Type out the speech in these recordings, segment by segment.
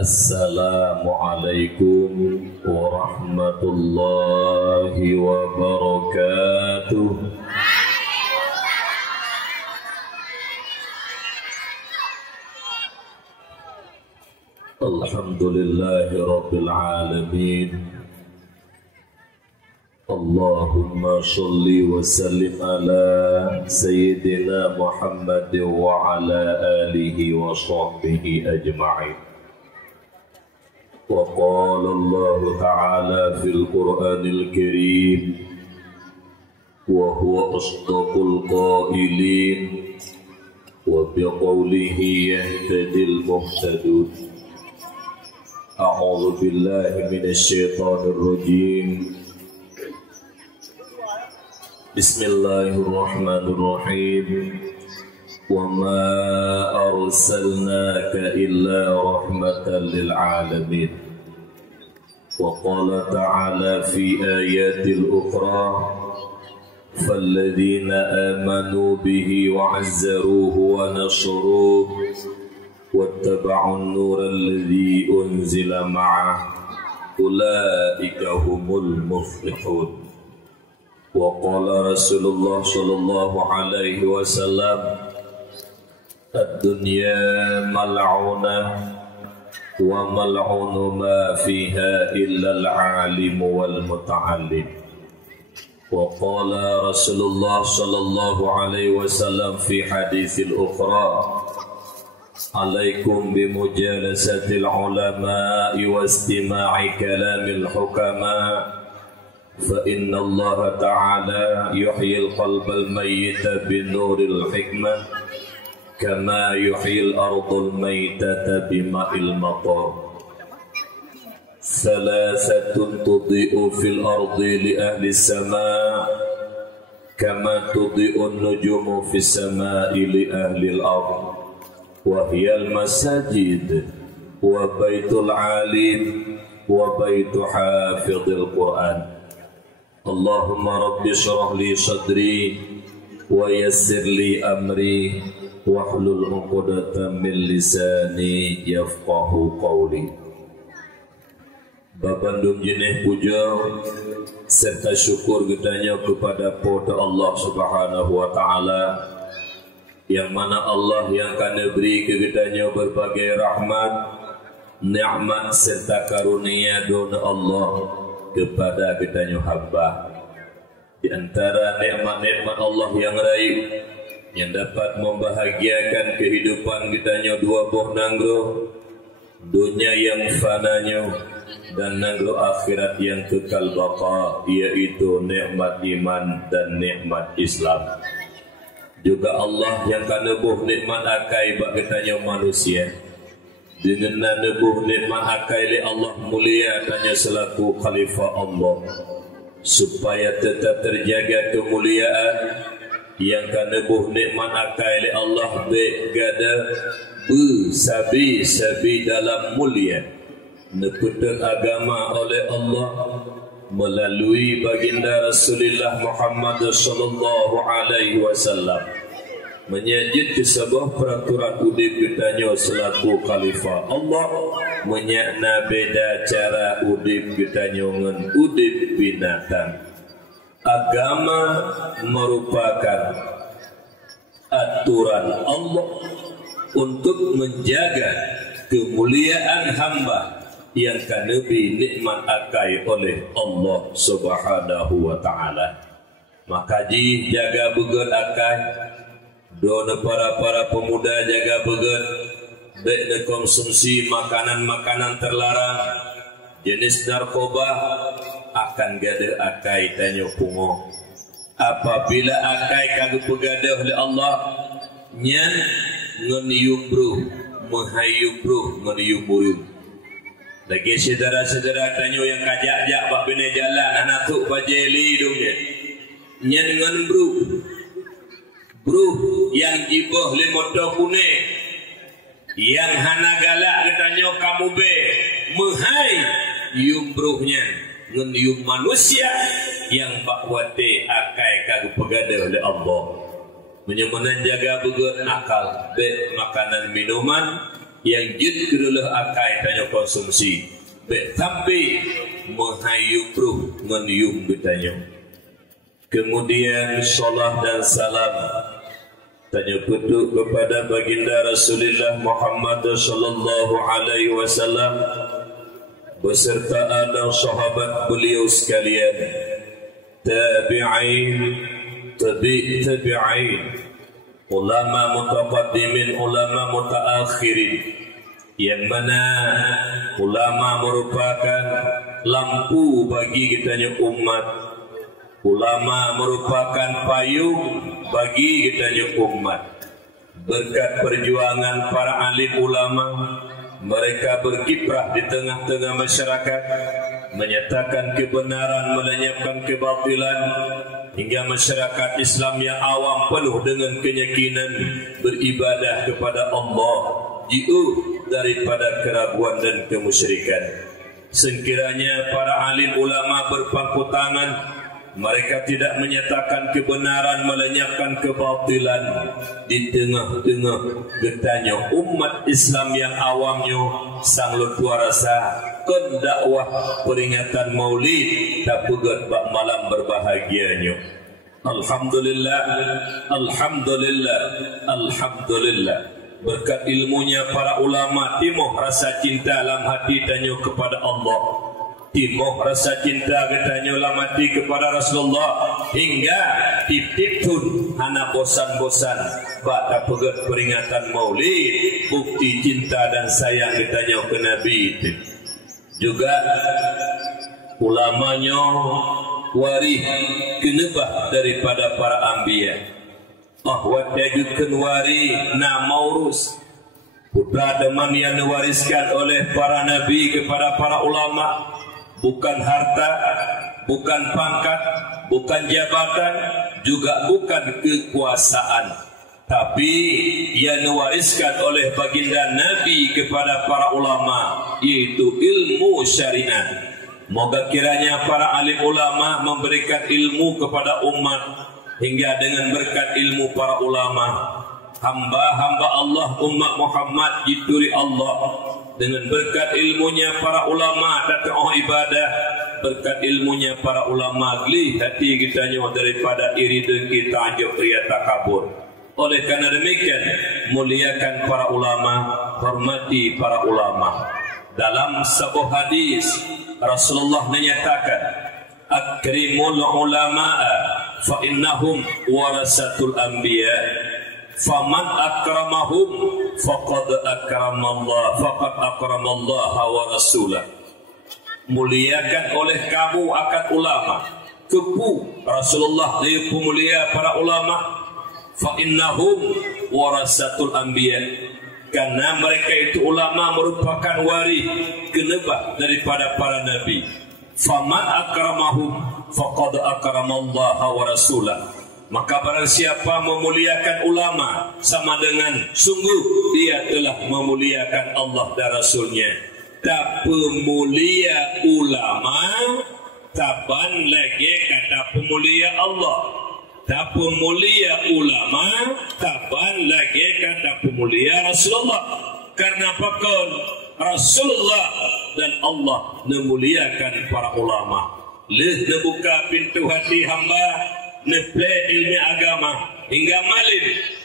Assalamualaikum warahmatullahi wabarakatuh. Alhamdulillahi rabbil alamin. Allahumma sholli wa sallim ala sayyidina Muhammad wa ala alihi wa sahbihi ajma'in. Wa qala Allah ta'ala fil Qur'anil Karim wa huwa asdaqul qailin wa biqawlihi yahtadil muhtadun. A'udzu billahi minasy syaithanir rajim. Bismillahirrahmanirrahim. Wa ma arsalnaka illa rahmatan lil alamin. Wa qala ta'ala fi ayatil ukhra falladzina amanu bihi wa 'azzaruhu wa nasruhu wattaba'un nura alladzi unzila ma'ah ulaika humul muflihun. Wa qala Rasulullah sallallahu alaihi wasallam ad-dunya mal'unah wa mal'unu ma fiha illa al-'alim wal muta'allim. Wa qala Rasulullah sallallahu alaihi wasallam fi haditsil ukhra alaikum bimujalasatil ulama'i wa istima'i kalamil hukama فإن الله تعالى يحيي القلب الميت بنور الحكمة كما يحيي الأرض الميتة بماء المطر. ثلاثة تضيء في الأرض لأهل السماء كما تضيء النجوم في السماء لأهل الأرض وهي المساجد وبيت العالم وبيت حافظ القرآن. Allahumma rabbi syrah li sadri wa yassir li amri wahlul 'uqdatam min lisani yafqahu qawli. Babandung jenih puja serta syukur gedanya kepada pada Allah Subhanahu wa taala, yang mana Allah yang akan beri kegetanya berbagai rahmat, nikmat serta karunia dona Allah kepada kitanya hamba. Di antara nikmat-nikmat Allah yang raib yang dapat membahagiakan kehidupan kitanya dua buah nanggro, dunia yang fananya dan nanggro akhirat yang kekal baka, yaitu nikmat iman dan nikmat Islam. Juga Allah yang kanebuh nikmat akai bak kitanya manusia, dengan nanebuh nikmat akaili Allah mulia tanya selaku khalifah Allah, supaya tetap terjaga kemuliaan yang kanebuh nikmat akaili Allah begada sabi dalam mulia neputun agama oleh Allah melalui baginda Rasulullah Muhammad sallallahu alaihi wasallam, menyajid ke sebuah peraturan udip kitanya selaku khalifah Allah, menyakna beda cara udip kitanya dengan udip binatang. Agama merupakan aturan Allah untuk menjaga kemuliaan hamba yang kanebi nikmat akai oleh Allah Subhanahu wa taala. Maka jaga begut akai dona para pemuda, jaga beget baik konsumsi makanan-makanan terlarang, jenis narkoba akan gada akai tanya pungo. Apabila akai kagak pegadah oleh Allah nyan ngenium bro menghayum bro ngenium burung. Lagi saudara-saudara tanya yang kajak-jak bak bina jalan anak tu bajeli hidungnya nyan ngan bro yang jibah limoto kuning, yang hana galak katanya kamu be menghai yum bruhnya ngenyum manusia yang bakwate akai kagak pegada oleh Allah, menyemanan jaga begut akal be makanan minuman yang jid kerulah akai tanya konsumsi tapi menghayuk ruh menium bertanya. Kemudian salat dan salam tanya petuk kepada baginda Rasulullah Muhammad sallallahu alaihi wasallam beserta anak sahabat beliau sekalian, tabi'in, tabi'in, ulama mutaqaddimin, ulama mutaakhirin, yang mana ulama merupakan lampu bagi kitanya umat, ulama merupakan payung bagi kitanya umat. Berkat perjuangan para alim ulama, mereka berkiprah di tengah-tengah masyarakat, menyatakan kebenaran, melenyapkan kebatilan, hingga masyarakat Islam yang awam penuh dengan keyakinan beribadah kepada Allah, jauh daripada keraguan dan kemusyrikan. Sekiranya para alim ulama berpangku tangan, mereka tidak menyatakan kebenaran, melenyapkan kebatilan di tengah-tengah getahnya umat Islam yang awamnya sanglut puasa kon dakwah peringatan Maulid tak pegat bak malam berbahagianya. Alhamdulillah, alhamdulillah, alhamdulillah. Berkat ilmunya para ulama timuh rasa cinta dalam hati tanya kepada Allah, timuh rasa cinta katanya ulama hati kepada Rasulullah, hingga tip-tip pun hana bosan-bosan bak tak pegat peringatan Maulid, bukti cinta dan sayang katanya ke Nabi itu. Juga ulamanya waris kenebah daripada para anbiya. Ahwat dajutkan waris na maurus, putra deman yang diwariskan oleh para nabi kepada para ulama, bukan harta, bukan pangkat, bukan jabatan, juga bukan kekuasaan, tapi yang diwariskan oleh baginda Nabi kepada para ulama, yaitu ilmu syariat. Moga kiranya para alim ulama memberikan ilmu kepada umat, hingga dengan berkat ilmu para ulama, hamba-hamba Allah umat Muhammad dituri Allah dengan berkat ilmunya para ulama datang ibadah, berkat ilmunya para ulama geli hati kitanya daripada iri dengki ta'jub riya takabur. Oleh karena demikian, muliakan para ulama, hormati para ulama. Dalam sebuah hadis Rasulullah menyatakan, akrimul ulama'a fa innahum warasatul anbiya, faman akramahum faqad akramallaha wa rasulah. Muliakan oleh kamu akan ulama. Kepu Rasulullah dia pemulia para ulama. Fa innahum warasatul anbiya, karena mereka itu ulama merupakan waris genebah daripada para nabi. Faman akramahum faqad akramallaha wa rasulah. Maka barang siapa memuliakan ulama, sama dengan sungguh dia telah memuliakan Allah dan Rasulnya. Tak pemulia ulama, taban lagi kata pemulia Allah. Tak pemulia ulama, taban lagi kata pemulia Rasulullah. Karena pakon Rasulullah dan Allah memuliakan para ulama. Leh membuka pintu hati hamba, neple ilmu agama, hingga malim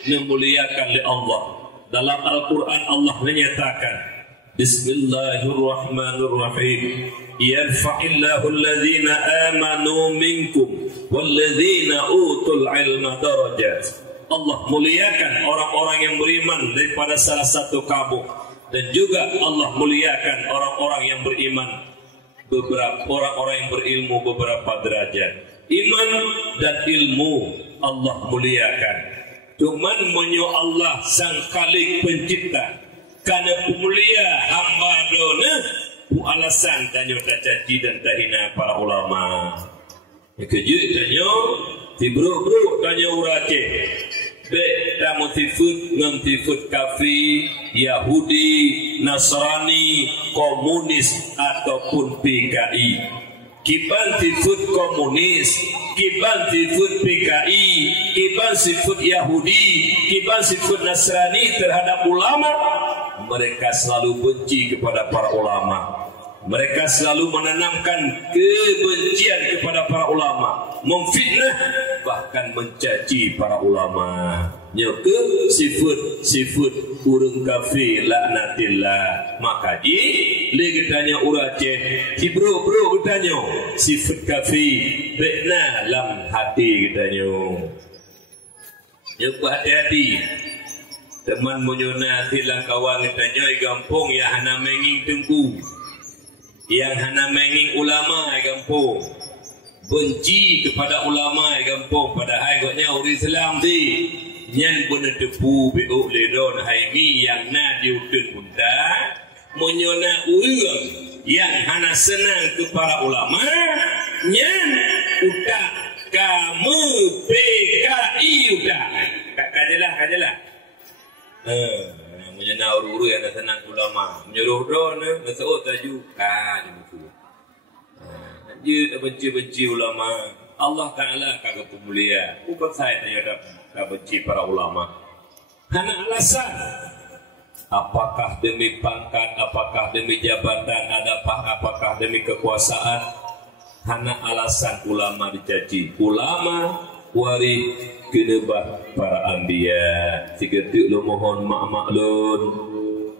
memuliakan oleh Allah. Dalam Al-Quran Allah menyatakan, Bismillahirrahmanirrahim, yarfa'illahu alladhina amanu minkum walladhina utul ilma darajat. Allah muliakan orang-orang yang beriman daripada salah satu kamu, dan juga Allah muliakan orang-orang yang beriman, beberapa orang-orang yang berilmu beberapa derajat. Iman dan ilmu Allah muliakan. Cuman menyo Allah sang Khalik pencipta, karena pemulia hamba dona pu alasan tanyo tak caci dan tak hina para ulama. Kejut tanyo tibro-bro tanyo urace. Be tamu tifut ngan tifut kafi, Yahudi, Nasrani, komunis ataupun PKI. Kiban tifut komunis, kiban tifut PKI, kiban tifut Yahudi, kiban tifut Nasrani terhadap ulama, mereka selalu benci kepada para ulama. Mereka selalu menanamkan kebencian kepada para ulama, memfitnah bahkan mencaci para ulama. Nyeke sifat urang kafir laknatillah. Maka le getanya urace si bro getanya sifat kafir bekna lam hati getanya. Nyeke hati-hati. Teman menyona tilang kawan getanya gampung ya hana menging tengku. Yang hana menging ulama gampung, benci kepada ulama gampung. Padahal agaknya orang Islam di nyan benar tepu beuk ledon haimi yang na diutun punta menyona urang yang hana senang kepada ulama nyan utak kamu PKI utak kajalah menyena uru-uru yang senang ulama menyuruh don ngeseut taju kan itu. Dia tak benci ulama. Allah Taala kagak pemulia. Bukan saya tanya dah benci para ulama. Hana alasan. Apakah demi pangkat, apakah demi jabatan, apakah demi kekuasaan? Hana alasan ulama dicaci. Ulama wari kedebah para anbiya. Sigetuk lu mohon mak-mak lun,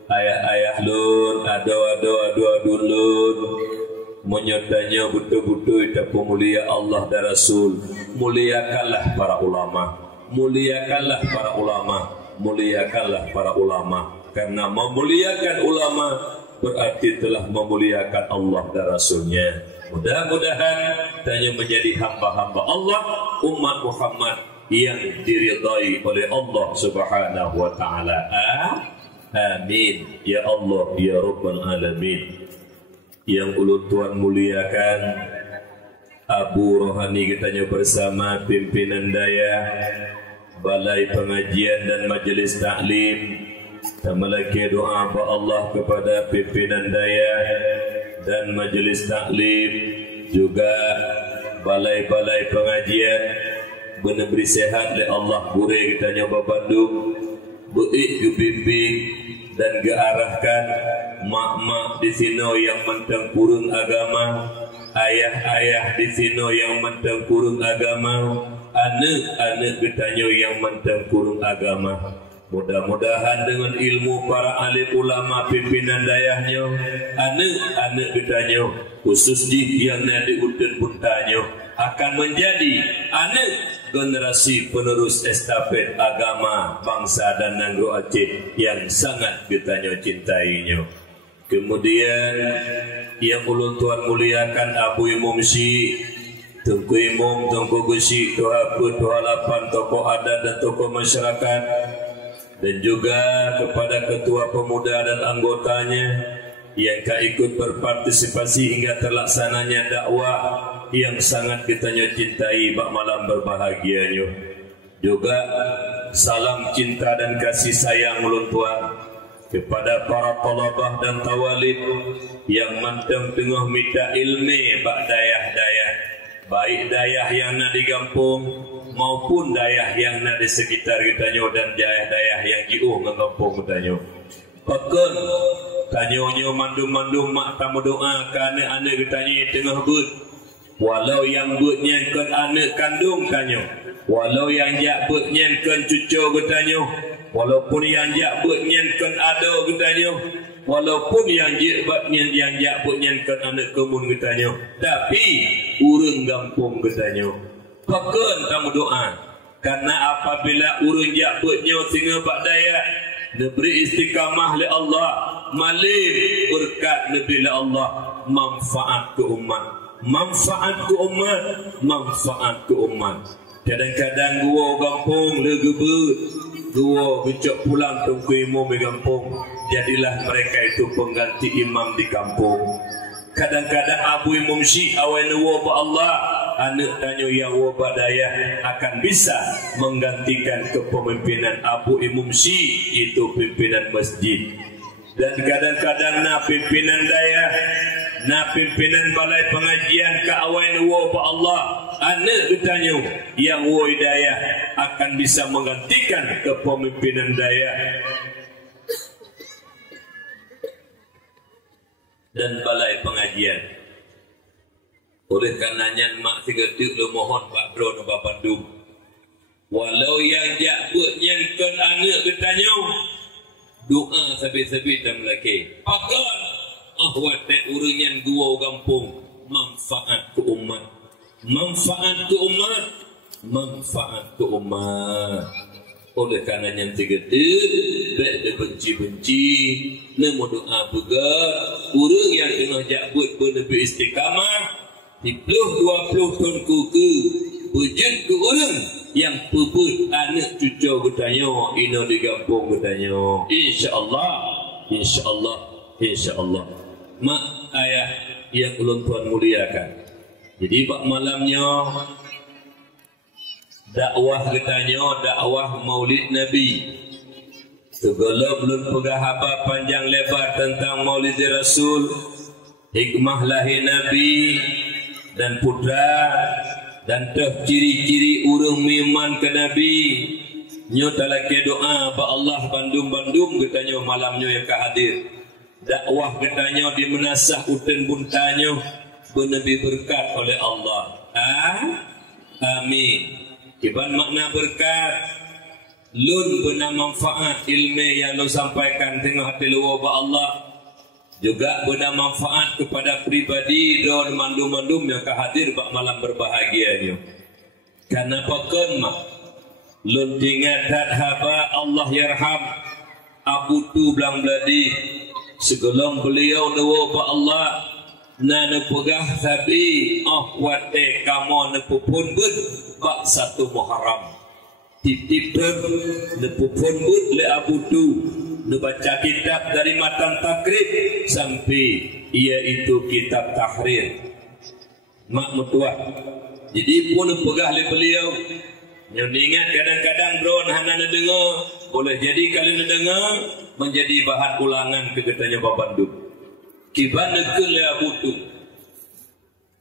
ayah-ayah lun, ado-ado lun. Menyertanya betul-betul itu mulia Allah dan Rasul. Muliakanlah para ulama. Muliakanlah para ulama. Muliakanlah para ulama. Karena memuliakan ulama berarti telah memuliakan Allah dan Rasulnya. Mudah-mudahan tanya menjadi hamba-hamba Allah, umat Muhammad yang diridai oleh Allah Subhanahu wa taala. Amin ya Allah ya Rabbal alamin. Yang ulun Tuhan muliakan, Abu Rohani kitanya bersama pimpinan daya Balai Pengajian dan Majelis Taklim. Tamalaki doa Allah kepada pimpinan daya dan Majelis Taklim, juga balai-balai pengajian, benar beri sehat oleh Allah bure kita nyoba Bandung, beik bimbing dan gearahkan mak-mak di sini yang mentang kurung agama, ayah-ayah di sini yang mentang kurung agama, anak-anak kita yang mentang kurung agama. Mudah-mudahan dengan ilmu para alim ulama pimpinan dayahnya, anak-anak kitanya khusus di yang nanti utun puntanya akan menjadi anak generasi penerus estafet agama bangsa dan Nangro Aceh yang sangat kitanya cintainya. Kemudian yang ulun Tuhan muliakan Abu Imam Syi, Tengku Imam, Tengku Gusi, Tuha Put, Tuha Lapan, tokoh adat dan tokoh masyarakat, dan juga kepada ketua pemuda dan anggotanya yang ikut berpartisipasi hingga terlaksananya dakwah yang sangat kitanya cintai bak malam berbahagianya. Juga salam cinta dan kasih sayang ulun Tuhan kepada para talabah dan tawalid yang manteng tengah minta ilmu bak dayah-dayah, baik dayah yang nak di kampung maupun dayah yang nak di sekitar kitanya dan dayah-dayah yang jauh mengampung kitanya. Pakun tanyonya mandum-mandum mak tamu doa kerana anak kitanya tengah but, walau yang butnya kan anak kandung tanyo, walau yang jak butnya kan cucu kitanya, walaupun yang jak butnya kan ado kitanya, walaupun yang jak butnya kan anak kemun kitanya, tapi urang kampung kitanya. Pakun tamu doa karena apabila urang jak butnya singa bak daya diberi istiqamah oleh Allah, malim berkat Nabi Allah, manfaat ke umat, manfaat ke umat, manfaat ke umat. Kadang-kadang gua kampung legebut, gua becok pulang tunggu imam di kampung, jadilah mereka itu pengganti imam di kampung. Kadang-kadang Abu Imam Syi awan wa Allah, anak tanya yang wa daya akan bisa menggantikan kepemimpinan Abu Imam Syi, itu pimpinan masjid. Dan kadang-kadang na pimpinan daya, na pimpinan balai pengajian ke awan wa Allah, anak tanya yang wa daya akan bisa menggantikan kepemimpinan daya. dan balai pengajian. Oleh karenanya mak segetik lu mohon Pak Bro Nubah Bandung. Walau yang jak buat nyangkan anak bertanya, doa sabit-sabit dan melaki. Pakar ahwat dan uringan dua kampung, manfaat ke umat. Manfaat ke umat. Manfaat ke umat. Oleh karenanya segetik, baik dia benci-benci, namun doa begat, orang yang tengah jak buat berlebih istiqamah, 10-20 tahun kuku wujud ke orang yang pebut anak cucu bertanya ina di kampung bertanya insyaAllah insyaAllah insyaAllah mak ayah yang ulun tuan muliakan. Jadi pak malamnya dakwah bertanya dakwah maulid Nabi segala belum pegah apa panjang lebar tentang maulid Rasul, hikmah lahir Nabi dan putra dan teh ciri-ciri urang miman ke Nabi nyo talake doa ba Allah bandum-bandum getanya malamnya yang kehadir dakwah getanya di menasah uten buntanyo benabi berkat oleh Allah amin iban makna berkat lun benar manfaat ilmu yang lu sampaikan tengah hati lu ba Allah juga benar manfaat kepada pribadi dan mandum-mandum yang kehadir bak malam berbahagianya. Karena pakon mak lun tingatan haba Allah yarham Abu tu belang beladi segolong beliau nawa ba Allah na nepegah sabi wate kamu nepupun bud bak satu Muharram titip nepupun bud le Abu tu baca kitab dari matan takrib sampai iaitu kitab tahrir mak mutuah. Jadi pun pegah le beliau yang ingat kadang-kadang drone hana dengar boleh jadi kali dengar menjadi bahan ulangan kegetanya Bandung kibana ke le abutu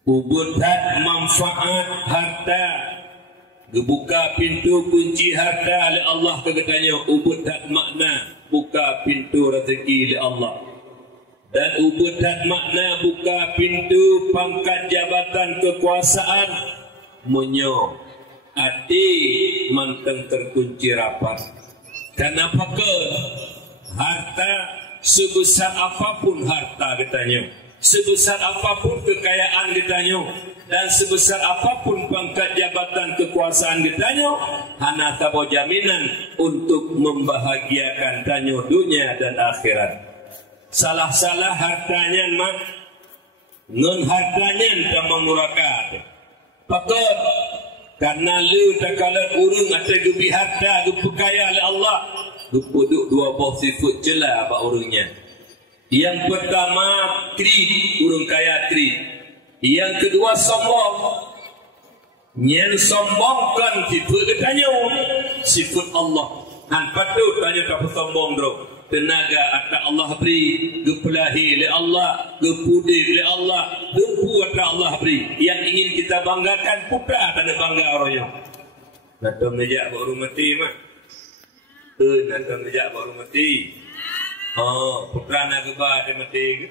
ubutat manfaat harta gebuka pintu kunci harta oleh Allah kegetanya ubutat makna buka pintu rezeki oleh Allah dan ubutat makna buka pintu pangkat jabatan kekuasaan menyo ati manteng terkunci rapat. Kenapa ke harta sebesar apapun harta katanya, sebesar apapun kekayaan katanya, dan sebesar apapun pangkat jabatan kekuasaan katanya, hana tabo jaminan untuk membahagiakan tanyo dunia dan akhirat. Salah-salah hartanya mak ngon hartanya tak mengurakan. Pakot karena lu tak kalah urung atau gubi harta gubi kaya oleh Allah gupuduk dua buah sifat celah apa urungnya. Yang pertama kri urung kaya kri. Yang kedua sombong. Yang sombongkan sifat tanya sifat Allah. Han patut tanya tak sombong bro. Tenaga atas Allah beri, gepelahi oleh Allah, gepudi oleh Allah, gempu atas Allah beri. Yang ingin kita banggakan putra dan bangga orangnya. Natong nejak baru mati mak. Natong nejak baru mati. Oh, putra nak geba ada mati ke?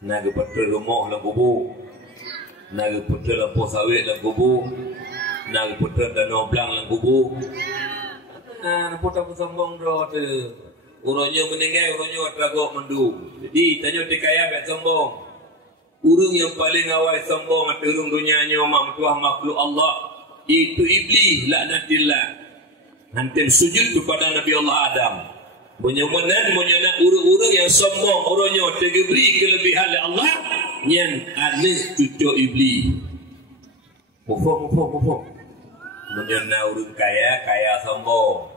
Nak gepetra rumah dalam kubur. Nak gepetra lampu sawit dalam kubur. Nak gepetra danau belang dalam kubur. Putar sombong bro tu. Urangnya meninggal, urangnya teragok mendung. Jadi tanya dikaya bet sombong. Urang yang paling awal sombong atau urang dunianya makhluk makhluk Allah itu iblis laknatillah. Hantem sujud kepada Nabi Allah Adam. Menyemenan menyenak urang-urang yang sombong, urangnya diberi kelebihan oleh Allah yang anak cucu iblis. Mufuk. Menyenak urang kaya sombong.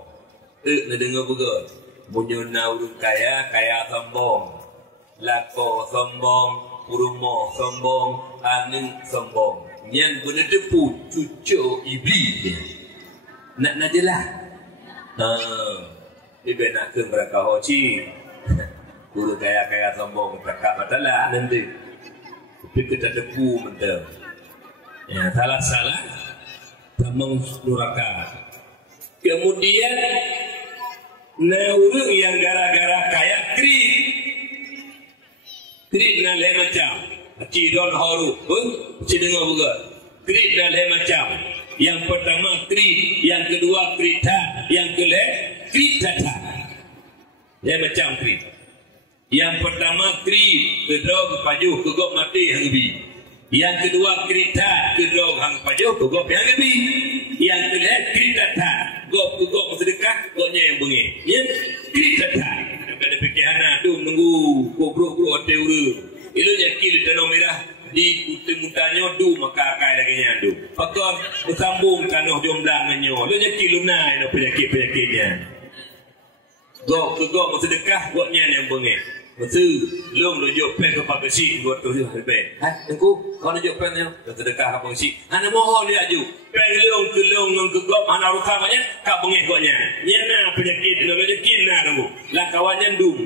Nak dengar juga menyuna urung kaya sombong, lako sombong, rumah sombong, angin sombong. Yang benar depu cucu iblis. Nak jelah. Ibu nak ke mereka hoci. Urung kaya sombong tak matalah nanti. Tapi kita depu mentah. Ya salah tamang nuraka. Kemudian orang yang gara-gara kaya kri Krit na le macam. Ci don haru pun ci dengar juga. Krit na le macam. Yang pertama krit, yang kedua krita, yang ketiga kritata. Le macam krit. Yang pertama krit, kedog pajuh kegok mati hang bi. Yang kedua krita, kedog hang pajuh kegok hang bi. Yang ketiga kritata, gop kegok sedekah, goknya yang bengi. Ya, kritata. Pada pikiran tu nunggu bro teori. Ilo yakil tanah merah di mutanyo du maka akai lagi nyandu. Pakon bersambung tanah jomblang nyo. Ilo yakil lunai no penyakitnya. Gok sedekah goknya yang bengi. Betul, long rujuk pen ke pagasi buat tu dia pen. Nengku kau rujuk pen yo sedekah apa si. Ana mohon dia aju. Pen long nang ke gok ana rutamanya ka bengi goknya. Nyena penyakit lo rezeki na nunggu. Lah kawannya dum.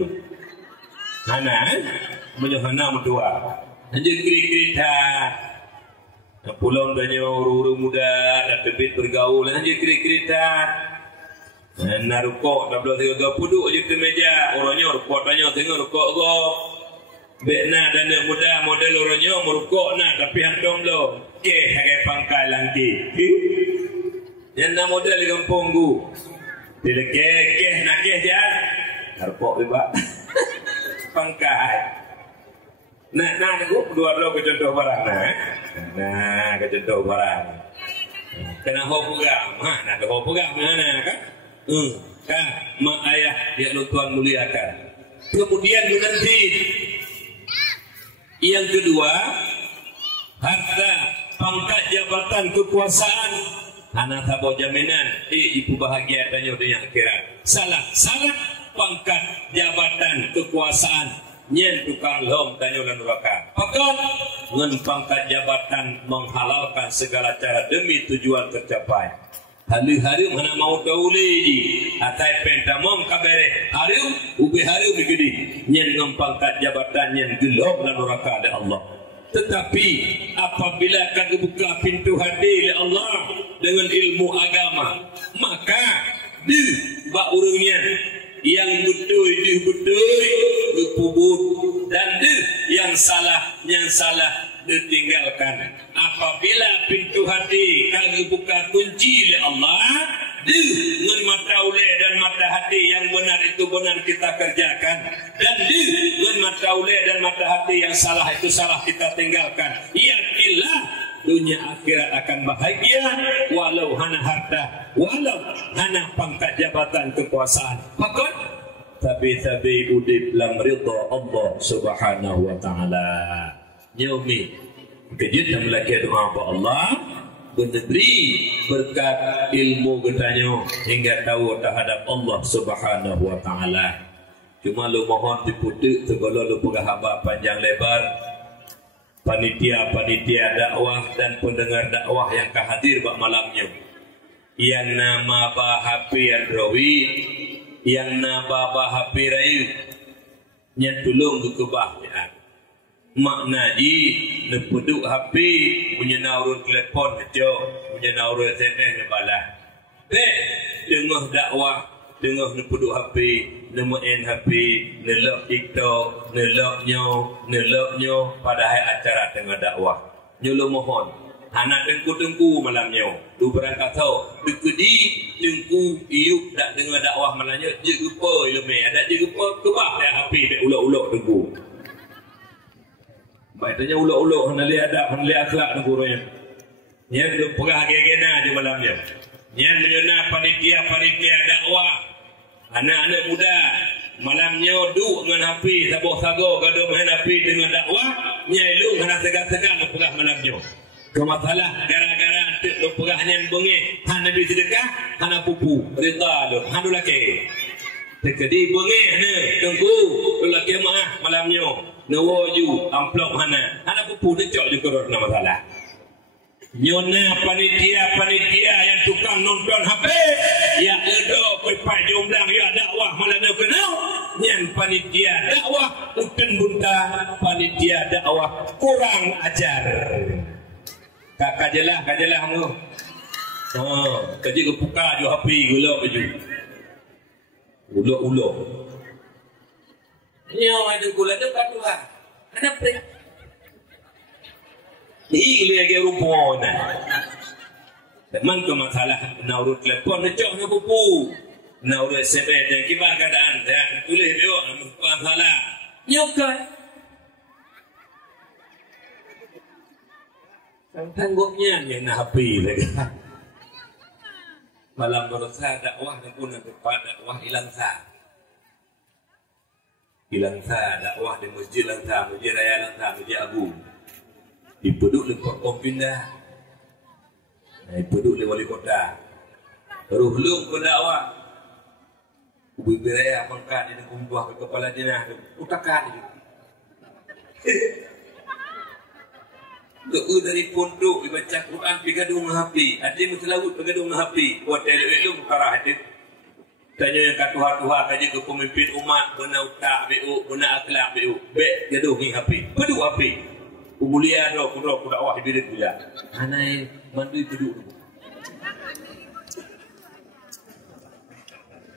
Ana menyohana mendua. Anjir kiri-kirita. Pulang danyo uru muda dan tebit bergaul anjir kiri-kirita. Narukok dah belah 30 duduk je ke meja. Orangnya rukok tanya tengok rukok go. Bekna dan anak muda model orangnya merukok nak tapi hantam lo. Ke hagai pangkai langki. Yang nak model di kampung gu. Bila ke nak ke je. Rukok juga. Pangkai. Nak gu dua ke contoh barang nah. Ke contoh barang. Kena hopugam. Nak ke hopugam mana kan? Mak ayah yang Tuhan muliakan. Kemudian menanti yang kedua, harta, pangkat, jabatan, kekuasaan. Anak sabau jaminan, ibu bahagia tanya dunia akhirat. Salah, pangkat, jabatan, kekuasaan. Nyen tukang lom tanya dan neraka. Pakon ngen pangkat jabatan menghalalkan segala cara demi tujuan tercapai. Hari-hari mana mau tahu lagi atai pentamong kabere hari ubi hari ubi gede nyen ngempangkat jabatan nyen gelap dan neraka oleh Allah. Tetapi apabila akan dibuka pintu hati oleh Allah dengan ilmu agama, maka di bak urungnya yang betul dipubut dan yang salah ditinggalkan. Apabila pintu hati kami buka kunci oleh Allah, dengan mata ulai dan mata hati yang benar itu benar kita kerjakan, dan dengan mata ulai dan mata hati yang salah itu salah kita tinggalkan. Yakinlah dunia akhirat akan bahagia walau hana harta, walau hana pangkat jabatan kekuasaan. Pakon tapi udip lam ridha Allah Subhanahu wa taala. Nyomi kejut dan melaki doa apa Allah beri berkat ilmu getanyo hingga tahu terhadap Allah Subhanahu wa taala. Cuma lu mohon diputuk segala lu pegah haba panjang lebar panitia dakwah dan pendengar dakwah yang kehadir bak malamnya. Yang nama Bahapi Andrawi, yang nama Bahapi Rayu, nyatulung kekebah ya. Makna di nepeduk HP punya naurun telepon kecil punya naurun SMS nebalah dengar dakwah dengar nepeduk HP nemuin HP nelok TikTok neloknya pada hari acara tengah dakwah nyolo mohon anak tengku malamnya tu berangkat tahu dekedi tengku iuk tak dengar dakwah malamnya je gepa ilmu ada je gepa kebah dah HP dak ulok-ulok tengku. Baiknya ulok-ulok hendak lihat adab, hendak lihat akhlak neguranya. Yang belum pegah agena aja malamnya. Yang menyena panitia dakwah, anak-anak muda malamnya duduk dengan api, sabar-sabar gaduh main api dengan dakwah, nyelung hendak tegak-tegak pegah malamnya. Kemasalah gara-gara antuk lu pegah nyen bengi, hana beri sedekah, hana pupu, rita lu, hana laki. Tekedi bengi hana tunggu, lu laki maah malamnya. Nawaju amplop hana pupu decok juga kerana masalah. Nyona panitia yang tukang nonton HP ya edo perpai jomblang ya dakwah malamnya kenal nyan panitia dakwah uten bunta panitia dakwah kurang ajar. Kajelah kamu. Kaji kepuka jo HP gulok baju. Ulok. Nyawa itu gula tu katulah. kenapa? Ini lagi rupanya. Teman ke masalah naurut telepon necok na pupu. Naurut SMS dan kibar keadaan dah tulis dia masalah. Nyokan. Tanggungnya yang nak hapi lagi. Malam berusaha dakwah dan pun dakwah hilang sah. Hilang sah dakwah di masjid Langsa, masjid raya Langsa, masjid agung. Dipeduk lepas Kompindah. Dipeduk oleh wali kota. Ruhlung pendakwah. Ubi beraya pangkat di kumpuah ke kepala dinah utakan itu. Doa dari pondok dibaca Quran bergaduh menghafal. Ada yang selawut bergaduh menghafal. Buat elok-elok parah hati. Tanya yang kat Tuhan tanya ke pemimpin umat benar utak BU, benar akhlak BU. Baik gaduh ni hafal. Peduk hafal. Umulia dah kuda dakwah bilik puja. Anai mandui peduk.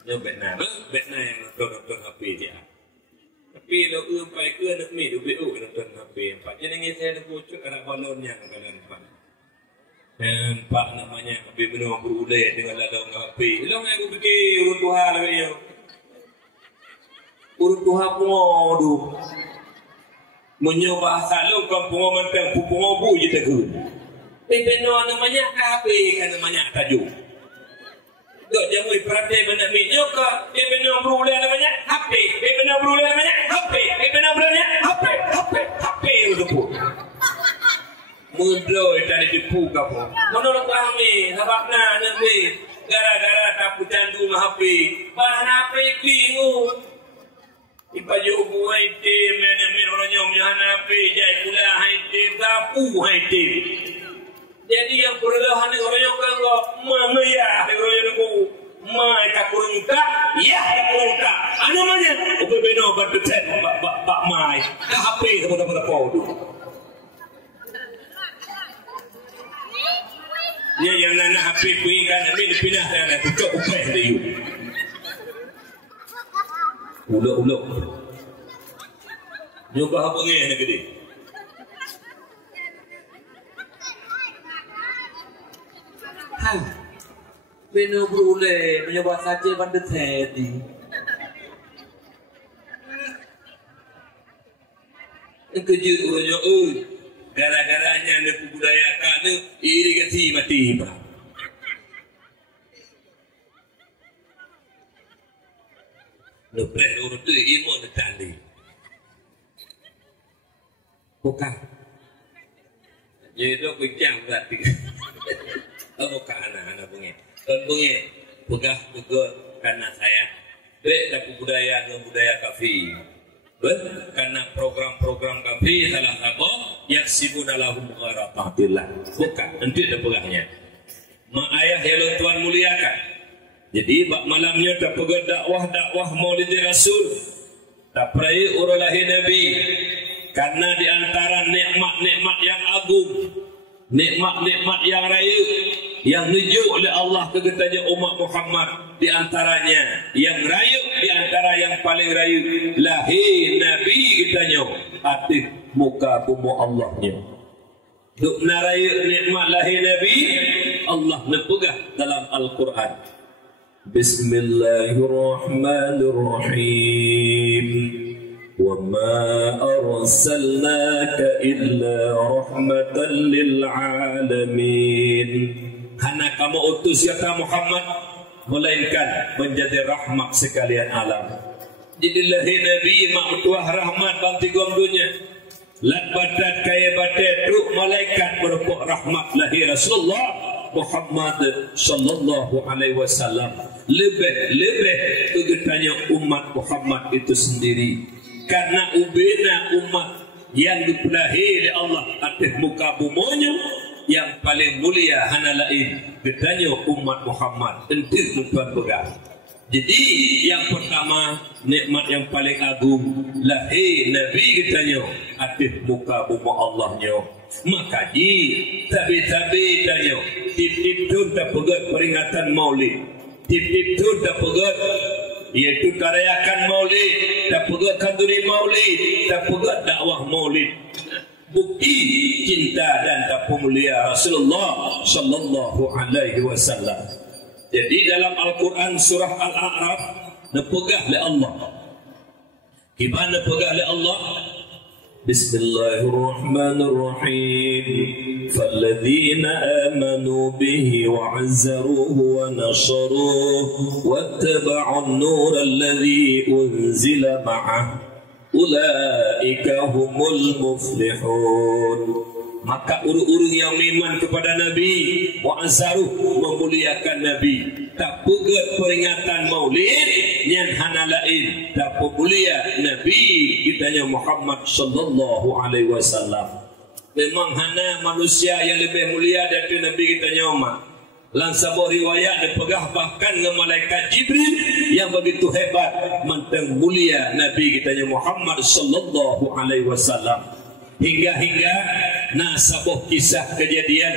Yang benar yang nonton HP dia. Tapi lo umpai ke nak mi do BU nonton HP. Empat je nangis saya nak bocor anak balon yang kalian empat. Empat namanya habis benar berulai dengan ladang HP. Long aku fikir urut Tuhan lah dia. Urut Tuhan pengodu. Menyoba salung kampung mentang pupung obu je tegur. Benar namanya HP kan namanya tajuk. Dok jamui perhatian benar minyak ke? Dia benar berulai namanya HP. Dia benar berulai namanya HP. Dia benar berulai HP itu pun. Mudoi tadi tipu kamu. Menurut kami, sebabnya nanti gara-gara tak candu HP. Bahan HP bingung. Ibayu buai tim, nenek orang yang punya HP, jadi pula hai tim, tapu hai tim. Jadi yang perlahan orang yang kau mengaya orang yang kau mai tak kurung tak, ya tak kurung tak. Anu mana? Oke beno berdetek bak mai. Dah HP kepada kau tu. Dia yang nak HP pergi kan, ambil dipindah dan tutup upah dia. Ulok. Nyoba apa ni nak gede? Beno berulai menyoba saja bandar tadi. Kejut orangnya, gara-garanya nak budayakan ni irigasi mati bah. Lepas orang tu imun tadi. Bukan. Jadi aku jam berarti. Bukan anak-anak bunyi. Kan bunyi. Pegah juga karena saya. Baik tapi budaya dengan budaya kafi. Karena program-program kafi salah satu yang sibunalahum gharatatillah. Bukan. Nanti ada pegahnya. Mak ayah yang Tuhan muliakan. Jadi bak malamnya tak pegang dakwah Maulid Rasul. Tak perai urulahi Nabi. Karena di antara nikmat-nikmat yang agung, nikmat-nikmat yang raya, yang nujuk oleh Allah kegetanya umat Muhammad, di antaranya yang raya, di antara yang paling raya, lahir Nabi kitanya, atik muka bumi Allahnya. Duk naraya nikmat lahir Nabi, Allah nepegah dalam Al-Quran. Bismillahirrahmanirrahim. وَمَا أَرْسَلْنَاكَ إِلَّا رَحْمَةً لِلْعَالَمِينَ. Karena kamu utus ya Muhammad, melainkan menjadi rahmat sekalian alam. Jadilah Nabi mak tuah rahmat bagi dunia. Lat badat kaya badat ruh malaikat berpok rahmat lahir Rasulullah Muhammad sallallahu alaihi wasallam. Lebih kegetanya umat Muhammad itu sendiri. Karena ubena umat yang dipelahi oleh Allah atas muka bumonya yang paling mulia hana lain ketanya umat Muhammad entik tuan pegang. Jadi yang pertama nikmat yang paling agung lahir Nabi ketanya atas muka bumo Allahnya. Maka tabi-tabi tanya tip-tip tu tak pegat peringatan Maulid. Tip-tip tu tak pegat iaitu tarayakan maulid, tak pegak kanduri maulid, tak pegak dakwah maulid. Bukti cinta dan tak mulia Rasulullah sallallahu alaihi wasallam. Jadi dalam Al-Quran surah Al-A'raf nepegah oleh Allah. Gimana nepegah oleh Allah? Bismillahirrahmanirrahim. فالذين آمنوا به وعزروه ونصروه واتبعوا النور الذي أنزل معه أولئك هم المفلحون. Maka urut-urut yang beriman kepada Nabi wa'azzaruh, memuliakan Nabi, tak pegat peringatan maulid yang hana lain, tak pemulia Nabi kitanya Muhammad sallallahu alaihi wasallam. Memang hana manusia yang lebih mulia dari Nabi kita nyoman. Dalam sebuah riwayat dipegah bahkan dengan malaikat Jibril yang begitu hebat mentang mulia Nabi kita Muhammad sallallahu alaihi wasallam. Hingga nah sebuah kisah kejadian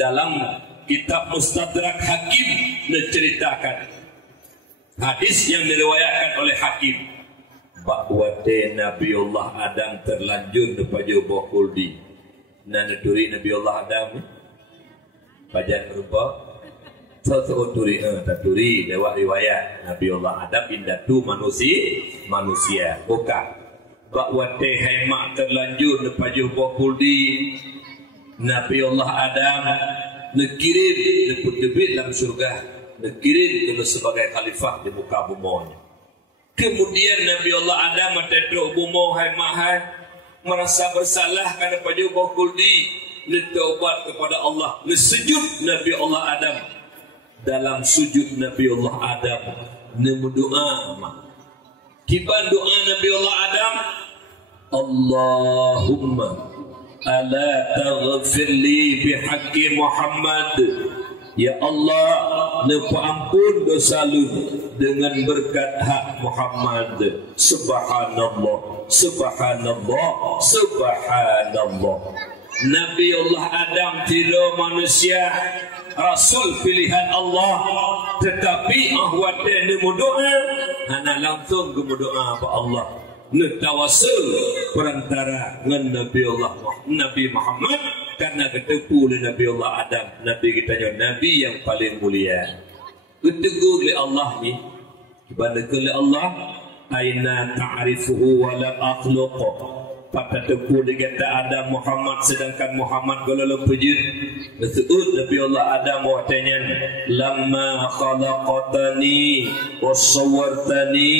dalam kitab Mustadrak Hakim menceritakan hadis yang diriwayatkan oleh Hakim bahawa Nabiullah Adam terlanjur kepada Bokuldi. Nana turi Nabiullah Adam pajan berupa satu turi taturi lewat riwayat Nabiullah Adam indatu manusia bukan bahawa hemat terlanjur kepada Bokuldi. Nabiullah Adam dikirim debit dalam surga, dikirim sebagai khalifah di muka bumi. Kemudian Nabiullah Adam mentetruk bumi hemat merasa bersalah kerana pada Bokuldi, bertaubat kepada Allah, bersujud Nabi Allah Adam. Dalam sujud Nabi Allah Adam berdoa. Kiban doa Nabi Allah Adam, Allahumma ala taghfir li bihaqqi Muhammad. Ya Allah, nepa ampun dosa lu dengan berkat hak Muhammad. Subhanallah, subhanallah, subhanallah. Nabi Allah Adam tidak manusia, Rasul pilihan Allah, tetapi ahwatnya dia berdoa, hanya langsung ke berdoa kepada Allah. Netawasul perantara dengan Nabi Muhammad karena ketepu oleh Nabi Allah Adam, Nabi kita Nabi yang paling mulia. Ketegur oleh Allah ni, kepada oleh Allah, aina ta'rifuhu wa la akhluqu. Pada tepu dikata Adam Muhammad sedangkan Muhammad gololong pejut. Betul Nabi Allah Adam waktunya lamma khalaqatani wa sawwartani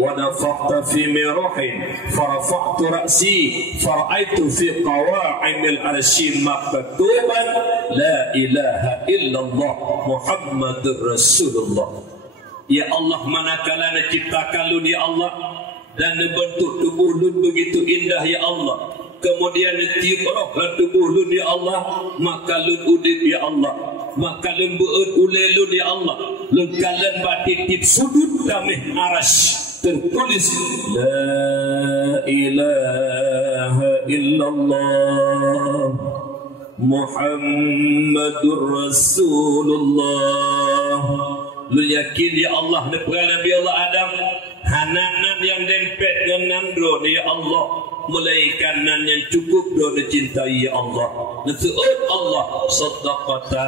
wa nafakhta fi ruhin farafa'tu ra'si fara'aitu fi qawa'imil arsy maktuban la ilaha illallah Muhammadur Rasulullah. Ya Allah, manakala menciptakan lu ya Allah dan bentuk tubuh lu begitu indah ya Allah, kemudian ditiup rohlah tubuh lu ya Allah, maka lu udip ya Allah, maka lu beut ule lu ya Allah, lu kalan batitip sudut damih aras tertulis la ilaha illallah Muhammadur Rasulullah. Lu yakin ya Allah Nabi Allah Adam hananan yang dempet dengan nandro ya Allah, mulai kanan yang cukup do dicintai ya Allah. Nasu'ud Allah saddaqata,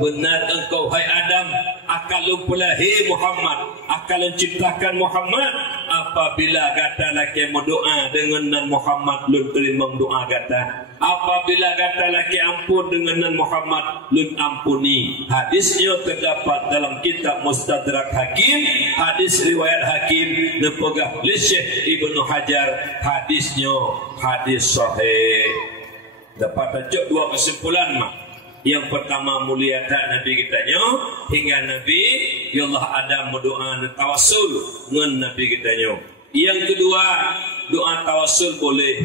benar engkau hai Adam, akal pulahi Muhammad, akal ciptakan Muhammad. Apabila kata laki berdoa dengan nan Muhammad lun terima doa kata, apabila kata laki ampun dengan nan Muhammad lun ampuni. Hadisnya terdapat dalam kitab Mustadrak Hakim, hadis riwayat Hakim nepegah oleh Syekh Ibnu Hajar, hadisnya hadis sahih. Dapat ajak dua kesimpulan mak. Yang pertama mulia tak Nabi kita hingga Nabi ya Allah Adam berdoa tawassul dengan Nabi kita. Yang kedua doa tawassul boleh.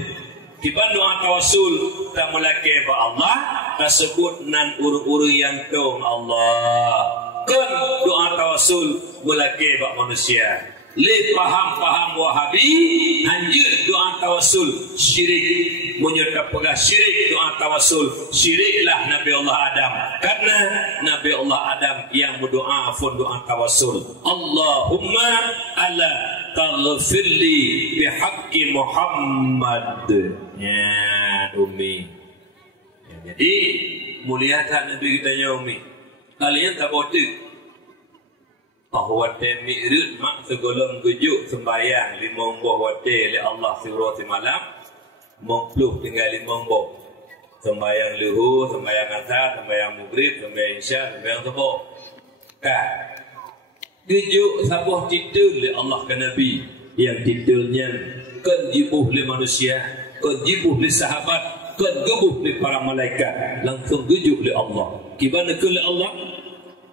Kiban doa tawassul tak melaki ba Allah tersebut nan uru-uru yang kau Allah. Kan doa tawassul melaki ba manusia. le paham-paham Wahabi anjur doa tawassul syirik, menyerta pegah syirik doa tawassul syiriklah Nabi Allah Adam, karena Nabi Allah Adam yang berdoa pun doa tawassul, Allahumma ala taghfirli bihaqqi Muhammad. Ya Umi, ya, jadi mulia tak Nabi kita ya Umi, kalian tak bodoh bahawa mi'rud mak segolong gejuk sembayang 5 buah wate oleh Allah suruh semalam mempluh tinggal 5 buah sembayang luhur, sembayang asar, sembayang maghrib, sembayang isya, sembayang subuh kan gejuk sabuh titul oleh Allah ke Nabi yang titulnya kan jibuh oleh manusia, kan jibuh oleh sahabat, kan gebuh oleh para malaikat, langsung gejuk oleh Allah. Gimana ke oleh Allah?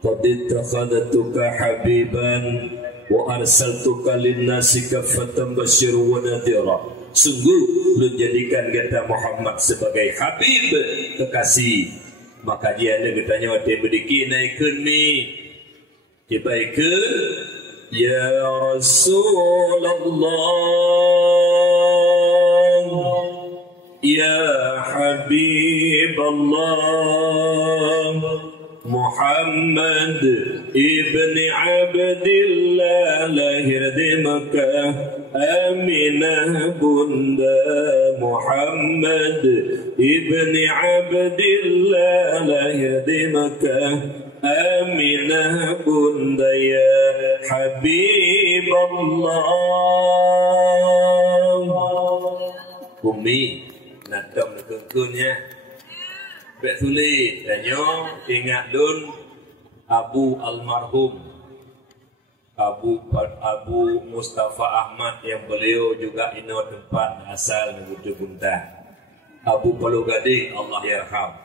Qad ittakhadtuka habiban wa arsaltuka lin-nasi kaffatan basyiran wa nadhira. Sungguh lu jadikan kita Muhammad sebagai habib kekasih. Maka dia ada katanya waktu berdiki naikkan ni. Dia baikkan ya Rasulullah ya Habib Allah Muhammad ibni Abdillah lahir di Makkah, Aminah bunda Muhammad ibni Abdillah lahir di Makkah, Aminah bunda ya Habib Allah. Umi nak kengkunnya Bek sulit danyo ingat dun Abu almarhum Abu Mustafa Ahmad yang beliau juga ino tempat asal negeri Buntah. Abu Palu Gading Allah yarham.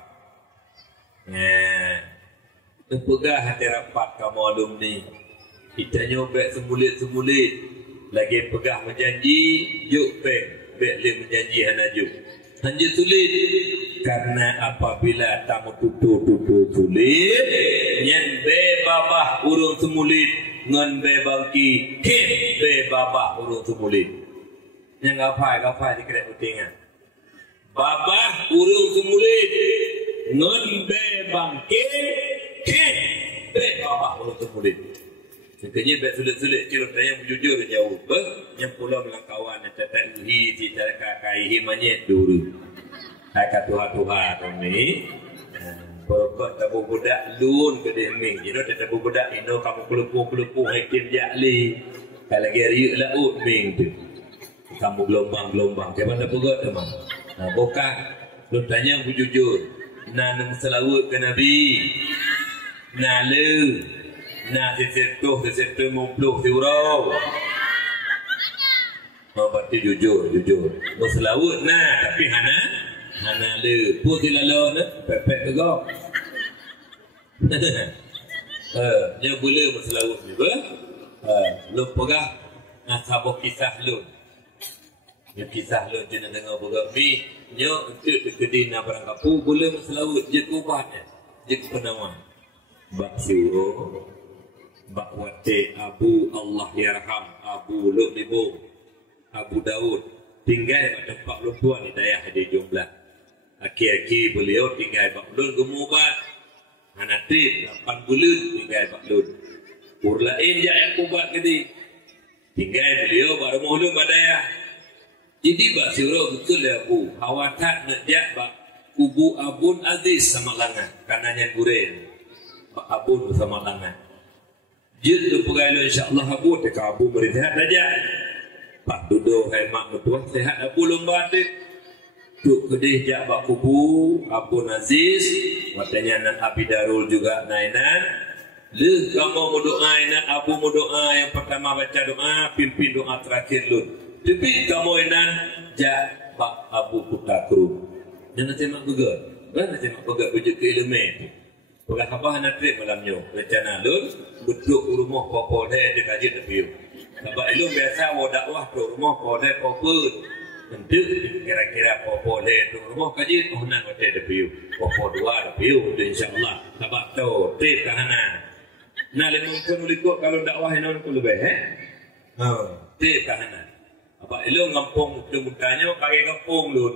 Pegah hati rapat kamu alumni. Kita nyobek semulit-semulit lagi pegah menjanji yuk peng bek le menjanji hanaju. Hanya sulit karena apabila tamu tutu sulit nyen be babah urung semulit ngan be bangki hip be babah urung semulit yang gapai dikira utingan babah urung semulit ngan be bangki hip be babah urung semulit. Sekenya bet sulit-sulit cerita yang jujur jauh yang pulau melangkawan yang tak uhi tidak kakai manyet dulu akan tuha-tuha kami berokot tabu budak lun ke deming you know tabu budak ino kamu kelupu hakim jahli kalau geri laut ming tu kamu gelombang-gelombang ke mana pegot teman bukan lu tanya aku jujur nan selawat ke Nabi na lu na sesetuh mempluh diurau. Berarti jujur. Berselawut nah, tapi hana le putih lalu na pepek tegak. Dia boleh berselawut juga. Lu pegah sabuh kisah lu. Ya kisah lu jangan dengar bergak mi. Nyo untuk kedina barang kapu boleh berselawut je kubatnya. Je kepenawan. Bak syuruh Bak wate Abu Allah yarham Abu Lu'libu Abu Daud tinggal pada 40 tuan di daya di jumlah aki-aki beliau tinggal 40 gemubat hanatib 8 bulan tinggal 40 urlain jak yang kubat kedi tinggal beliau baru muhlum badaya jadi bak syurah betul ya Abu hawatat nak jak bak kubu Abun Aziz sama langan kanannya guren Bak Abun sama langan jid lu pegailu insyaAllah Abu teka Abu beritahat saja Pak duduk hemat betul sehat Abu lomba tu duk kedih jak bak kubu Abu Aziz watanya nan Abi Darul juga nainan le kamu berdoa nan Abu berdoa yang pertama baca doa pimpin doa terakhir lu tapi kamu nan jak bak Abu Kutakru jangan temak begat kan temak begat bujuk ke elemen Pagah apa nak trip malamnya rencana lun beduk rumah popoleh de kaji tepiu. Sebab ilmu biasa wa dakwah tu rumah popoleh poput. Untuk kira-kira popoleh tu rumah kaji onan wa tepiu. Popol dua tepiu insyaallah. Sebab tu trip kahana. Nah le mungkin ulikut kalau dakwah ini pun lebih Dia kahanan. Apa elo ngampung muka-mukanya pakai kampung lu.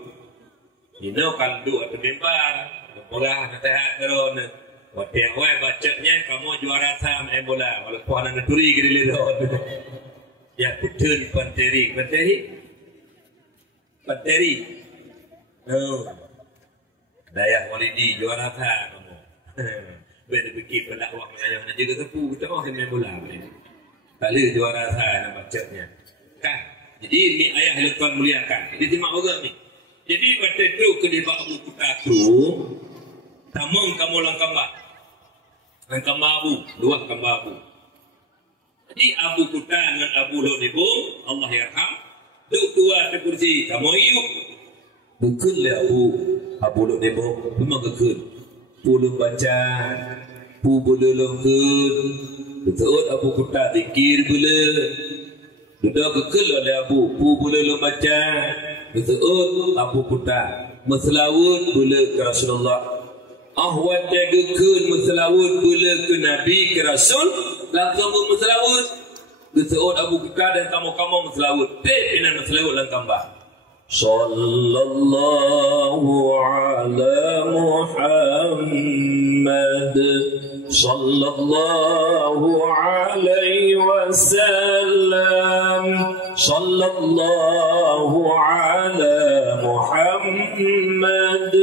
Ino kaldu atau mimbar. Bola nasihat terus. Waktu yang bacanya kamu juara sam bola. Walaupun anak neturi gede lihat. Ya putun panteri. Dayah walidi juara sam kamu. Benda fikir pendakwah mengayang nak jaga tepu kita main bola. Kali juara sam bacanya. Kan? Jadi ini ayah yang Tuhan muliakan. Jadi timak orang ni. Jadi waktu itu kedua Abu Kuta tu, tamang kamu langkambah abu, dua kambah abu. Jadi Abu Kuta dengan Abu Lodibum, Allah yarham, dua kursi, kamu iuk. Bukan le Abu Lodibum, memang kekun. Puluh baca, boleh longkun. Betul Abu Kuta zikir boleh. Sudah bekal oleh Abu, boleh lo baca. Betul Abu Kuta maslawut boleh ke Rasulullah. Ahwat dia gekun maslawut boleh ke Nabi ke Rasul. Langsung maslawut. Betul Abu Kuta dan kamu maslawut. Pina maslawut lang kambah. Sallallahu ala Muhammad. Sallallahu alaihi wasallam. Sallallahu ala Muhammad.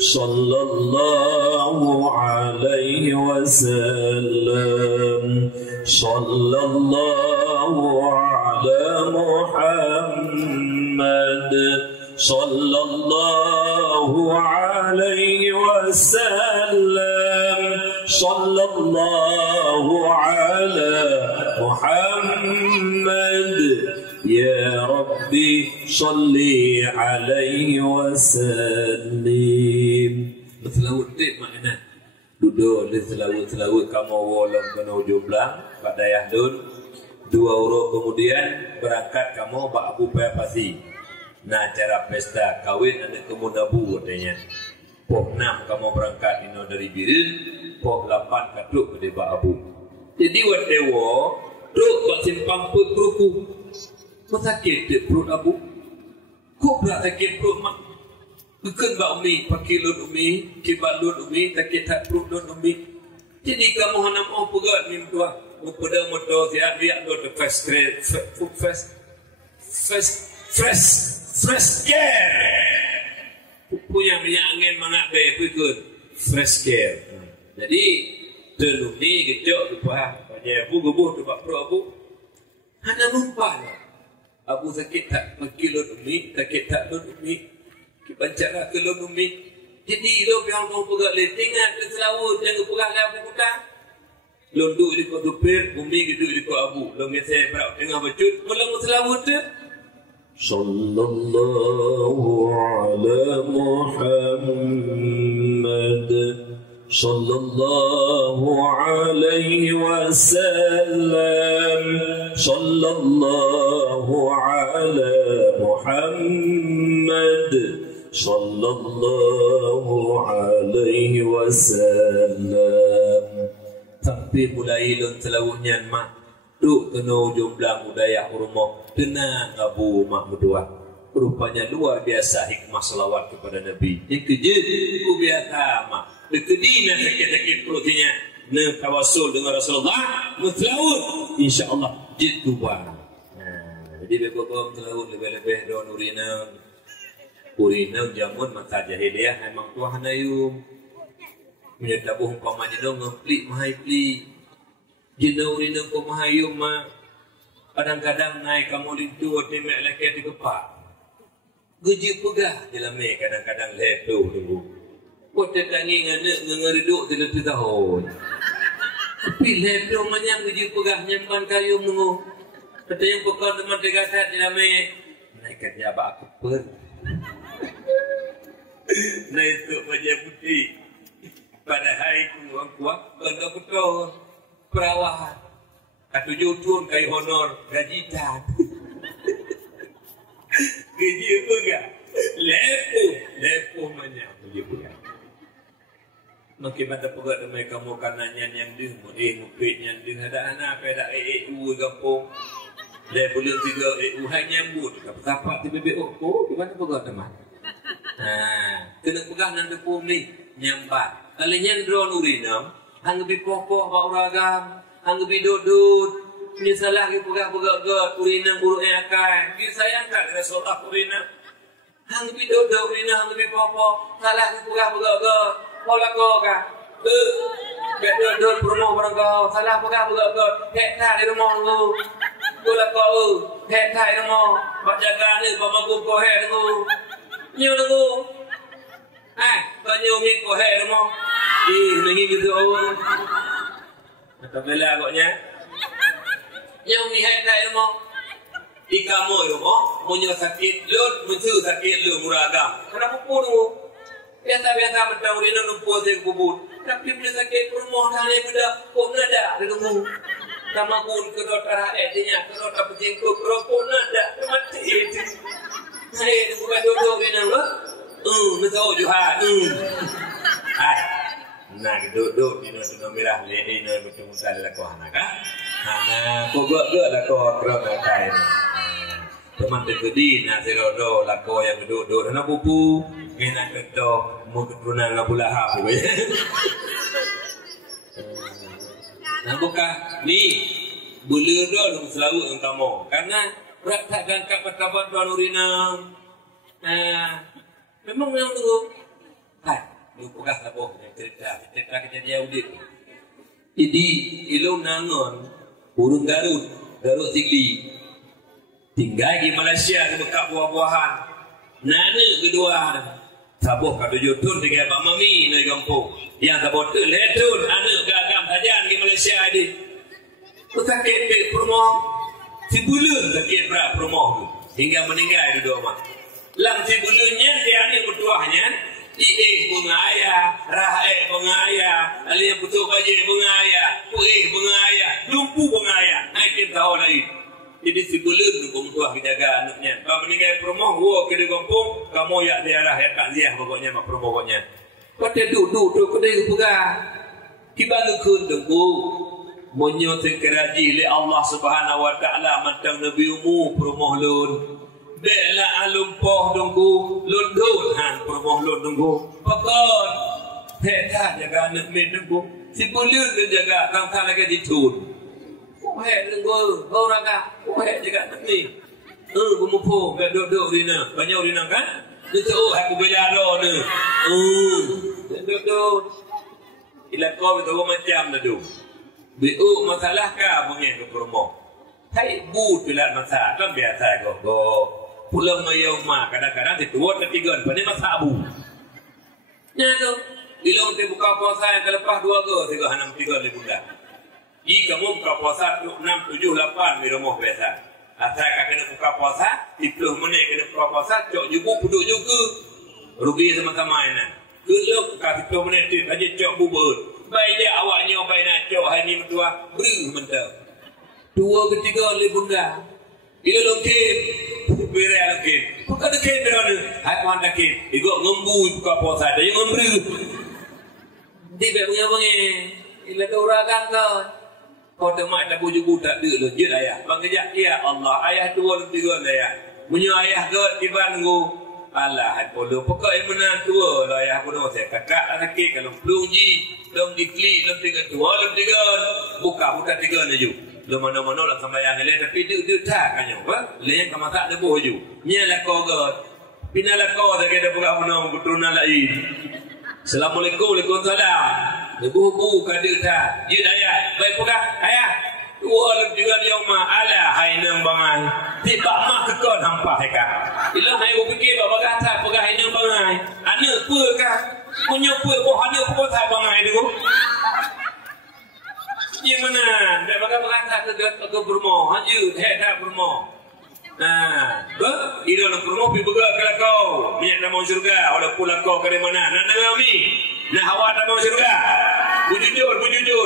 Sallallahu alaihi wasallam. Sallallahu ala Muhammad. Sallallahu alaihi wasallam. Sallallahu ala Muhammad. Ya Rabbi salli alaihi wasallim. Selawat tip makna. Duduk di selawat kamu walam kena hujung belang pada dayah dun. 2 huruf kemudian berangkat kamu Pak Abu Payapasi. Nah cara pesta kawin ada kemudabu katanya. Pok 6 kamu berangkat ino dari Birin. Pok 8 katuk ke Pak Abu. Jadi wadewo duk bak simpang put peruku. Kau sakit dek perut Abu? Kau berat sakit perut mak? Bukan bak umi, pakai lun umi, kibat lun umi, sakit tak perut lun umi. Jadi kamu hana mau pegat ni tua. Mupada motor siap dia tu fresh care. Punya minyak angin mangak be pikun fresh care. Jadi telur ni kecok tu pah. Pada Abu gebuh tu bak perut Abu. Hana mumpah. Abu sakit tak pergi lun umi, sakit tak lun umi, kibancara ke lun umi. Jadi lo yang kau pegang leting ke selawut yang kau pegang Abu Kuta. Lo duduk di kau tupir, umi duduk di kau Abu. Lo biasa berak tengah bacut, malam selawut tu. Sallallahu ala Muhammad. Sallallahu alaihi wasallam. Sallallahu ala Muhammad. Sallallahu alaihi wasallam. Tapi mulai lon selawuhnya mak duk kena ujung belang budaya rumah tenang Abu mak berdua. Rupanya luar biasa hikmah selawat kepada Nabi. Yang kejut ku biasa mak. Dekedi nak sakit-sakit perutnya. Nak tawasul dengan Rasulullah. Mutlawud. InsyaAllah. Jitu bar. Jadi beberapa mutlawud lebih-lebih doon urinang. Urinang jamun masa jahiliyah. Memang tuah nayum. Menyatabuh umpama jenong ngeplik mahai-plik. Jenong urinang ko mahayum mah. Kadang-kadang naik kamu lintu. Timek laki di kepak. Geji pegah. Jelamai kadang-kadang letuh tunggu. Kau tertangi ngereduk tidak tahun. Tapi lepas manyang kerja pegah nyamban kayu mengu. Kata yang pekal teman tergasat dalam naikkan jabak aku pun. Naik tu wajah putih. Pada hari kuang kuat kena betul perawahan. Atau jutun kayu honor gaji tak. Gaji pegah. Lepuh manyang kerja pegah. Makin pada pegat dengan kamu kanannya yang dia mungkin yang dia ada anak pada EU kampung Dia boleh tiga uhai nyambut. Kapak di BBO. Oh, gimana pegang teman? Kena pegang nan tepung ni nyambat. Kalau nyandron urinam, hang lebih pokok bak uragam, hang lebih dudut. Ni salah ke pegang urinam buruk yang akan. Dia sayang tak kena solat urinam. Hang lebih duduk urinam, hang lebih pokok. Salah ke pegang. Pola kau kan? Duduk rumah barang kau. Salah pegang. Hek tak di rumah lu. Pola kau. Hek tak di rumah. Bak jaga ni, bak mangkuk kau hek tu. Nyu tu. Banyu mi kau hek tu. Lagi gitu. Tak bela agaknya. Nyu mi hek tak di rumah. Ikamu di rumah. Munyo sakit lut, muncul sakit lut muragam. Kenapa pun tu? Biasa-biasa mentang urina numpur saya kubur. Tapi bila sakit rumah dah ni benda. Kok nada dia tunggu. Sama pun kerot arah etnya. Kerot apa jengkuk. Kok nada. Mati itu. Saya bukan duduk ni nak. Mesau juhat. Hai. Nah, duduk ni nak merah leh ni nak bertemu sekali lah kau anak kan. Kau gak lah kau kerana kai. Teman terkedi nak serodo lah kau yang duduk. Nak pupu. Kena ketok mau keturunan Abu Lahab. Nah bukan ni boleh dah selalu engkau karena berat tak gangkat pertabat tuan urina. Memang tu. Hai, lu bukan sabo cerita kejadian audit. Jadi ilu nangon burung Garut Sigli tinggal di Malaysia di bekas buah-buahan. Nana kedua sabuh kata jutun dengan Pak Mami dari kampung. Yang sabuh tu letun anak gagam sajan di Malaysia ni. Sakit ke permoh. Si bulan sakit berat permoh tu. Hingga meninggal duduk mak. Lam si bulannya dia ni bertuahnya. Bunga ayah. Rahai bunga ayah. Alih putus bayi bunga ayah. Bunga ayah. Lumpuh bunga ayah. Naik tahu lagi. Jadi si bulan tu bertuah jaga anaknya. Kalau meninggal permoh, gua kena kampung. Kamu yak diarah yak tak ziah pokoknya mak permoh pokoknya. Kau duduk kedai pegang. Tiba lukun tunggu. Monyo sekeraji le Allah Subhanahu Wa Taala matang Nabi umu permoh lun. Bela alumpoh tunggu. Lundun han permoh lun tunggu. Pokon. Heta jaga anak min tunggu. Si bulan tu jaga kang lagi ditun. Hei tunggu, orang kah? Hei jaga tak ni. Bumupu, duduk urina, banyak urina kan? Duduk, aku bela roh ni. Duduk. Ila kau betul macam tu. Bu masalah kah mungkin ke promo. Hai bu tulat masalah kan biasa kau. Pulang mayau mak kadang-kadang dituat ketiga, pada masa bu. Ya tu. Bila kita buka puasa yang kelepas 2 ke, tiga hanam 3 lebih bulan. Jika kamu buka puasa 6, 7, 8 di rumah biasa. Asal kena buka puasa, 30 menit kena buka puasa, cok juga, puduk juga. Rugi sama-sama ini. Kalau buka 10 menit tu, aja cok bubur. Baik dia awaknya, baik nak cok, hari ni mentua, beri mentah. 2 ke 3 lebih bunda. Bila lukir, berai lukir. Bukan lukir berana. Hai tuan lukir. Ikut ngembu buka puasa, dia memberi. Dia punya-punya. Bila kau urakan kau. Kau temak tak bujuk tak ada lah. Jut ayah. Bang kejap. Ya Allah. Ayah 2 3 ayah. Punya ayah ke tiba nunggu. Alah. Pokok yang menang 2 lah ayah pun. Saya kakak lah sakit. Kalau belum ji. Belum diklik. Belum 3. 2 belum 3. Buka 3 laju. Belum mana-mana lah sambayang. Tapi dia tak kan. Lain kamu tak ada buh ju. Nyalah kau ke. Pinalah kau tak kena buka menang. Keturunan lain. Assalamualaikum. Waalaikumsalam. Buku kada tak. Jut ayah. Baik pegang. Ayah. 2 lebih 3 yaumah. Alah. Hai nang bangai. Tiba mak kekon hampa hai kah. Bila hai berfikir bapak kata. Pegang hai nang bangai. Anak apa kah. Menyupa. Anak apa tak bangai tu. Yang mana. Tak bakal berkata ke bermoh. Jut. Hai tak bermoh. Ida nak bermoh. Pergi bergerak ke kau. Minyak tak mau syurga. Walaupun kau ke mana. Nak dengar ni. Nak hawa tak mau syurga. Bujujur.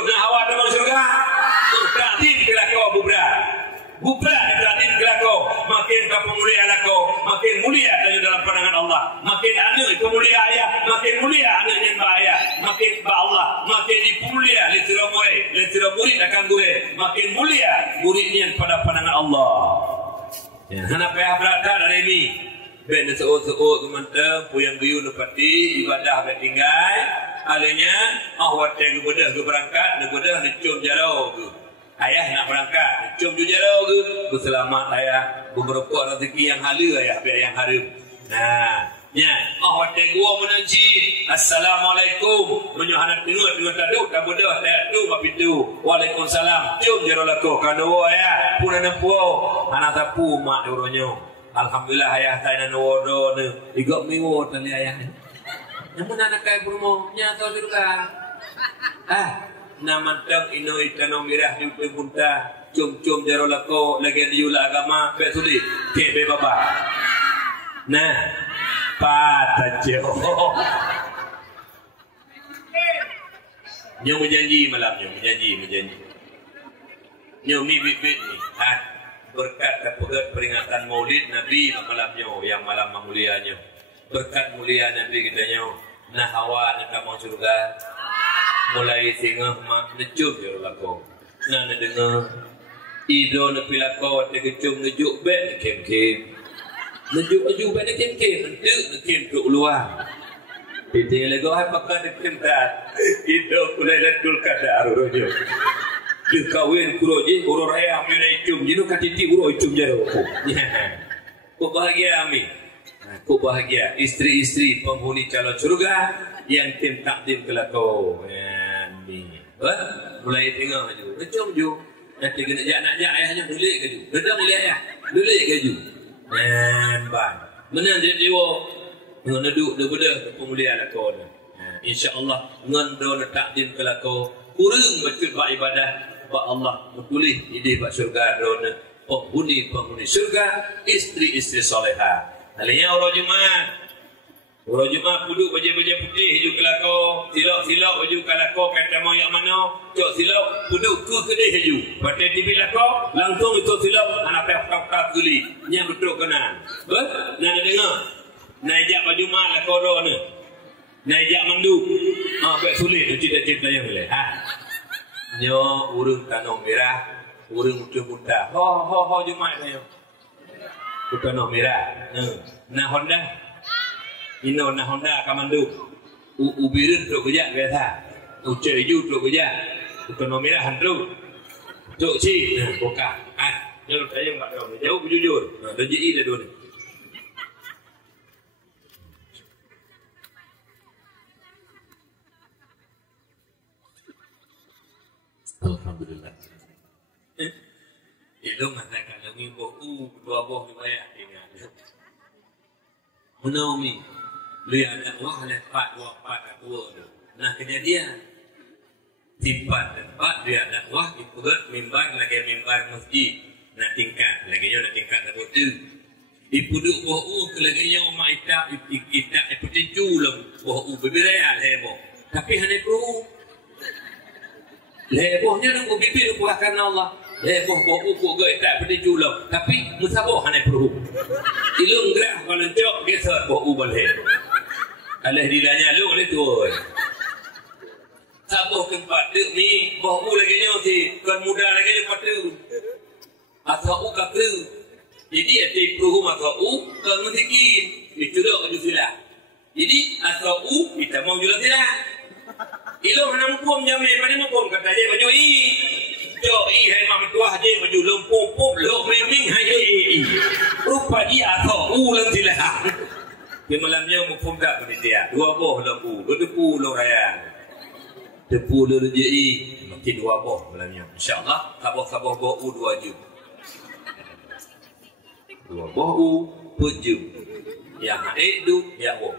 Nak hawa tak mau syurga. Berarti bila kau Bukan berarti bila kau makin kau mulia kau, makin mulia dalam pandangan Allah. Makin anak kemulia ayah, makin mulia anak yang ayah. Makin Allah, makin dipulia letira murid akan gure, makin mulia muridnya pada pandangan Allah. Ya, hana payah berada dari ini. Ben seuut mentang puyang guyun nepati ibadah bet tinggal. Alanya awat teh gebedah ge berangkat, gebedah necum jarau ge. Ayah nak berangkat, necum ju jarau ge. Berselamat ayah, beberapa rezeki yang halal ayah biar yang harum. Nah, nya awat teh gua menanci. Assalamualaikum. Menyohanat dengar tadu tak bedah tak tu mapitu. Waalaikumsalam. Cium jarau lako kanu ayah. Puna nempuo. Anak tapu mak uronyo. Alhamdulillah ayah tanya nuwodo ne. Igok miwo tali ayah. Namun anak kaya burmo nyata juga. Nama tang ino itano mirah di punta. Cium jarau lako lagi diula agama be sulit. Ke be baba. Nah, patajo. Nyo menjanji malam nyo menjanji. Nyo mi bibit ni. Berkat kepegat peringatan Maulid Nabi malamnya yang malam mulianya. Berkat mulia Nabi kita nyo. Nah hawa nak mau surga. Mulai singa mak necuk ya lako. Nah dengar ido nak pilako te kecum nejuk bet kem. Nejuk aju bet kem. Nentuk kem duk luar. Dia lego hai pakai kem tat. Ido kulai ledul kada arurojo. Dia kawin kuroji uror ayam yuna icum jinu katiti uro icum jaro kok bahagia ami kok bahagia istri-istri penghuni calon surga yang tim takdim kelako ami mulai tengok aju icum ju nanti kena nak ayahnya dulik ke ju dedang oleh ayah dulik ke ju ban menang dia jiwa ngaduk de beda pemulihan lako insyaallah ngondo takdim kelako kurang betul bak ibadah Pak Allah memulih ide Pak surga dona penghuni surga istri-istri soleha. Alihnya orang Jumaat puduk baju putih hiju kelako silok baju kelako kata mau yang mana cok silok puduk ke kedai hiju pada TV lako langsung itu silok anak pek guli yang betul kena nak dengar naijak baju mak lako dona naijak mandu baik sulit cita-cita yang boleh nyo urung tanah merah, urung udah muda. Ho Jumaat saya. Tanah merah. Nah Honda. Ino nah Honda kamandu. Ubirin tu kerja biasa. Ucai ju tu kerja. Tanah merah handru. Cok si. Buka. Nyo saya enggak tahu. Jauh jujur. Rezeki dah dulu. Alhamdulillah. Itu masakan lagi bohu dua boh dibayar dengan. Menaumi, lihat dakwah lepas dua. Nah kejadian tempat dia dakwah dibuat mimbar lagi mimbar masjid. Nah tingkat lagi nya tingkat tertentu. Dipuduk bohu lagi nya umat itak seperti julam bohu berbeda heboh. Tapi hanya perlu lebohnya nunggu bibir buah karena Allah. Leboh buku gay tak berdiri julang. Tapi musabah hanya perlu. Ilung gerah kalau cok geser buah balhe. Alah dilanya lu oleh tu. Sabuh tempat tu ni buah lagi nya si kan muda lagi nya patu. Asau kata. Jadi ada perlu asau kan mestikin dicudak aju sila. Jadi asau kita mau jual sila. Ilo menampung jamai pada mampung kata dia baju jo hai mam tuah je baju lempung lo meming hai rupa dia atau ulang silah di malamnya mampung tak dia dua boh lembu depu lo raya depu lo rezeki makin dua boh malamnya insyaallah sabah boh dua jum dua boh pujum yang du ya boh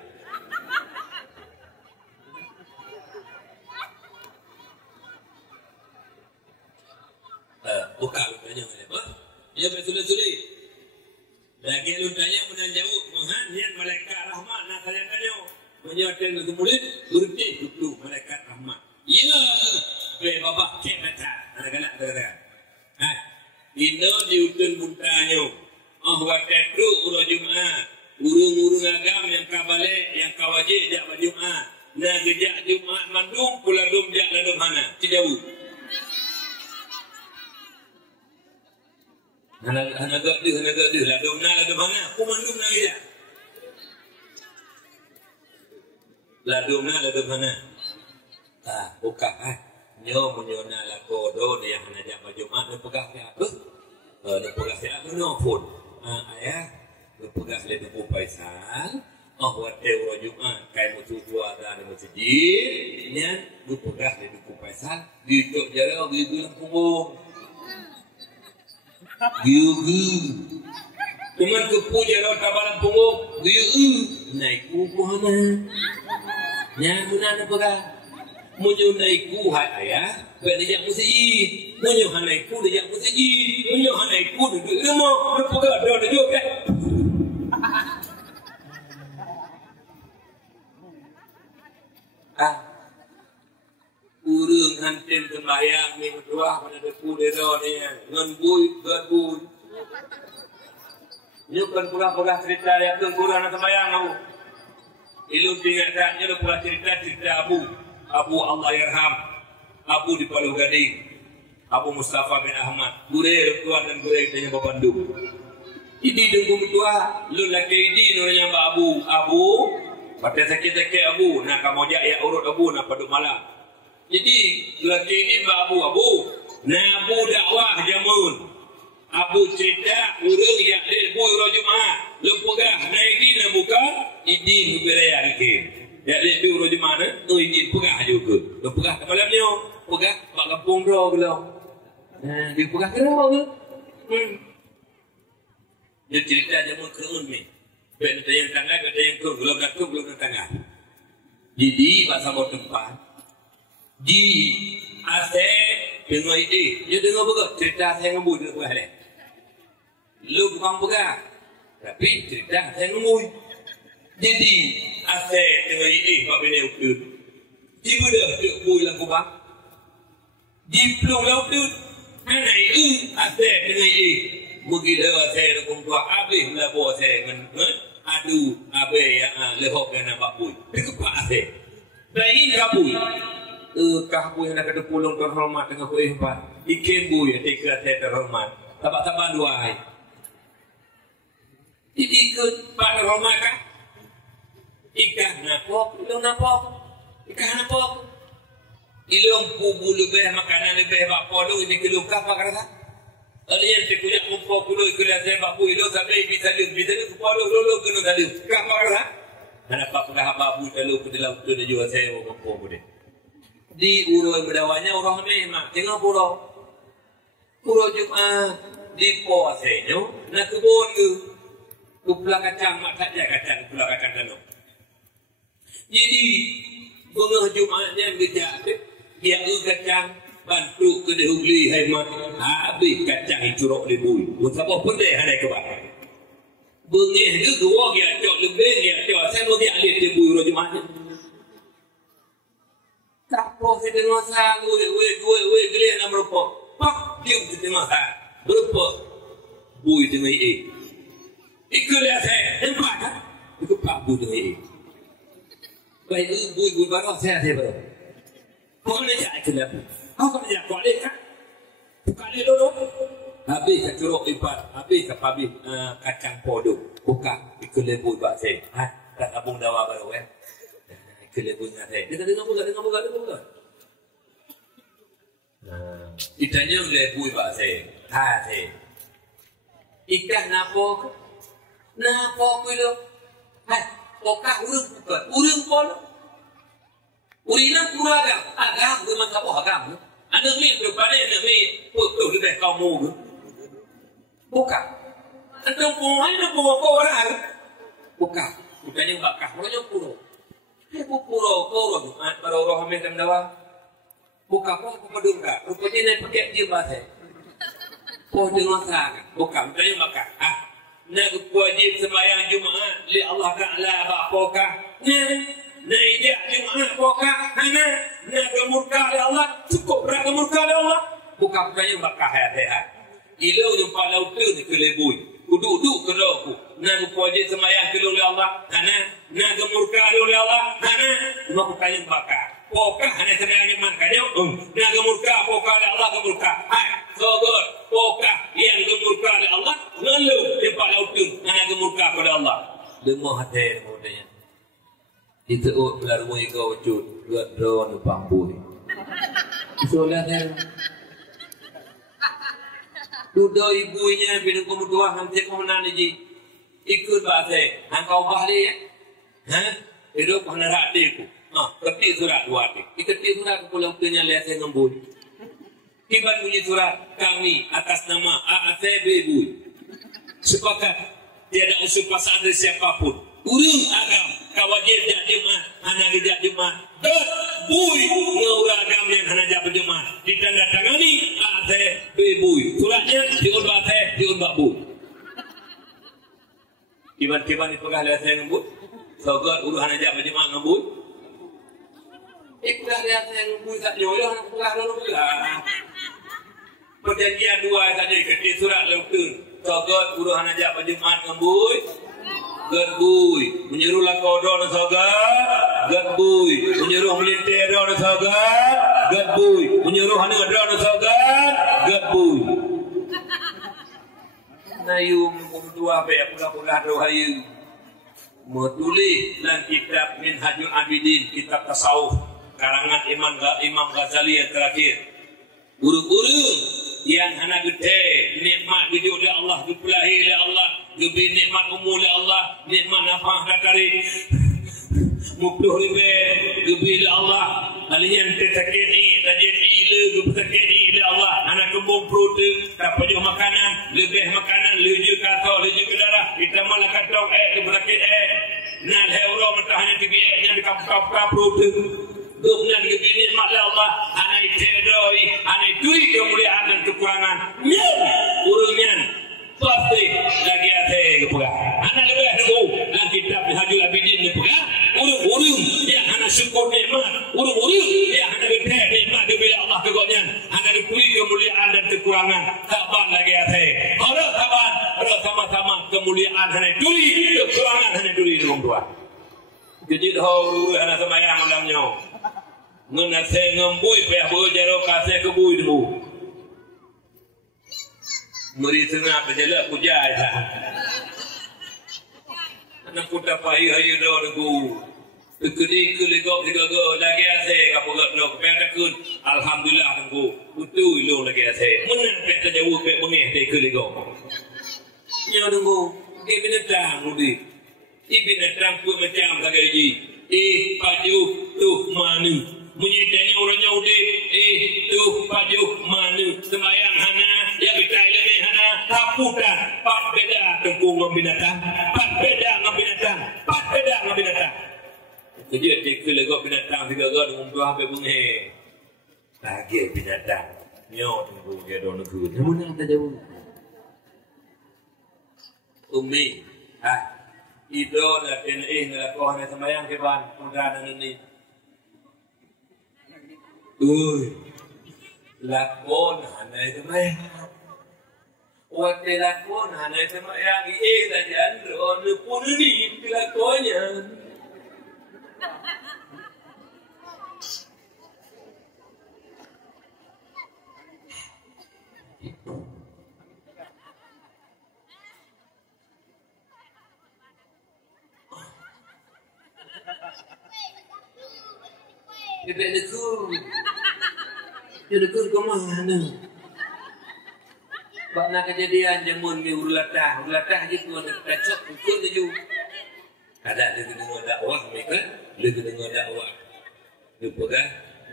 buka lutanya apa? Ya betul-betul. Lagi lutanya menanjau menghanian malaikat rahmat nak tanya-tanya. Menyatakan ke murid berhenti duduk malaikat rahmat. Ya, be bapa cek baca. Ada. Ino diutun muntanya. Watetu urang Jumaat. Urung-urung agam yang kabale yang kawajib jak Jumaat. Nah gejak Jumaat mandum pula dum jak ladum hana. Cidawu. Hana gak deh ladum na ladum hana. Aku mandum na gejak. Ladum na ladum hana. Buka nyo munyona la kodo dia hana jak Jumaat pegah dia. Pegah dia no pun. Ayah pegah dia tu Faisal. Buat euro Jumat kai mutu tua dan masjid nya du pegah di duku Faisal di tok jara gi lang punggung gi cuman ke puja lo tabalan punggung gi naik ku hana nya munana pegah munyo naik ku ayah be dia masjid munyo naik ku dia masjid munyo naik ku du mo pegah do jo ke urung hantin sembahyang ni berdua pada depu dero ni ngenbui berbui nyukan pula cerita yang tengkura nak sembahyang kamu ilmu tinggal saatnya lu pula cerita Abu Allah Yarham Abu di Palu Gading Abu Mustafa bin Ahmad gure tuan dan gure tanya Bandung ini dengku berdua lu laki ini nurnya Abu pada sakit-sakit Abu nak kamu jak ya urut Abu nak paduk malam. Jadi laki ini Abu nak Abu dakwah jamun. Abu cerita urang yang lebu Jumaat. Lu pegah naik di nak buka idin beraya ke. Ya lebu Jumaat tu idin pegah juga. Lu pegah malam ni pegah bak kampung ro gelo. Dia pegah ro ke. Dia cerita jamun keun ni. Ada yang tangga, ada yang kur, belum tangga. Jadi bahasa mau tempat di AC dengan dia dengar betul cerita saya ngembui dengan buah ni. Lu bukan pegang, tapi cerita saya ngembui. Jadi AC dengan pak bini ukut. Tiba dah duk bui lang kubang. Di pelung laut tu, mana AC dengan Mugila saya nak tua habis lah bawa saya dengan adu abe yang lehok dengan nampak bui. Dekat saya. Lain kabui. Kabui nak ada pulung terhormat dengan kuih empat. Ikan bui yang tiga saya terhormat. Tabak-tabak dua hari. Jadi ikut pak terhormat kah? Ikan napok, ilung napok. Ikan napok. Ilung kubu lebih makanan lebih bak polu ini kelukah pak rasa. Alian sekuyak mumpuk kulo ikulah saya babu ilo sampai bisa lu kualo lolo kena tadi. Kah marah? Ada apa pula babu telu kedalam tu dia jual saya mumpuk dia. Di urang berdawanya orang memang tengok puro Jumaat di puasanya nak kebun ke pula kacang mak tak ada kacang pula kacang tanu. Jadi bunga Jumaatnya gejak dia kacang bantu ke dihugli hemat habis kacang curok lebui musabah pendek hadai ke bawah bengih ke dua dia cok lebih dia cok saya mau dia alit lebui ro Jumaat tak po saya dengar sang we gele nak berapa pak dia dengar ha berapa bui dengan ikut dia saya empat ikut pak bui dengan baik bui baru saya berapa kau ni jak kenapa kau nak kau ni kan? Bukan ni dulu. Habis curok ibat, habis habis kacang podok. Buka ikut lembu ibat saya. Tak abung dawa baru ikut lembu dengan saya. Dia dengar buka. Ditanya lembu ibat saya. Saya. Ikan napok. Napok itu. Pokak urang pol. Urina pura agam memang tak boleh agam. Anak ni berpada anak ni betul lebih kamu. Bukan. Anak puai nak bawa orang. Bukan. Bukannya bakah, orangnya puro. Puro Jumaat baru orang ambil dalam dawa. Bukan apa pedung tak. Rupanya nak pakai dia bahasa. Dengar sangat. Bukan. Bukannya bakah. Nak wajib sembahyang Jumaat li Allah Taala bakokah. Naijak Jumaat pokah nak kemurka oleh Allah cukup berat kemurka oleh Allah bukan pertanyaan bakah hayat-hayat ilo yang palau tu ni kelebui duduk ke aku. Nak puji semayang ke oleh Allah. Nak gemurka oleh Allah. Cuma aku tanya bakar. Pokah hanya semayang iman kanya. Nak gemurka, pokah oleh Allah gemurka. Hai, so good. Pokah yang gemurka oleh Allah. Lalu tempat lautun. Nak gemurka oleh Allah. Dengar hati mudanya. Itu belarui kau cut. Gak drone pambui. Soalnya duduk ibunya bina kemuduan hampir kemenan ji ikut bahasa engkau bahli hidup penerak diku ketik surat dua ketik surat pulau punya lihat saya ngembun tiba bunyi surat kami atas nama AATB ibu sepakat tiada usul pasal dari siapapun urung agam kawajib jak jemaah anak jak jemaah bui nguragam yang hana jak berjemaah ditandatangani AATB bui suratnya diunbah bui tiba-tiba dipegah lihat saya ngembut sogot uru hana jak berjemaah ngembut pegah lihat saya ngembut tak nyoyo hana pegah lalu pegah perjanjian dua saja ketik surat lautun sogot uru hana jak berjemaah ngembut Gerbui menyuruh lakodon sagat, gerbui menyuruh melintir don sagat, gerbui menyuruh hangadon sagat, gerbui. Nayum kumtua be pula-pula rohayu. Metulis dalam kitab Minhajul Abidin, kitab tasawuf karangan Imam Ghazali yang terakhir. Guru-guru yang hana gede nikmat hidup oleh Allah, dipelahi oleh Allah, gebi nikmat umur oleh Allah, nikmat nafah dakari mupluh ribe gebi oleh Allah, alian tersakit ni tajin ila gebi sakit ni oleh Allah, anak kembung perut dapat jual makanan, lebih makanan leju kata leju ke darah, kita malah katong gebi sakit nan euro mentahnya tibi yang di kampung perut Duhnan gebi nikmat Allah, anai tedoi, anai tui kemuliaan dan kekurangan. Urungnya pasti lagi ada kepegah. Anak lebih dulu dalam kitab Minhajul Abidin kepegah. Urung yang anak syukur nikmat, urung yang anak gede nikmat gebi Allah kegoknya. Anak tui kemuliaan dan kekurangan. Sabar lagi ada. Orang sabar, orang sama-sama kemuliaan anai tui, kekurangan anai tui dengan dua. Jadi dahulu anak sembahyang malamnya. Ngenase ngembui peh berjaro kasih kebui dulu. Meri tengah berjalan pujai dah. Anak putar pahih hayu dah nunggu. Kekedi kelegok digaga lagi asih apa gak nak pentakun. Alhamdulillah nunggu. Betul lo lagi asih. Menang peh terjauh peh bengih dek kelegok. Nyo nunggu. Binatang mudi. Binatang pun macam tagaji. Paju tuh manu. Menyidani orang Yahudi tuh paju manu semayang hana yang bitai lemeh hana taputan pat beda tengkung ngambinatang pat beda ngambinatang kerja tikul legok binatang tiga gak dengan dua habis bungi lagi binatang nyo tunggu dia doa negeri namun yang tak jauh Umi Ido nak nak kau hanya semayang keban mudah dan ini lakon hanay semayang. Waktu lakon hanay semayang. Saja ron pun ni lakonnya. Bebek nekur ke mana? Bakna kejadian jamun ni ulatah gitu ada pecok ukur tu. Ada dia dengar dakwah mereka, dia dengar dakwah. Lupa kan?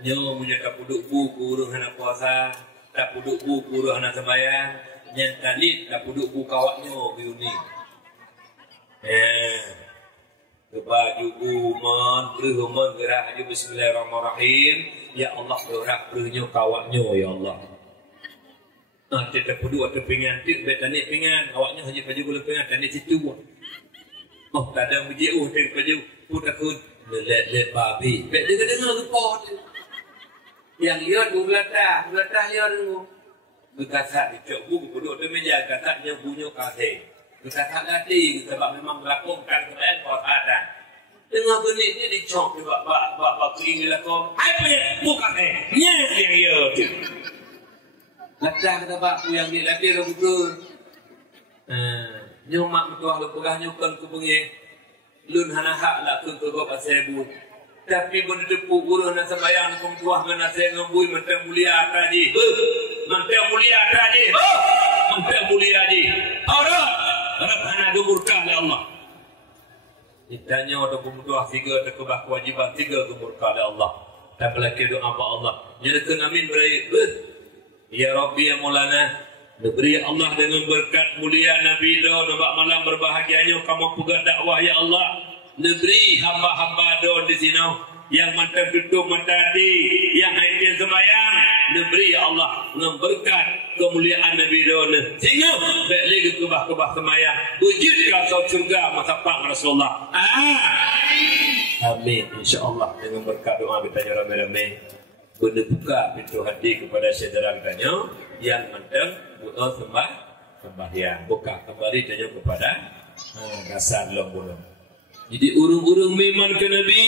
Nyo punya tak puduk buku urung anak puasa, tak puduk buku urung anak sembahyang, yang talit tak puduk buku kawaknya biuni. Kebaju guman, berhuman gerak aja bismillahirrahmanirrahim. Ya Allah gerak berhunyo kawaknya ya Allah. Kita perlu ada pingan, kita tanik pingan, awaknya hanya baju gula pingan, tanik situ. Oh, tak ada baju, tanik baju, putakun, let babi. Bek dia dengar report. Yang lihat bulatah lihat dengar. Berkasak dicok buku, duduk di meja, kataknya bunyo kasih. Kita tak latih, kita memang melakukan Quran kalau ada. Dengar bunyi ni dicok juga bak keringilah kau. Apa bukan nya yang ya. Latah kata bak yang ni latih betul. Nyomak metuah lu pegah nyukan ke bengi. Lun hana hak lah ke gop asebu. Tapi benda depu uruh nak sembayang kum tuah ngana saya ngembui mentang mulia tadi. Mentang mulia tadi. Mentang mulia tadi. Ora Arab hana dumurkah oleh Allah. Ditanya untuk kemudian tiga terkebah kewajiban tiga kemurka oleh Allah. Dan belakang doa apa Allah. Nyatakan amin berair. Ya Rabbi ya Maulana. Beri Allah dengan berkat mulia Nabi Daud. Nampak malam berbahagianya kamu pegang dakwah ya Allah. Beri hamba-hamba Daud di sini. Yang mantap tutup mata hati. Yang haitin semayang. Beri ya Allah. Dengan berkat kemuliaan Nabi Daud. Sehingga baik lagi kebah-kebah semayang. Wujud kasau surga masapak Rasulullah. Amin. InsyaAllah dengan berkat doa kita ramai-ramai. Benda buka pintu hati kepada saudara kita yang mantap buat sembahyang. Buka kembali tanya kepada rasa dalam. Jadi urung-urung memang ke Nabi.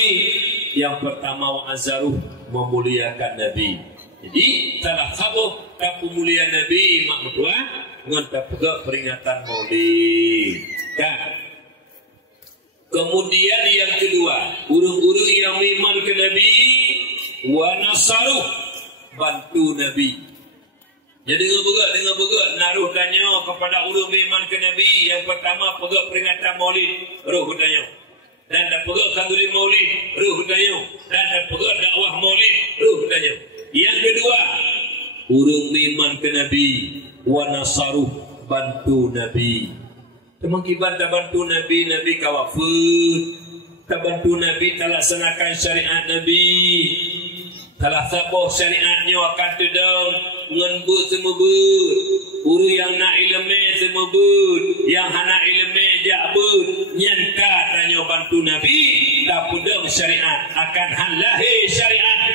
Yang pertama wa'azaruh memuliakan Nabi. Jadi salah satu pemuliaan Nabi mak mertua ngantar juga peringatan Maulid. Kan? Kemudian yang kedua, urung-urung yang memang ke Nabi wa nasaruh bantu Nabi. Jadi dengan begat naruh tanya kepada urung memang ke Nabi. Yang pertama pegang peringatan Maulid, roh tanya. Dan pegang kanduri Maulid, roh tanya. Dan pegang dakwah Maulid, roh tanya. Yang kedua, urung memang ke Nabi wa nasaruh bantu Nabi. Kemungkinan tak bantu Nabi, Nabi kawafut. Tak bantu Nabi tak laksanakan syariat Nabi. Salah sabuh syariatnya akan tedang ngenbut semua but. Urung yang nak ilmu semua but. Yang hana ilmu jak but. Nyanta tanya bantu Nabi. Tak pudang syariat akan halahi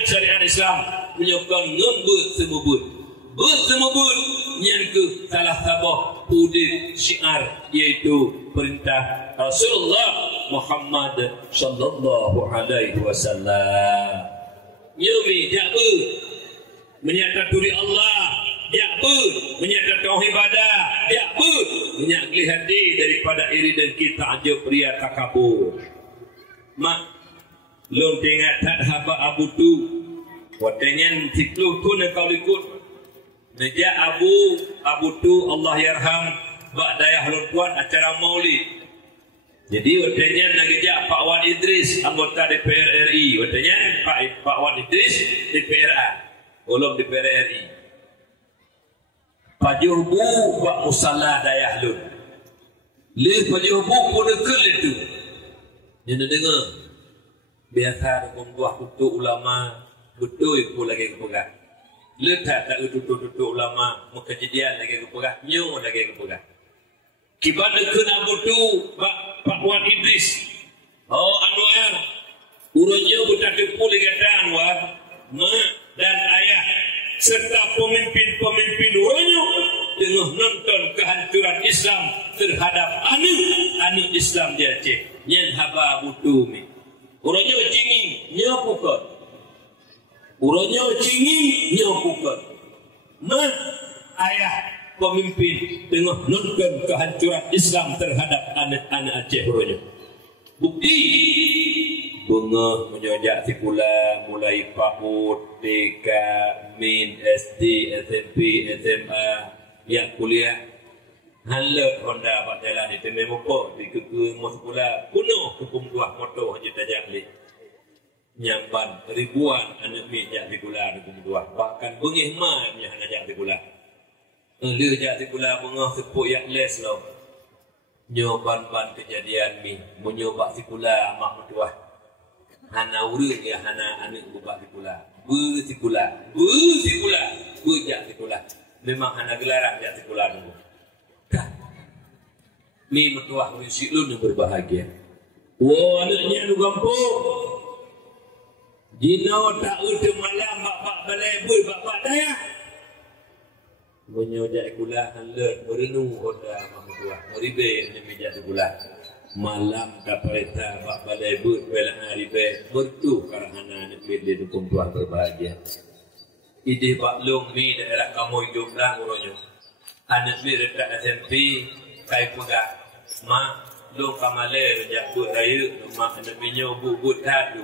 syariat Islam. Menyokong ngebut semua but. But semua but. Yang ke salah sabuh udit syiar iaitu perintah Rasulullah Muhammad sallallahu alaihi wasallam. Nyumi jakbe menyatakan diri Allah, jakbe menyatakan tauhid ibadah, jakbe menyatakan hati daripada iri dan kita aja pria takabur. Mak lon tengah tak haba abu tu watengen tiklu tu nak kau ikut Neja Abu tu Allah yarham bak dayah lutuan acara Maulid. Jadi watanya nageja Pak Wan Idris anggota DPR RI, watanya Pak Wan Idris DPRA, ulum DPR RI. Pajurbu bak musalla dayah lun. Le pajurbu pun dekel itu. Jangan dengar. Biasa buah kutu ulama betul pun lagi kepegang. Letak tak tutup ulama kejadian lagi kepegang, nyo lagi kepegang. Kibat dekat Abu tu Pak Wan Idris. Oh Anwar, urutnya buta tepul kata Anwar, mak dan ayah serta pemimpin-pemimpin urutnya tengah nonton kehancuran Islam terhadap anak Islam di Aceh. Yang haba Abu tu mi. Urutnya cinging, nyapukot. Urutnya cinging, nyapukot. Mak ayah pemimpin tengah nonton kehancuran Islam terhadap anak-anak Aceh urutnya. Bukti bunga menyojak sikula mulai PAUD, TK, MIN, SD, SMP, SMA yang kuliah halat Honda pak jalan di temui mopok di kekeng mau sekolah kuno kepung tuah motor hanya tajak li nyamban ribuan anak mi jak sikula di kepung tuah bahkan bengih ma yang najak sikula dia jak sikula bengah sepuk yak les lo nyoban-ban kejadian mi menyobak sikula mak mertua hana urang ya hana anak bubak sikula jak sikula memang hana gelaran jak sikula dulu kan mi mertua musik lu yang berbahagia wah anaknya lu gampung jino tak udah malam bapak balebul bapak daya menyojak kula halat merenung Honda tua meribe ni meja sebulan malam kapareta bak balai but bela aribe bertu karahana ni pilih dukung tuan berbahagia ide Pak Long ni daerah kamu hidup lang uronyo anak ni dekat SMP kai pegak mak Long kamale rejak but raya mak anak minyo but tak tu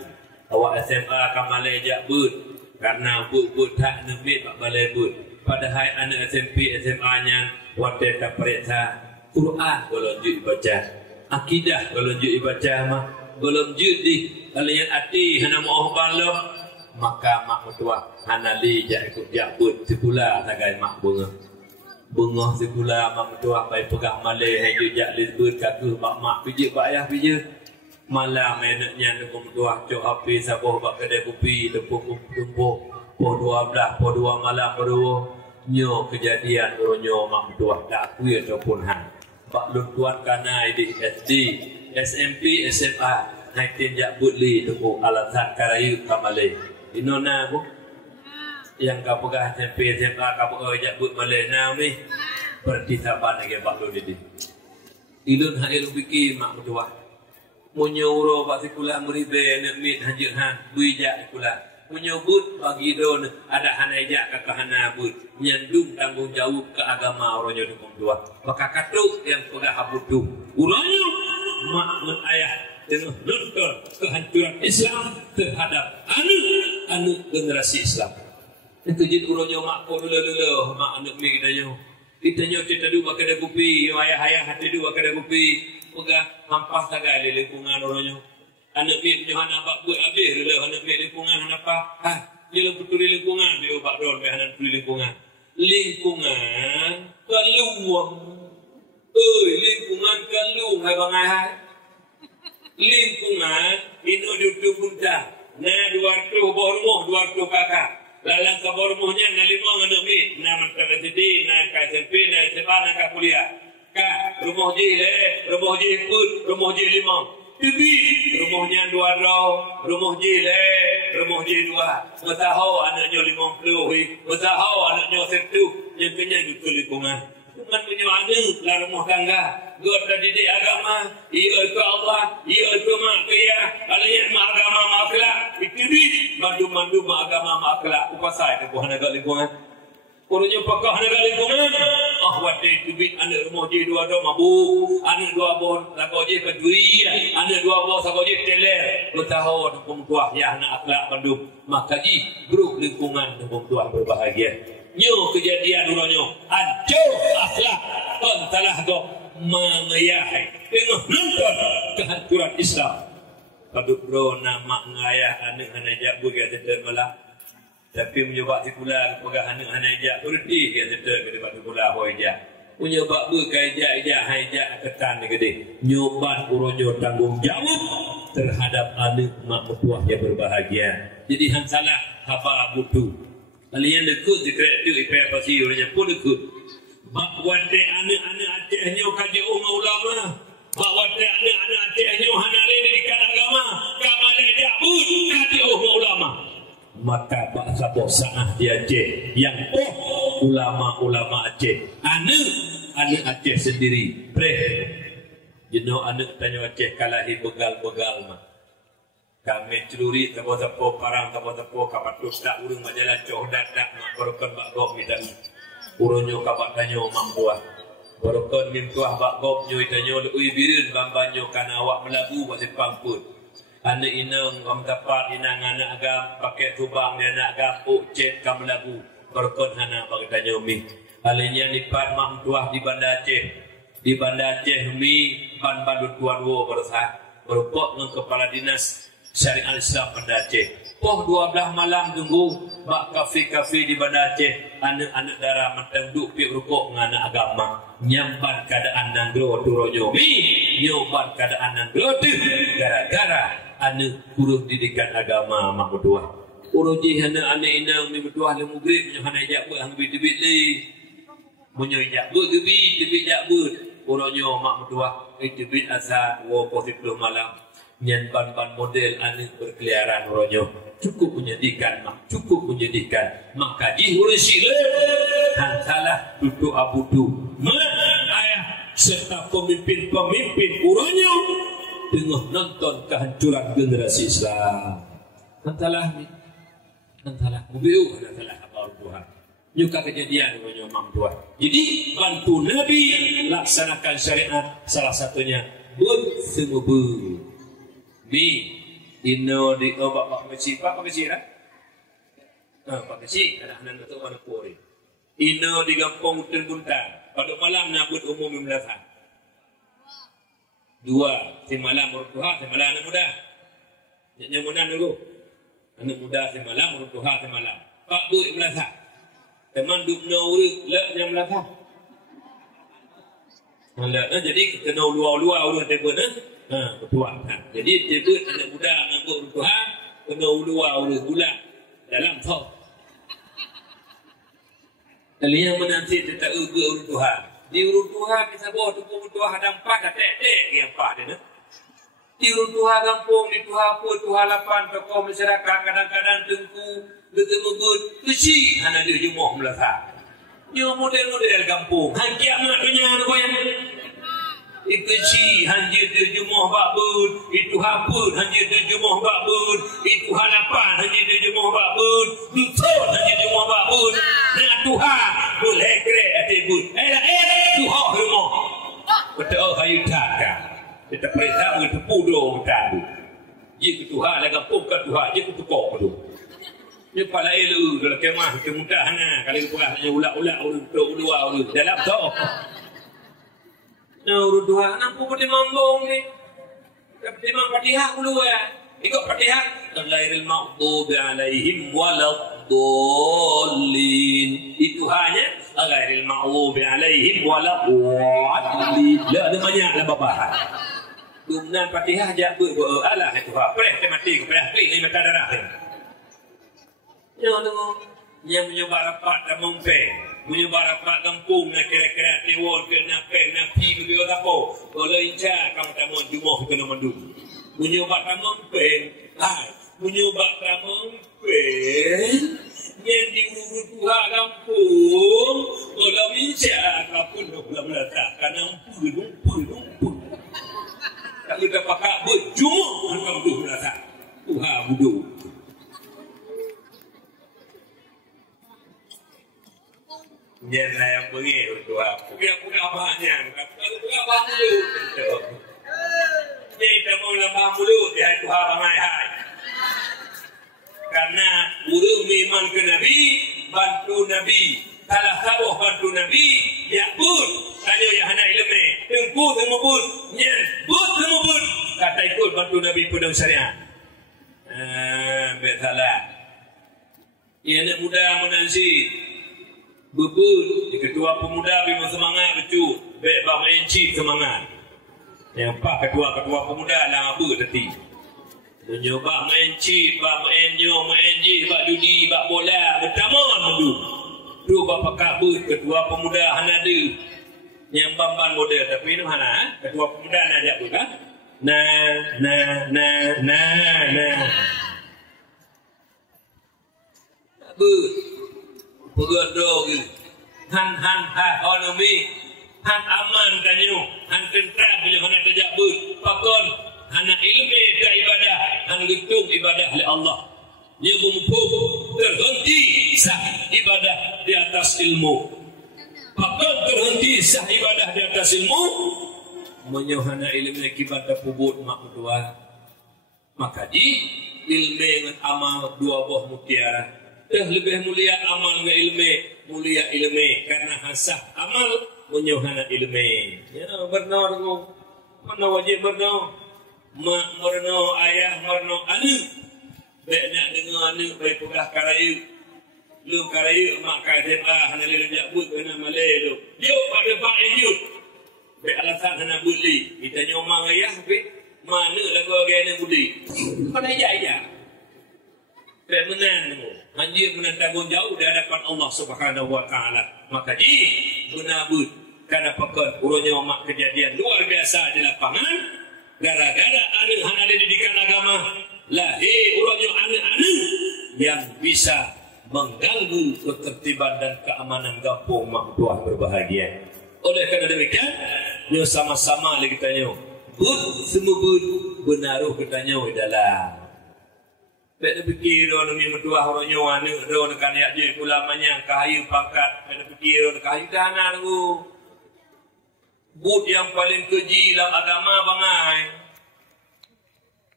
awak SMA kamale jak but karena but tak nebit bak balai but padahal anak SMP SMA nya wadah kapareta Quran belum judi baca akidah belum judi baca mah belum judi kalian hati hana mau balok maka mak mertua hanali jak ikut jakbut sepula tagai mak bunga sepula mak mertua pai pegang malai haju jak lisbut kaku mak pijik pak ayah pijik malam enaknya nak mertua cok api saboh bak kedai kopi tepung tumpuk po 12 po 2 malam berdua nyo kejadian nyo mak mertua tak akui ataupun han bak luntuan kanai di SD SMP SMA haitin jakbut li tepung alasan karayu kamalai Inona bu, yang kau pegah SMP SMA kau pegah jakbut Malaysia ni bertisaban lagi baklo di. Ilun hail fikir mak mertua. Munyuro bak sekolah meribe nak mit hajat han buijak sekolah. Munyobut bagi don ada hanajak kakahana but nyandung tanggung jawab ke agama orangnya dukung tua. Maka katuk yang pegah habutu. Urangnya mak men ayah dengan nonton kehancuran Islam terhadap anak generasi Islam. Itu jadi uronyo mak ko lele mak anak mi kita nyo cerita dua kedai kopi ayah hati dua kedai kopi pegah hampas tagai lingkungan uronyo anak mi nyo hana bak buat habis lele anak mi lingkungan hana apa dia betul lingkungan dia bak don be hana lingkungan kaluang lingkungan kalung hai bangai lingkungan ino duduk muda na 200 bormoh 200 kakak lalang ke bormohnya na 5 anak mit na mentara sedih na KSMP na SMA na ka kuliah ka rumah je pun rumah je 5 tibi rumahnya 2 rumah je 2 besahau anaknya 50 besahau anaknya 1 yang kena duduk lingkungan man punya anak lah rumah tangga gua terdidik agama ia ke Allah ia ke mak kaya kalian mak agama mak akhlak ikri mandu mak agama mak akhlak upasai ke buah negara lingkungan orangnya pakah negara lingkungan wate tibit anak rumah je 2 mabuk anak 2 bon lagu je peduri anak 2 bon sago je teler bertahun pemtuah ya anak akhlak mandu maka ji grup lingkungan pemtuah berbahagia nyo kejadian uronyo hancur akhlak kontalah go mengayah tengok nonton kehancuran Islam paduk bro nama ngayah anak hanajak buga tetap malah tapi menyoba sekolah pegah anak hanajak berhenti ke tetap ke depan sekolah hoja menyoba berkajak hajak ketan gede nyoban uronyo tanggung jawab terhadap anak mak mertua yang berbahagia jadi han salah haba butuh kalian dekut dikret tu IPA pasti orangnya pun dekut. Bak wate anak-anak Acehnya kaji ulama. Bak wate anak-anak Acehnya hanare didikan agama. Kamale jabut kaji ulama. Maka bak saboh saah di Aceh yang ulama-ulama Aceh. Anak Aceh sendiri. Jenuh anak tanya Aceh kalahi begal-begal mah. Kami celuri tepo-tepo parang tepo-tepo kapat tak urung majalah cohdat tak mak berokon bak gop midan uronyo kapat tanyo mak buah berokon mimtuah bak gop nyo itanyo ui birin bambanyo kana awak melabu bak sepang pun anak inang am tapat inang anak agam pakai tubang dia anak agam cet kam melabu berokon hana bak tanyo mi alinya lipat mak mtuah di Banda Aceh mi ban bandut tuan wo bersah berpok dengan kepala dinas Syariat Islam Banda Aceh. 12 malam tunggu bak kafe-kafe di Banda Aceh. Anak-anak darah mentang duk pi rukuk dengan anak agama. Nyamban keadaan nang gro turonyo. Nyoban keadaan nang gro gara-gara anak kurus didikan agama mak berdoa. Uroji anak-anak inang mi berdoa le mugrib nyo hana jak buat hang bit-bit le. Munyo jak buat gebi tibit jak buat. Uronyo mak berdoa bit asa wo positif malam. Nyan ban-ban model anak berkeliaran uronyo cukup menyedihkan maka di urusile han salah duduk abudu ayah serta pemimpin-pemimpin urangnya tengah nonton kehancuran generasi Islam. Nantalah mubiu nantalah kabar Tuhan. Juga kejadian dengan Imam Tuhan. Jadi bantu Nabi laksanakan syariat, salah satunya bersemubu. Ni ino di Pak Kecil lah. Pak Kecil anak-anak tu mana pori. Ino di kampung Hutan Buntan. Pada malam nyabut umum Melaka. 2 si malam Tuhan, si malam anak muda. Yang muda dulu. Anak muda si malam, Tuhan si malam. Pak Bu Melaka. Teman dukna urut lek yang Melaka. Jadi kita nak luar-luar urut tebut ketua. Jadi tebut anak muda ngangkut Tuhan, kena luar urut bulat dalam tau. Kalian menanti tetap urut Tuhan. Di urut Tuhan kita bawa tepung Tuhan ada 4 dah tek-tek yang 4 dia. Di urut Tuhan kampung di Tuhan pun Tuhan lapan tokoh masyarakat kadang-kadang tengku betul-betul kecil hanya dia jumlah Melaka. Dia model-model kampung. Han kiamat punya ada yang itu kecil hanya dia jumlah bakbun. Itu hapun hanya dia jumlah bakbun. Itu halapan hanya dia jumlah bakbun. Dusun hanya jumlah bakbun. Nah Tuhan boleh kira atibun. Tuhan rumah. Betul kayu takkan. Kita perintah bertepu dong tahu. Jika Tuhan lah kampung kan Tuhan. Jika tukar dulu. Dia kepala elu dalam kemah kemudahan kalau kurang hanya ulak-ulak untuk luar dalam tu. Urut Tuhan nampu putih mambung ni. Putih mambung Fatihah dulu ya. Ikut Fatihah. Ghairil maghdubi alaihim waladdallin. Itu hanya ghairil maghdubi alaihim waladdallin. Dah ada banyaklah babahan. Dumnan Fatihah jak beralah itu ha. Preh mati kepada ni mata darah. Yang menyebar rapat dan mempeng, menyebar rapat kampung nak kira-kira tiwon ke nak peng nak pi ke dia apa. Kalau incar kamu tak mau jumlah kena mandu. Menyebar tak mempeng, menyebar tak mempeng. Yang diurut Tuhan kampung, kalau incar kapun dah meletak karena lumpur. Tak kita pakai berjumlah kampung meletak. Tuhan budu. Yang saya pergi untuk apa? Punya abahnya, punya abah mulut. Jadi kita mau lambah mulut di hari Tuhan bangai hai. Karena urung iman ke Nabi, bantu Nabi. Salah sabuh bantu Nabi, ya pun. Tanya yang anak ilmu, tengku semua pun, nyebut semua pun. Kata ikut bantu Nabi pedang syariat. Salah. Ia anak muda menansi. Bebut, ketua pemuda bima semangat becu, baik bang encik semangat. Yang pak ketua pemuda lah apa tadi. Mencoba encik, bang enyo, enji, bak judi, bak bola, bertaman mendu. Tu bapa kabut ketua pemuda hanada. Yang bamban model tapi ini mana? Ketua pemuda nak ajak bukan? Nah. Bebut. Pegador gitu. Han ekonomi, han aman kanyu, han tentram punya hana terjabut. Pakon hana ilmu dan ibadah, han getung ibadah oleh Allah. Dia mumpuk terhenti sah ibadah di atas ilmu. Pakon terhenti sah ibadah di atas ilmu. Menyohana ilmu akibat pubut mak dua. Maka di ilmu dengan amal 2 buah mutiara. Lebih mulia amal ke ilmu, mulia ilmu karena hasah amal menyohana ilmu. Ya, berno dengan mana wajib berno, mak berno, ayah berno, anak. Baik nak dengar anak baik pegah karayu, lu karayu mak SMA hana le jabut kena malay lu. Yo pada pak enjut. Baik alasan hana buli, kita nyomang ayah baik mana lagu agak buli. Mana ya. Benar hanya menentang jauh di hadapan Allah Subhanahu wa taala. Maka benabut karena pekan urangnya mak kejadian luar biasa di lapangan gara-gara anak hana didikan agama lahir urangnya anak-anak yang bisa mengganggu ketertiban dan keamanan kampung mak tuah berbahagia. Oleh kerana demikian, nyo sama-sama lagi tanya. Bud semua bud benaruh ketanya dalam. Tak fikir orang ni mentua orang nyawa ni orang kan yak je ulamanya kayu pangkat. Tak fikir orang kayu dana tu. Bud yang paling keji dalam agama bangai.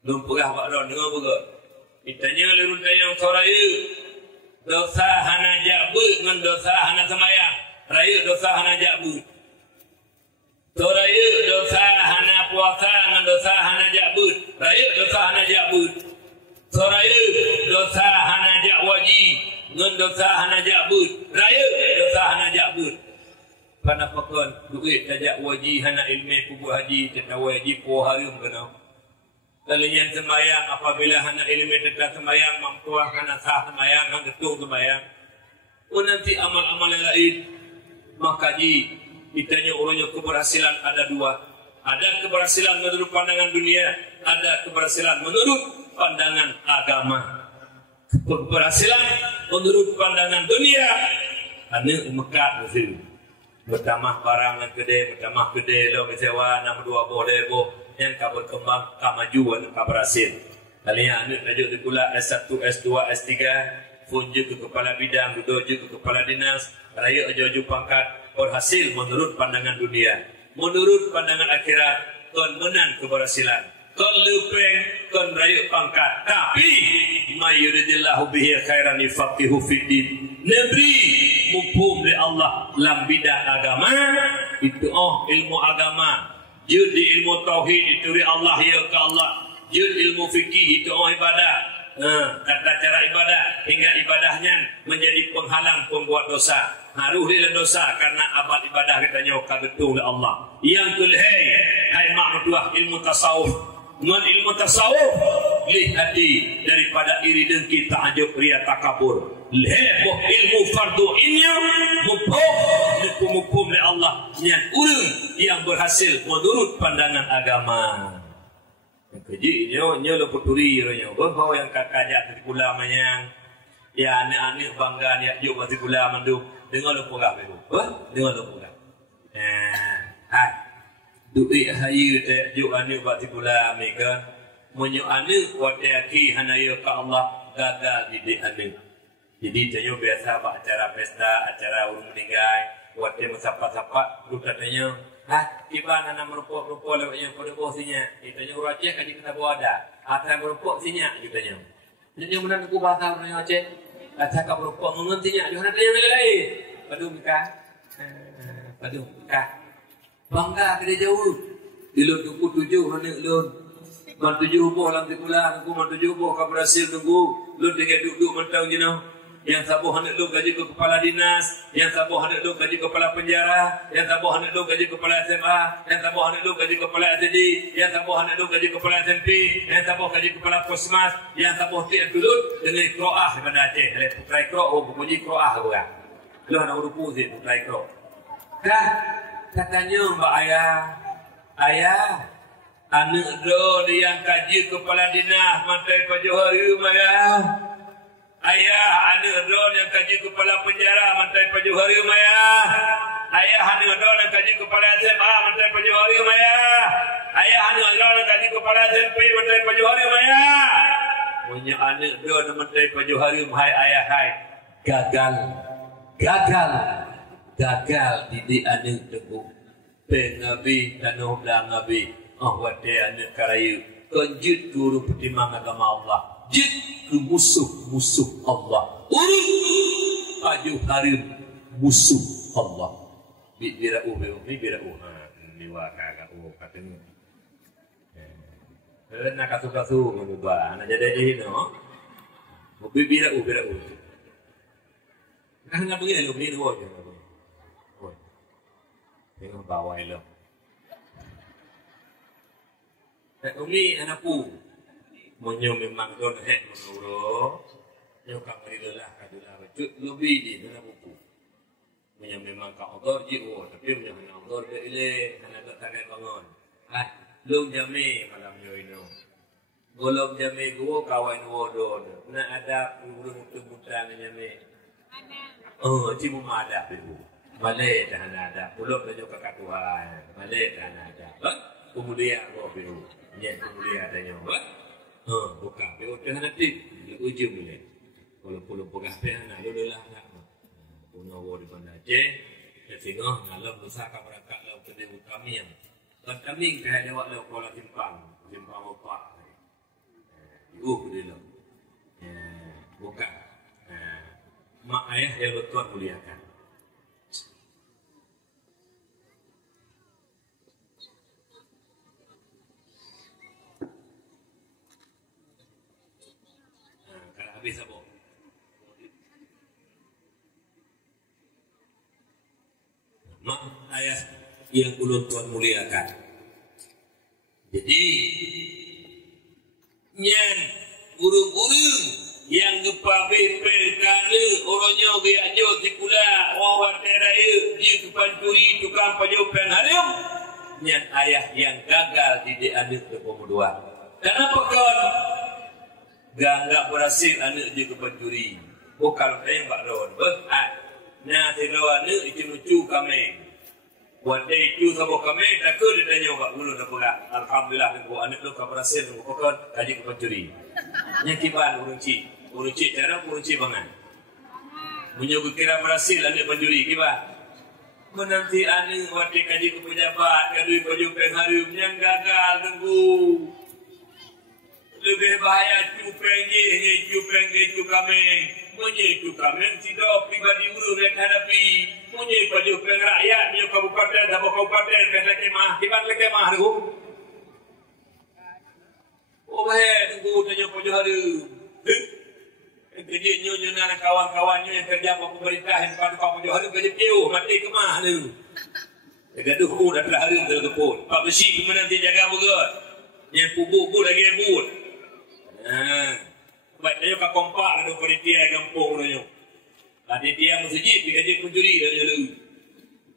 Belum pernah buat orang dengar pun. Ditanya lurun tanya soraya. Dosa hana jabut dengan dosa hana semayang. Raya dosa hana jabut. Soraya dosa hana puasa dengan dosa hana jabut. Raya dosa hana jabut. Soraya dosa hana jak wajib dengan dosa hana jabut. Raya dosa hana jabut. Pada pakon duit tajak wajib hana ilmu kubur haji tetap wajib puah harum kena. Lalu yang sembahyang apabila hana ilmu tetap sembahyang mampuah hana sah sembahyang hana ketung sembahyang. Nanti amal-amal yang lain maka ditanya orangnya keberhasilan ada dua. Ada keberhasilan menurut pandangan dunia, ada keberhasilan menurut pandangan agama. Keberhasilan menurut pandangan dunia, ane Mekah mesti bertambah barang dan bertambah gede lo sewa 62 boh yang kau berkembang kemajuan kau berhasil. Kalian ane lanjut di pula S1, S2, S3, funju ke kepala bidang, duduk ke kepala dinas, raya jauh pangkat, berhasil menurut pandangan dunia. Menurut pandangan akhirat, kon menang keberhasilan. Kon lepeng, kon raya pangkat. Tapi, mayuridillahu bihi khairan yufaqihu fiddin. Nabi mufhum dari Allah dalam bidang agama, itu ilmu agama. Jud di ilmu tauhid itu dari Allah ya ke Allah. Jud ilmu fikih itu ibadah. Tata cara ibadah hingga ibadahnya menjadi penghalang pembuat dosa. Haruh dia dosa karena abad ibadah katanya kagetung oleh Allah. Yang kedua, hai makmudah ilmu tasawuf. Dengan ilmu tasawuf lihati daripada iri dengki ta'ajub riya takabur. Leheboh ilmu fardu ini mufhum oleh Allah yang urang yang berhasil menurut pandangan agama. Keji nyo lo puturi nyo bahawa yang kakak dari pula manyang ya anak-anak bangga ya juk mati pula manduk dengar lo pula begitu dengar lo pula duit hayu te juk anak mati pula mereka menyo anak buat yaki hanaya ke Allah gagal didik anak jadi tanyo biasa buat acara pesta acara urung meninggal buat dia sapa-sapa lu katanya tiba nana merupuk-merupuk lewatnya pada bawah sinya. Ditanya orang Aceh kaji kena bawa ada. Atas merupuk sinya, ditanya. Jadi mana aku bahasa orang Aceh? Atas kau merupuk mengertinya. Jangan tanya yang lain. Padu muka. Padu muka. Bangga kena jauh. Ilun tunggu 7 mana ilun. Man 7 buah lantai pula. Aku man 7 buah kau berhasil tunggu. Ilun tinggal duduk mentang jenuh. Yang sabuh hendak lu gaji ke kepala dinas, yang sabuh hendak lu gaji kepala penjara, yang sabuh hendak lu gaji kepala SMA, yang sabuh hendak lu gaji kepala SD, yang sabuh hendak lu gaji kepala SMP, yang sabuh gaji kepala Puskesmas, yang sabuh tiap tulut dengan Qiraah pada Aceh. Putra Qiraah bunyi Qiraah bukan. Lu nak urupu sih putra Qiraah. Dah katanya mbak ayah anak do yang gaji kepala dinas mantai Pak Johari ayah. Ayah anak drone yang kaji kepala penjara mantai Pak Johari ayah. Ayah anak drone yang kaji kepala SMA mantai Pak Johari ayah. Ayah anak drone yang kaji kepala SMP mantai Pak Johari ayah. Punya anak drone mantai Pak Johari hai ayah hai. Gagal didik anak teguh. Pengabi tanuh belang ngabi. Wate anak karayu. Konjut guru pertimang agama Allah. Jid ke musuh Allah. Aju harim musuh Allah. Birau ni waka katanya. Nak kasu mengubah. Nak jadi no. Birau. Kan begini lu begini woi. Tengok bawah lo. Umi anakku. Monyo memang don hek menuro nyokang marilah kadulah cut lebih di dalam buku monyo memang ka odor jiwo tapi monyo hanya odor de ile hanya dak tangan bangun long jame malam yo ino golong jame go kawan wodo na ada urung tu butan jame ada cimu ada bu Balik dah ada. Pulau tunjuk ke Tuhan. Balik dah ada. Kemudian aku biru. Nyet kemudian adanya. Buka. Biru dah nanti. Ujung boleh. Kalau pulau pegah pehana. Lalu lah nak. Pulau wo di Banda Aceh. Dan singoh ngalam besar kaparakat lau kedai kami yang. Dan kami kaya lewat lau Kuala Simpang. Simpang opak. Dia lau. Buka. Mak ayah yang Tuhan muliakan. Kalau habis apa? Mak ayah yang ulun Tuhan muliakan. Jadi nyan urung-urung yang gepabe pelkala orangnya biajo tikula orang raya di Pancuri tukang pajopan harum nyan ayah yang gagal didik anak ke pemuduan. Kenapa kawan gak berhasil anak dia ke Pancuri? Bukan saya mbak Ron berat. Nah tidak anak itu lucu kami. Buat dia itu sama kami tak ke dia tanya mbak guru dah pula. Alhamdulillah anak lu kau berhasil bukan kaji ke Pancuri. Nyakiban urung cik cara urung cik bangan. Menyuguh kira berhasil anak Pancuri kiba. Menanti anak waktu kaji ke pejabat kadui pajupen harum yang gagal tunggu. Lebih bahaya cupeng ye kameng. Menye kameng tidak pribadi urung yang hadapi. Menye pajupen rakyat menye kabupaten dan kabupaten kemah kiban kemah tu. Oh baik tunggu tanya pojok harum. Kerja nyonya dan kawan-kawannya yang kerja untuk pemerintah yang pada kamu jauh hari kerja jauh mati kemah tu. Gaduh pun dah hari tu pun. Pak besi pun nanti jaga betul. Yang pupuk lagi embut. Baik dia ka kompak ada panitia kampung tu. Panitia masjid digaji pencuri dah dulu.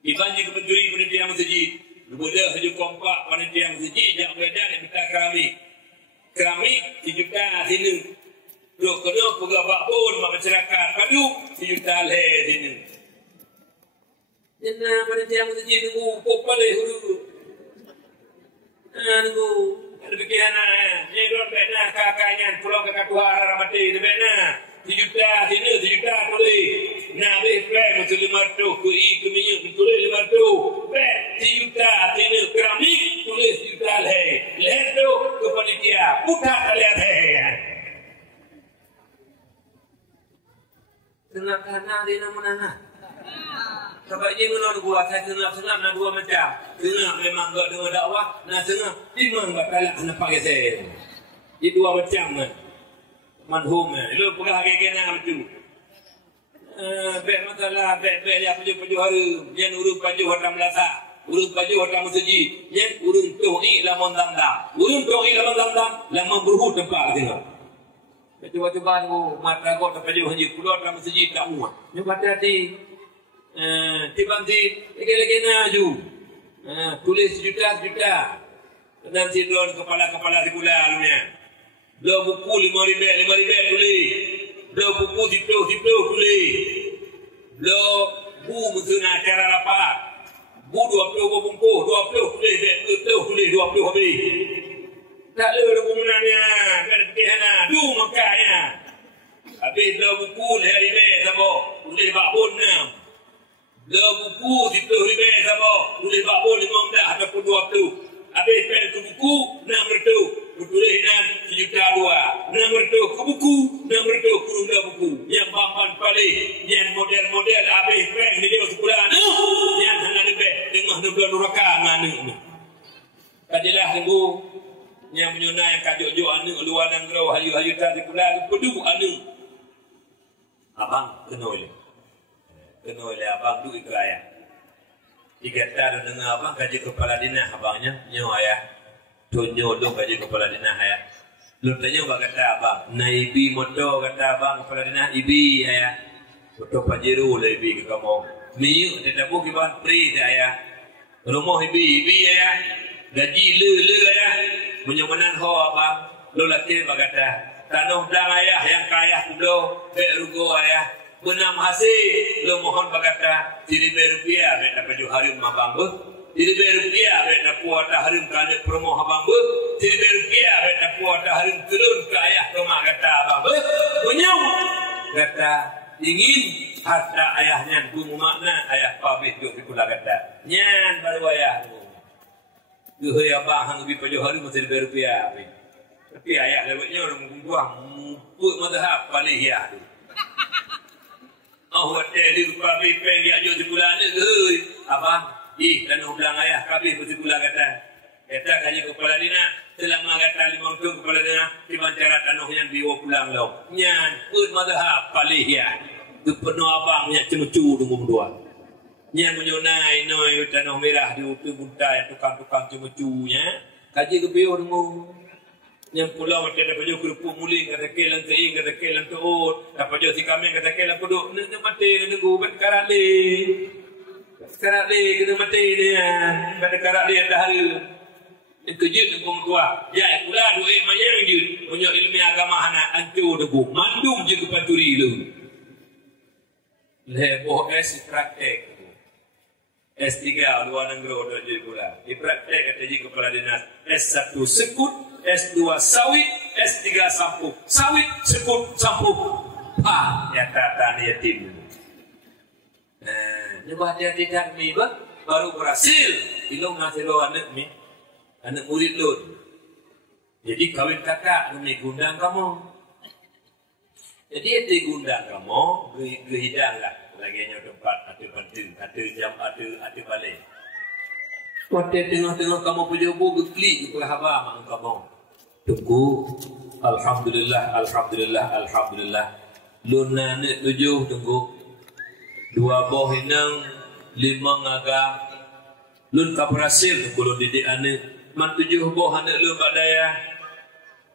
Dibanji ke pencuri panitia masjid. Berbeda saja kompak panitia masjid yang beda yang kita keramik. Keramik 1 juta sini. Duk kedua pegawai pun masyarakat padu 1 juta leh sini. Jangan panitia masjid tunggu popale dulu. Tunggu ada bagaimana? Ni dua bena kakaknya pulang ke Katuhara ramati di bena 1 juta sini 1 juta tulis. Nak beli plan betul 500 kui keminyak tulis 500. Bet 1 juta sini keramik tulis 1 juta leh. Leh tu ke panitia putar lihat leh. Tengah tanah di nama-nama. Sebab dia menurut gua, saya tengah-tengah nak dua macam. Tengah memang gak dengar dakwah, nak tengah timang gak kalah nak pakai saya. Dia dua macam kan. Manhum kan. Lu pegang kena macam. Bek masalah, bek yang paju-paju hari. Yang urut paju hotam lasa. Urut paju hotam masjid. Yang urut tuhi lamon damdam. Urut tuhi lamon damdam. Lamon berhut tempat tengok. Coba-coba tu mata kau terpaju hanya pulau dalam masjid tak muat. Nyoba hati. Tiba-tiba lagi naju. Tulis juta. Nanti drone kepala segula alunya. Dua buku 5,000 tulis. Dua buku 10 tulis. Dua buku musuh acara rapat. Bu 20 bungkus, 20 tulis 20 habis. Tak ada dokumenannya, tak ada pilihannya, du makanya. Habis dua buku hari ini sama, tulis bakbun 6. Dua buku 10,000 sama, tulis bakbun 15 ataupun 20. Habis pen ke buku 600, tulis 1 juta 2. 600 ke buku, 600 kurung dah buku. Yang bamban paling, yang model-model habis pen ni dia sekolah. Yang hanya lebih tengah nubulan nuraka nganu. Kajilah tunggu. Yang menyunai kajuk-juk anak luar dan gerau hayu-hayu tadi pula pedu anak. Abang kena oleh abang tu ikut ayah. Jika tak dengar abang kaji kepala dinas abangnya nyawa ayah. Tunjuk dong kaji kepala dinas ayah. Lu tanya apa kata abang? Naibi motor kata abang kepala dinas ibi ayah. Motor Pajero lah ibi ke kamu. Miu tidak boleh kiban pri ayah. Rumah ibi ayah. Gaji le ayah. Menyamanan ho abang. Lu laki berkata tanah dang ayah yang kaya kudo bek rugo ayah benam hasil lo mohon bagata jadi rupiah bet dapat harum mabang be jadi rupiah bet dapat puata harum kali promo abang be jadi rupiah bet dapat puata harum turun ke ayah rumah kata abang be punyau kata ingin harta ayahnya bungu makna ayah pamit duk dikula kata nyan baru ayah tu ya abang hang bi pajo harum jadi rupiah tapi ayah lewatnya orang buang put madhab palihia tu hotel di rupa bipeng dia ajo sebulan ni apa dan ulang ayah kabeh sebulan kata kaji kepala dina selama kata 5 tahun kepala dina di mancara tanah yang biwa pulang lo nyan put madhab palihia tu penuh abangnya cemucu tunggu dua nyan menyonai noi tanah merah di utu buntai tukang-tukang cemucunya kaji kebiu tunggu yang pulau macam ada baju kerupuk muling kata kelang teing kata kelang teut apa baju si kambing kata kelang kuduk nak mati nak gubat karat le kena mati dia kata karat dia dah hari kejut dengan tua ya pula duit mayang je punya ilmu agama anak hancur debu mandum je ke panturi lu leboh es praktek S3 luar negeri jadi pula di praktek kata je kepala dinas S1 sekut S2 sawit, S3 sampuh. Sawit, sekut, sampuh. Ya kata yatim. Nyoba dia tidak ni baru berhasil. Ilung nasi lo anak ni. Anak murid lo. Jadi kawin kakak ni gundang kamu. Jadi itu gundang kamu, gehidang lah. Laginya tempat, ada penting, ada jam, ada balik. Waktu tengah-tengah kamu punya buku klik ke haba mak kamu. Tunggu. Alhamdulillah. Luna ni 7 tunggu. 2 boh inang 5 ngagak. Lun ka berhasil tunggu lun didik anak. Man 7 boh anak lun badaya.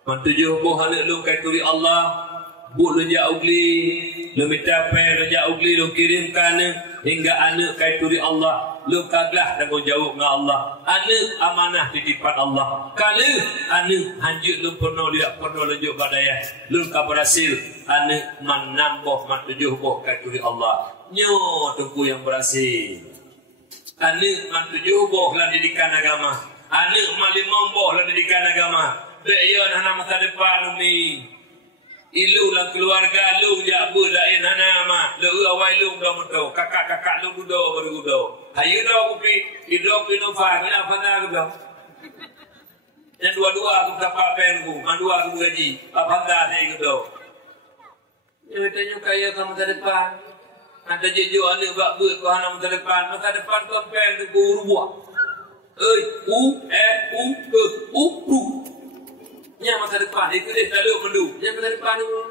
Man 7 boh anak lun kai turi Allah. Bu lun ja ugli. Lun minta pe lun ja ugli lun kirimkan hingga anak kai turi Allah. Lu kaglah tanggungjawab dengan Allah. Anu amanah titipan Allah. Kalau anu hanjut lu penuh tidak penuh lanjut badaya. Lu ka berhasil. Anu menambah mantujuh boh katuri Allah. Nyo tunggu yang berhasil. Anu mantujuh boh lah didikan agama. Anu malimong boh lah didikan agama. Deyan hana masa depan umi. Ilu lah keluarga lu jabu lain hana mah. Lu awai lu belum tahu. Kakak-kakak lu gudo baru gudo. Hayu dah kopi, hidup minum faham, mana apa nak yang dua-dua aku dapat pengu, dua aku gaji, apa dah saya gitu. Yang tanya kaya kamu masa depan, ada jejo ane buat buat kau hana masa depan kau pengu guru buat. Yang masa depan itu dia selalu mendu. Yang masa depan tu,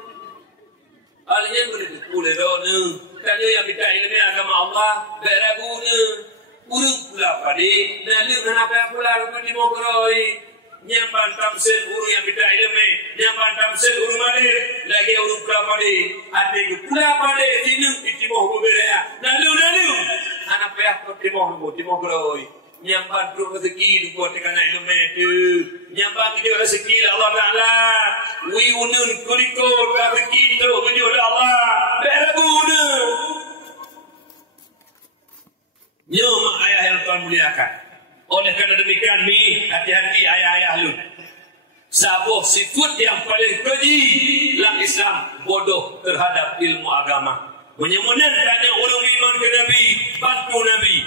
alihnya boleh boleh doa. Kalau yang kita ilmu agama Allah, beragu ni, buruk pula pada. Nalu kenapa pula rupa di mokroi? Nyampan tamsil uru yang kita ilmu, nyampan tamsil uru malir, lagi uru pula pada. Ada pula pada sini di moh berbeda. Nalu, anak pihak di mokroi. Nyampan perut rezeki buat tekan ilmu itu. Nyampan dia rezeki Allah Taala. Wi unun kulikor rezeki tu menyuruh Allah. Beragu ni. Nyoma ayah yang Tuhan muliakan. Oleh kerana demikian mi hati-hati ayah-ayah lu. Sabuh sifat yang paling keji dalam Islam bodoh terhadap ilmu agama. Menyemunan tanya orang iman ke Nabi, bantu Nabi.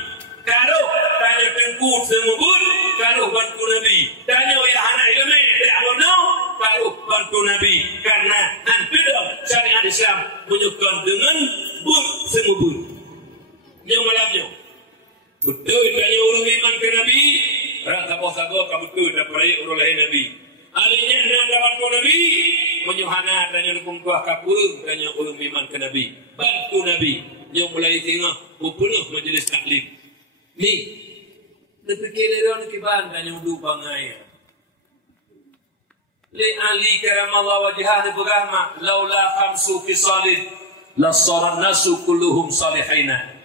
Kalau tanya tengku semubun, kalau bantu Nabi. Tanya ya anak ilmu, tak benar. Kalau bantu Nabi, karena tidak syariat Islam menyukai dengan bun semubun. Yang malamnya, betul tanya orang iman ke Nabi. Orang sabar-sabar kamu betul tak peraya orang lain Nabi. Alinya nak bantu Nabi, menyuhana tanya hukum kuah kapurung tanya orang iman ke Nabi. Bantu Nabi. Yang mulai tengah berpenuh majlis taklim. Ni, dipikir orang kiban tanya udu bangai. Li ali karamallahu wajhah berahma laula khamsu fisalin lasaran nasu kulluhum salihina.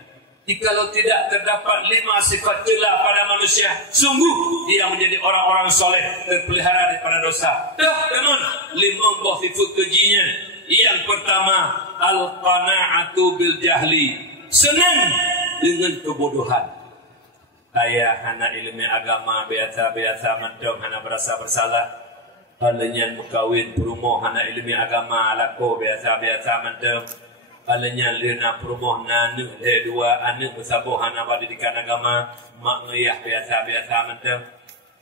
Jikalau tidak terdapat 5 sifat celah pada manusia, sungguh dia menjadi orang-orang soleh terpelihara daripada dosa. Dah teman 5 buah sifat kejinya. Yang pertama al-qana'atu bil jahli. Senang dengan kebodohan. Ayah hana ilmu agama biasa-biasa mendong hana berasa bersalah. Alanya mengkawin perumoh hana ilmu agama alako biasa-biasa mendong. Alanya lena perumoh nanu dua anak bersabuh hana pendidikan agama mak ngeyah biasa-biasa mendong.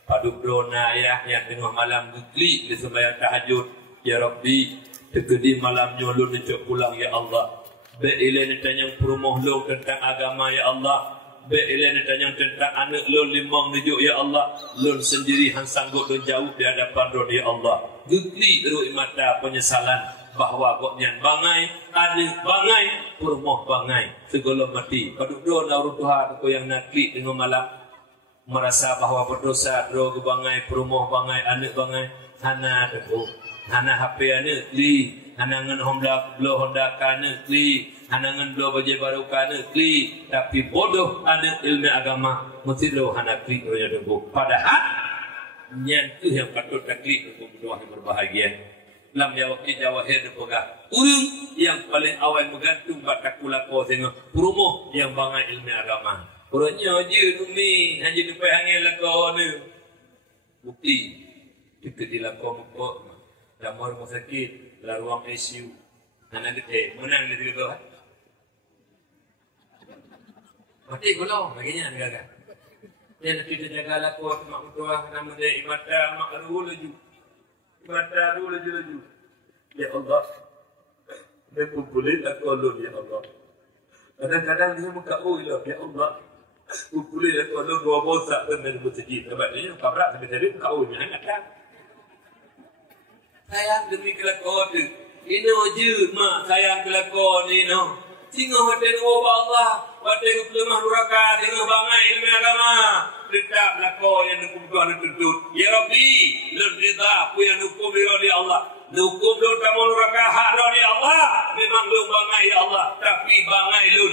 Paduk dona ayah yang tengah malam gugli di sembahyang tahajud. Ya Rabbi, tegedi malam nyolun necok pulang ya Allah. Be'ilen tanya perumoh lo tentang agama ya Allah. Be'ilen tanya tentang anak lo limang nujuk ya Allah. Lo sendiri han sanggup dan jauh di hadapan lo ya Allah. Gugli teruk mata penyesalan bahawa koknya bangai, anak bangai, perumoh bangai. Segala mati. Paduk do na urut Tuhan aku yang nakli dengan malam. Merasa bahawa berdosa, do bangai, perumoh bangai, anak bangai. Hana teguh. Hana HP anak li. Hanangan Honda kana kli, hanangan blo baje baru kana kli, tapi bodoh ada ilmu agama mesti lo hana kli roya dengku. Padahal nyan tu yang patut takli untuk berdoa yang berbahagia. Lam jawabki jawahir depegah. Urang yang paling awal menggantung batakula ko tengok promo yang bangai ilmu agama. Orangnya je numi hanya depai hangil lako ni. Bukti kita dilako mukok damar rumah sakit. La ruang ICU. Anak gede, menang di tiga bawah. Mati gulung, baginya negara. Dia nak kita jaga laku mak mutua, nama dia ibadah mak laju. Ibadah laju. Ya Allah, dia pun boleh tak kolon ya Allah. Kadang-kadang dia muka ilah ya Allah. Pun boleh tak kolon dua bosak dan bersegi. Sebab dia kabrak sampai tadi muka nya kan. Sayang demi kelakon tu. Ino je mak sayang kelakon ni no. Tengok hati nuwa Allah. Hati lemah duraka. Tengok bangai ilmu agama. Tetap lakon yang nukum Tuhan tuntut. Ya Rabbi. Lun rida. Aku yang nukum di Allah. Nukum lun kamu duraka. Hak di Allah. Memang lun bangai ya Allah. Tapi bangai lun.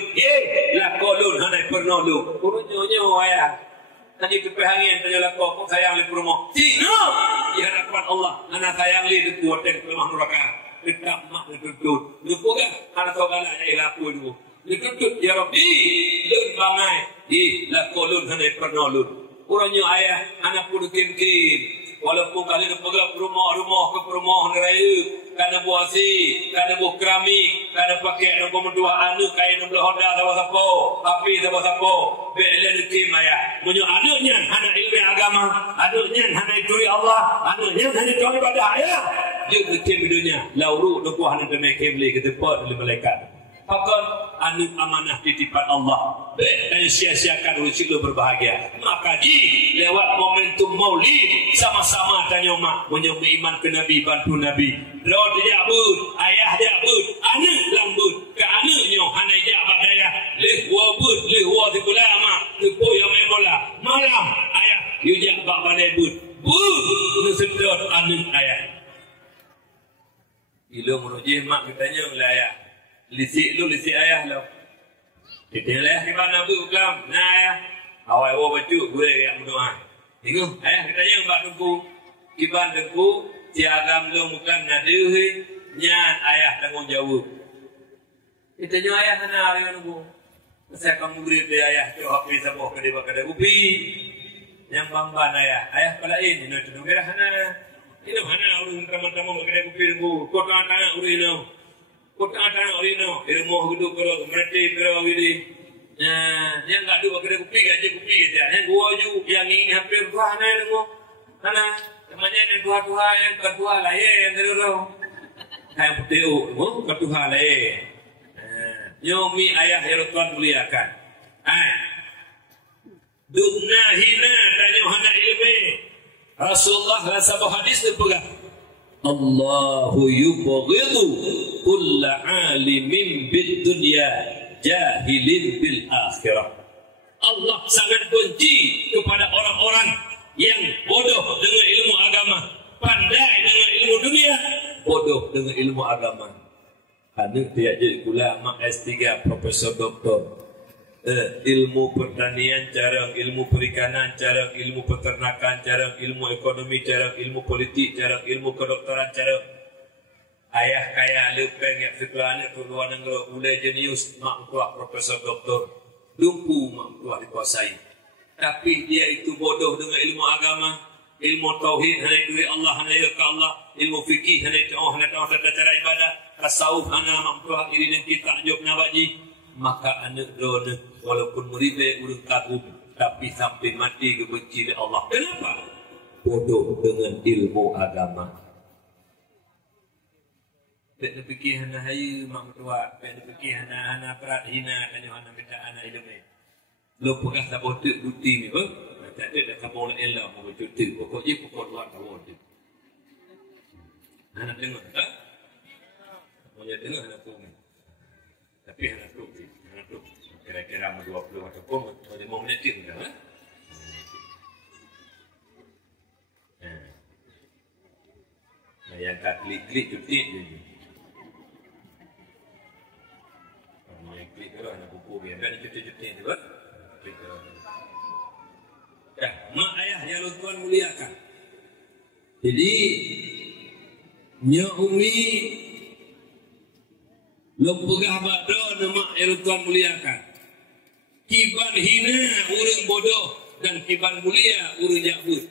Lakon lun. Hanai pernah lun. Kurunyonya ayah. Tadi kepe angin tanya lakon kok sayang li promo. Tino di hadapan Allah. Anak sayang li di kuaten lemah neraka. Tetap mak dituntut. Lupa kan? Anak kau galaknya ilaku dulu. Dituntut ya Rabbi. Lun bangai. Lakon lun hanai pernah lun. Orangnya ayah anak pun kim-kim. Walaupun kali nak pegang rumah ke rumah raya, kana buasi, kana buah keramik, kana pakai nombor dua anu kain nombor Honda siapa, api siapa, bela dikim ayah. Munyo anaknya anak ilmu agama, anaknya anak ituri Allah, anaknya anak ituri pada ayah. Dia dikim dunia, lauru nombor anak demi kembali ke tempat oleh malaikat. Pakon anak amanah titipan Allah. Dan sia-siakan rezeki lo berbahagia. Maka lewat momentum maulid sama-sama tanya mak menyembah iman ke Nabi, bantu Nabi. Rod jabut, ayah jabut, anak lambut. Ke anaknya hanai jabat ayah. Leh wabut, leh wabut ulama. Tepo yang main bola. Malam ayah you jabat balai but. But nusedot anak ayah. Ilo merujih mak katanya oleh ayah. Lisik ayah lo. Kita ayah di mana bu kelam? Nah ayah, awal baju gure yang berdoa. Tengok ayah kita yang mbak tunggu, kiban tunggu, tiagam lo mukam nadehi, nyan ayah tanggung jawab. Kita nyo ayah sana hari tunggu. Saya kamu beri dia ayah cok api sabuh ke dia kada upi. Yang bangban ayah palain ini tu merah sana. Ini mana urus teman-teman kada upi tunggu. Kota tanah urus ini. Kota tanah orino, ilmu hidup kalau mereti kalau ini, yang nggak dua kena kupi aja yang dua ju, yang ini hampir dua anak nunggu, mana temannya yang dua yang kedua lah yang dari orang, yang putih kedua lah nyomi ayah yang Tuhan muliakan, dukna hina tanya hana ilmu, Rasulullah rasa hadis terpegang. Allahu yubghidu kulla alimin bid dunya jahilin bil akhirah. Allah sangat benci kepada orang-orang yang bodoh dengan ilmu agama, pandai dengan ilmu dunia, bodoh dengan ilmu agama. Anak dia jadi ulama S3, profesor doktor. Ilmu pertanian, cara ilmu perikanan, cara ilmu peternakan, cara ilmu ekonomi, cara ilmu politik, cara ilmu kedokteran, cara Ayah kaya lepeng yang fitlahannya ke luar negara mulai jenius mak tua profesor doktor lumpuh mak tua dikuasai. Tapi dia itu bodoh dengan ilmu agama, ilmu tauhid hanya dari Allah, hanya ke Allah, ilmu fikih hanya tahu tata cara ibadah, tasawuf hanya mak tua iri dan kita jawab nabaji. Maka anak dona walaupun meribe urang kagum tapi sampai mati kebenci oleh Allah. Kenapa? Bodoh dengan ilmu agama. Tak fikir hana hayu mak tua, tak fikir hana perat hina dan hana minta anak ilmu. Lo pegah tak botek duti ni apa? Tak ada dah kamu nak elak mau cuti. Pokoknya pokok luar kamu tu. Anak dengar tak? Mau dengar anak tu. Tapi anak tu, kira-kira 20 atau pun 5 minit dah. Nah, yang tak klik cuti je. Yang klik kalau anak buku biar ada cuti-cuti tu kan. Dah, mak ayah yang Tuhan muliakan. Jadi nya umi lempegah bakdo nama yang Tuhan muliakan. Kiban hina urang bodoh dan kiban mulia urang jabut.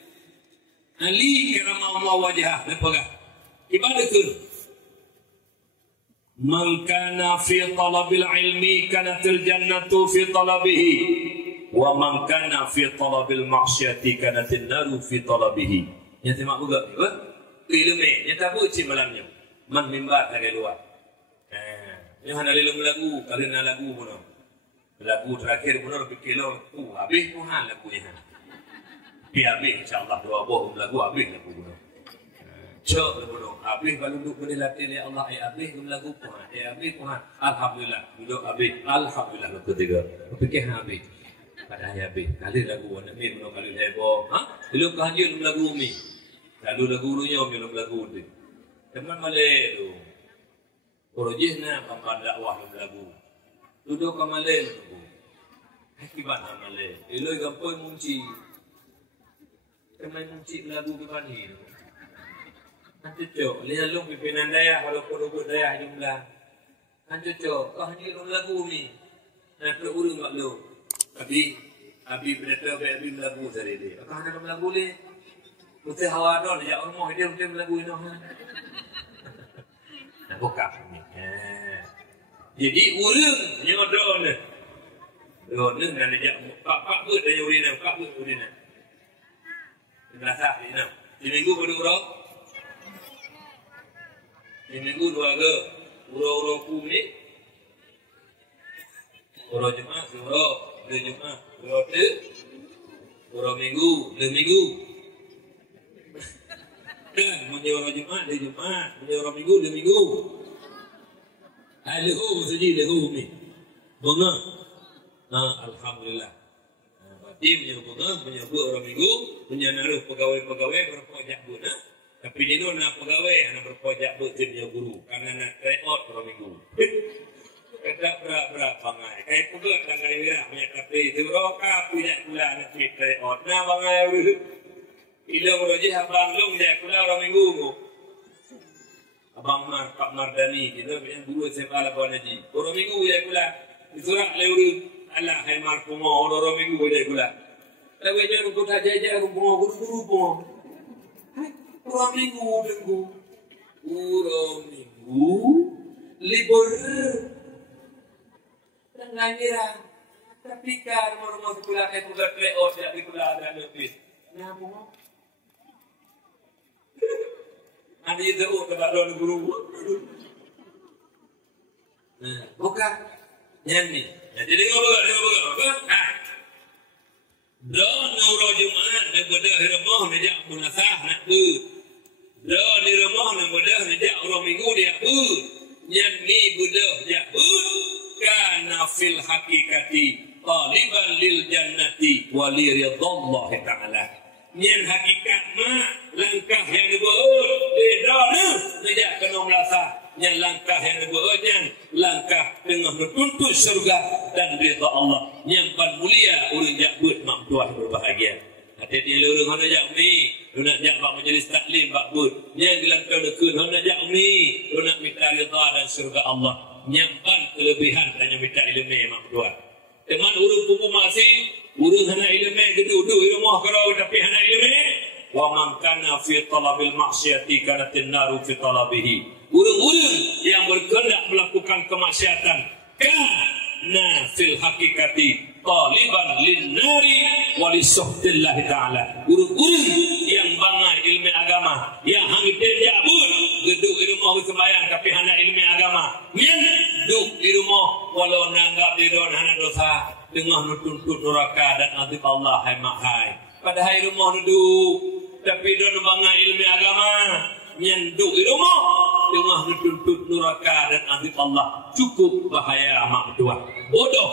Ali kerama Allah wajah lempegah. Kiban itu man kana fi talabil ilmi kanatil jannatu fi talabihi wa man kana fi talabil maksiati kanatin naru fi talabihi. Yang terima juga ni apa? Ilmu yang tabu cik malamnya. Man mimbar dari luar. Yang ada dalam lagu, karena lagu pun. Lagu terakhir pun lebih kilo habis pun lagunya. Habis insya-Allah 2 buah lagu habis lagu pun. Cok dulu habis kalau duduk berlatih oleh Allah habis lagu pun habis pun alhamdulillah duduk habis alhamdulillah lagu ketiga fikir habis pada habis kali lagu nak min kali heboh belum kehanjur lagu mi lalu lagu runya belum lagu tu teman malay tu projehna pampan dakwah lagu duduk ke malay tu akibat malay eloi gampoi munci teman munci lagu ke pani tu. Cucuk, lihat long pimpinan daya walaupun ubud daya jumlah. Cucuk, kau hanya lagu ni. Nak urung kat lu. Abi berita abi lagu tadi dia. Kau hanya lagu ni. Mesti hawa don ya rumah dia mesti lagu ini. Nak buka ni. Jadi urung yang don. Don dan dia pak ber dia urina, pak ber urina. Terasa ni nak. Di minggu berdua di minggu 2 ke uro-uro kumi uro Jumat uro Jumat uro minggu dan menyuruh Jumat di Jumat menyuruh minggu di minggu lehu saja lehu ni bunga alhamdulillah berarti menyuruh bunga menyuruh orang minggu menyenaruh pegawai-pegawai berpojak guna. Tapi dia tu nak pegawai, nak berpojak betul dia guru. Karena nak try out per minggu. Kata berat bangai. Kayak pugat dan kaya wirah. Banyak kata itu. Roka punya pula nak try out. Nah bangai dulu. Ila merojih abang long dia pula orang minggu. Abang Mar, Pak Mardani. Kita punya guru sekolah Puan Haji. Orang minggu dia pula. Disurak lewat. Allah hai Mar Pumo. Orang minggu dia pula. Lewat je rumput aja rumput guru-guru pun. Urang minggu libur dan lahiran tapi kan rumah sekolah kayak bukan playoff ya di sekolah ada lebih nyambung ada itu kepada orang guru bukan nyanyi jadi apa dan nurul Jumat daripada rumah nejak munasah nak dah di rumah nak bedah nejak orang minggu dia yang ni bedah dia kana fil hakikati taliban lil jannati wa li ridallah ta'ala yang hakikat mak langkah yang dibuat bedana nejak kena melasah yang langkah yang dibuat yang langkah tengah bertuntut syurga dan ridha Allah yang pan mulia urang jak buat mak tuah berbahagia hati dia orang hana jak ni nak jak bak majlis taklim bak bud. Nya gelam kau dekun nak jak ni, nak minta ridha dan surga Allah. Nyampan kelebihan tanya minta ilmu mak berdua. Teman urung pupu masih, urung hana ilmu geduduk rumah kau tapi hana ilmu. Wa man kana fi talabil maksiati kanatin naru fi talabihi. Urung-urung yang berkehendak melakukan kemaksiatan kana fil hakikati taliban linnari walisuhtillah ta'ala. Urung-urung yang bangai ilmu agama, yang hangiten jabut geduk di rumah sembahyang tapi hana ilmu agama, nyen duk di rumah walau nanggap di don hana dosa tengah nuntut neraka dan azab Allah hai mak hai. Padahal rumah duduk tapi don bangai ilmu agama, nyen duk di rumah tengah nuntut neraka dan azab Allah. Cukup bahaya mak tua. Bodoh.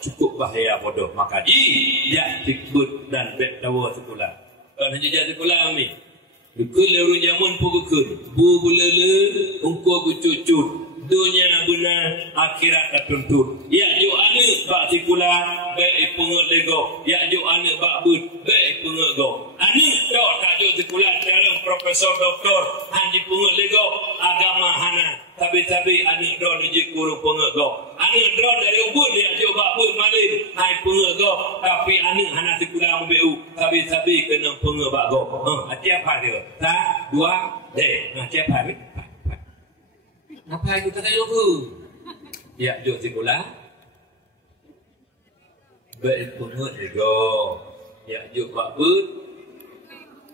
Cukup bahaya bodoh. Maka dia tikut dan betawa sekolah. Kan hanya jadi sekolah ni. Dukul lerun jamun pugukun. Bu bulele ungko bucucut. Dunia benar akhirat tertuntut. Ya jo ane bak sekolah baik pengut lego. Ya jo ane bak bud baik pengut go. Ane tok tak jo sekolah sekarang profesor doktor hanji pengut lego agama hana. Tapi ane don je guru pengut go. Ane don dari ubud ya jo bak bud malin hai pengut go. Tapi ane hana sekolah MBU. Tapi kena pengut bak go. Tiap hari dia. Tak dua tiap hari. Apa itu tak tahu ke? Ya, jom sekolah. Baik pengut ego. Ya, jom buat bud.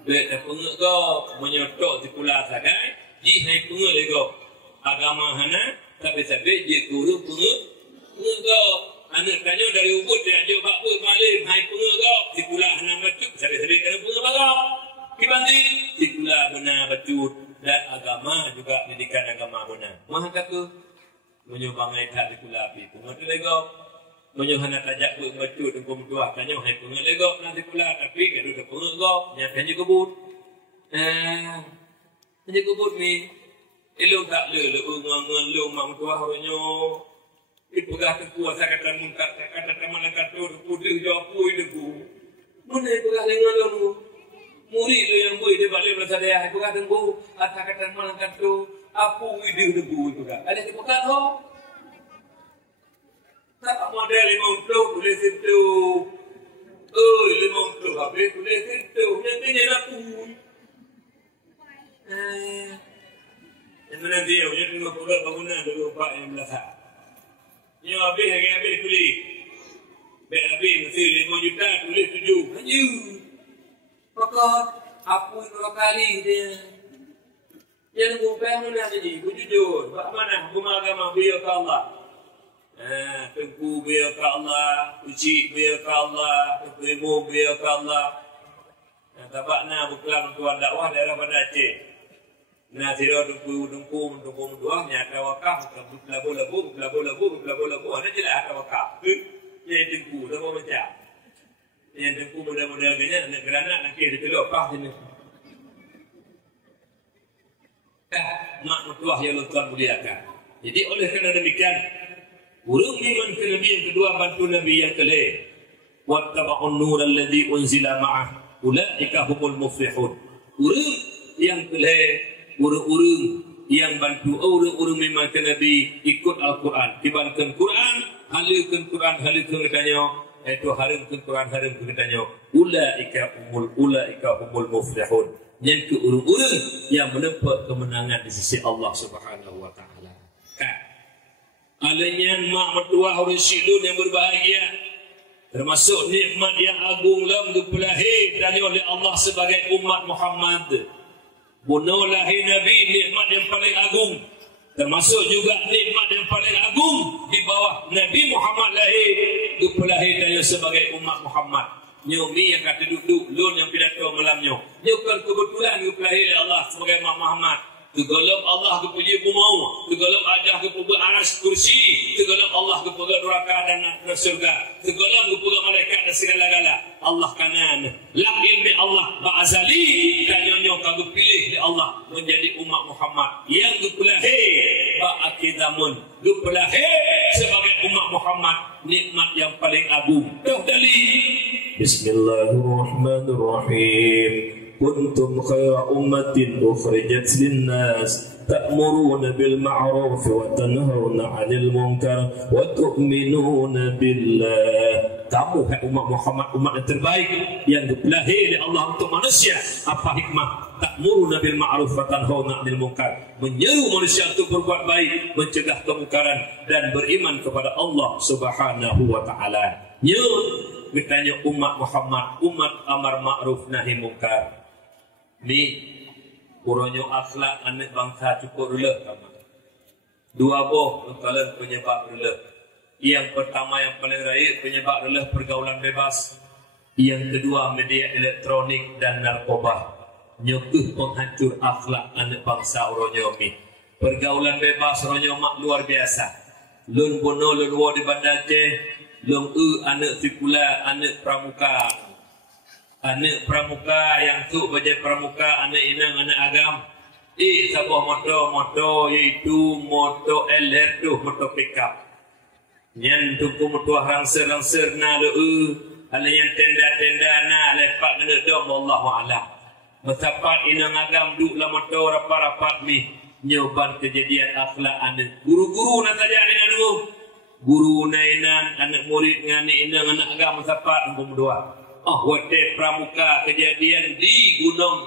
Baik pengut go. Menyotok sekolah sagai. Ji hai pengut ego. Agama hana. Tapi je guru pengut. Pengut go. Anak tanya dari ubud. Ya, jom buat bud malim. Hai pengut go. Sekolah hana becut. Sabi-sabi kena pengut bagam. Dibanding sekolah benar becut. Dan agama juga pendidikan agama benar. Maha kata menyumbang aitat di kula api. Pengerti lego. Menyuhana tajak buat becut hukum tuah. Tanya hai pengerti lego. Nanti kula tapi kadu dah pengerti lego. Nyatakan je kebut. Je kebut ni. Ilung tak le. Ngan lu mak tuah orangnya. Ipegah tekuah sakatan muntah. Sakatan taman katur. Putih jauh pui debu. Mana ipegah dengan lu? Murid tu yang boleh dia balik belasah dia. Aku kata bu, kata malangkan tu, apa ide debu itu kan? Ada di pekan ho? Tak model 50 tulis itu. 50 habis tulis itu. Nanti dia nak pun. Yang mana dia? Yang tengok pula bangunan dulu Pak yang belasah. Yang habis tulis. Baik habis mesti 5 juta tulis 7. Hanya. Pokok apa dua kali dia. Yang ngupah mana jadi? Jujur. Bak mana? Rumah agama biar ke Allah. Tengku biar ke Allah. Ucik biar ke Allah. Tengku biar ke Allah. Tabakna bukan tuan dakwah daerah Bandar Aceh. Nah, tidak dengku dua. Nyata wakaf. Labu-labu. Ada jelas ada wakaf. Ini tengku. Sama macam. Yang tengku model-model gini, nak geranak, nak kira telur, pah sini. Mak mertuah yang Tuhan muliakan. Jadi oleh kerana demikian, urung iman ke Nabi yang kedua, bantu Nabi yang kelih. Wattaba'un nur alladhi unzila ma'ah. Ulaika humul muflihun. Urung yang kelih, urung yang bantu urung iman ke Nabi, ikut Al-Quran. Dibankan Quran, halikan Quran, halikan katanya. Itu harum ke Quran harum ke katanya ulaika humul muflihun. Yang ke urung-urung yang menempat kemenangan di sisi Allah Subhanahu wa taala. Alanya mak mertua orang syidun yang berbahagia. Termasuk nikmat yang agung lam dipelahi tanya oleh Allah sebagai umat Muhammad. Bunuh lahir Nabi nikmat yang paling agung. Termasuk juga nikmat yang paling agung di bawah Nabi Muhammad lahir. Dipelahi daya sebagai umat Muhammad. Nyomi yang kata duduk, lun yang pidato malamnya. Nyukan kebetulan dipelahi oleh Allah sebagai umat Muhammad. Tegolong Allah kepuji bumau. Tegolong ajah kepuji aras kursi. Tegolong Allah kepuji neraka dan surga. Tegolong kepuji malaikat dan segala-gala. Allah kanan. Lak ilmi Allah ba'azali. Dan nyonya kagum pilih di Allah menjadi umat Muhammad. Yang dipelahi ba'akidamun. Dipelahi sebagai umat Muhammad. Nikmat yang paling agung. Tuh dali. Bismillahirrahmanirrahim. kuntum khaira ummatin ukhrijat linnas ta'muruna bil ma'ruf wa tanhauna 'anil munkar wa tu'minuna billah. Kamu hai umat Muhammad, umat yang terbaik yang dilahir oleh Allah untuk manusia. Apa hikmah? Ta'muruna bil ma'ruf wa tanhauna 'anil munkar. Menyeru manusia untuk berbuat baik, mencegah kemungkaran dan beriman kepada Allah Subhanahu wa taala. Bertanya umat Muhammad, umat amar ma'ruf nahi mungkar. Ni uronyo akhlak anak bangsa cukup rela. Dua boh kalau penyebab rela. Yang pertama yang paling raya penyebab rela pergaulan bebas. Yang kedua media elektronik dan narkoba. Nyokuh penghancur akhlak anak bangsa uronyo mi. Pergaulan bebas uronyo mak luar biasa. Lun bono lun wo di Bandar Aceh. Long anak sikulah, anak pramuka. Anak pramuka yang tu baca pramuka, anak inang, anak agam. Sebuah motor iaitu motor LR tu, motor pickup. Yang tuku motor rangser na lu. Ada yang tenda na lepak kena dom wallahu a'lam. Masapat inang agam duk la motor rapat-rapat mi. Nyoban kejadian akhlak anak. Guru-guru nak saja ni dulu. Guru nainan anak murid ngani inang anak agama sapat nombor dua. Wate pramuka kejadian di Gunung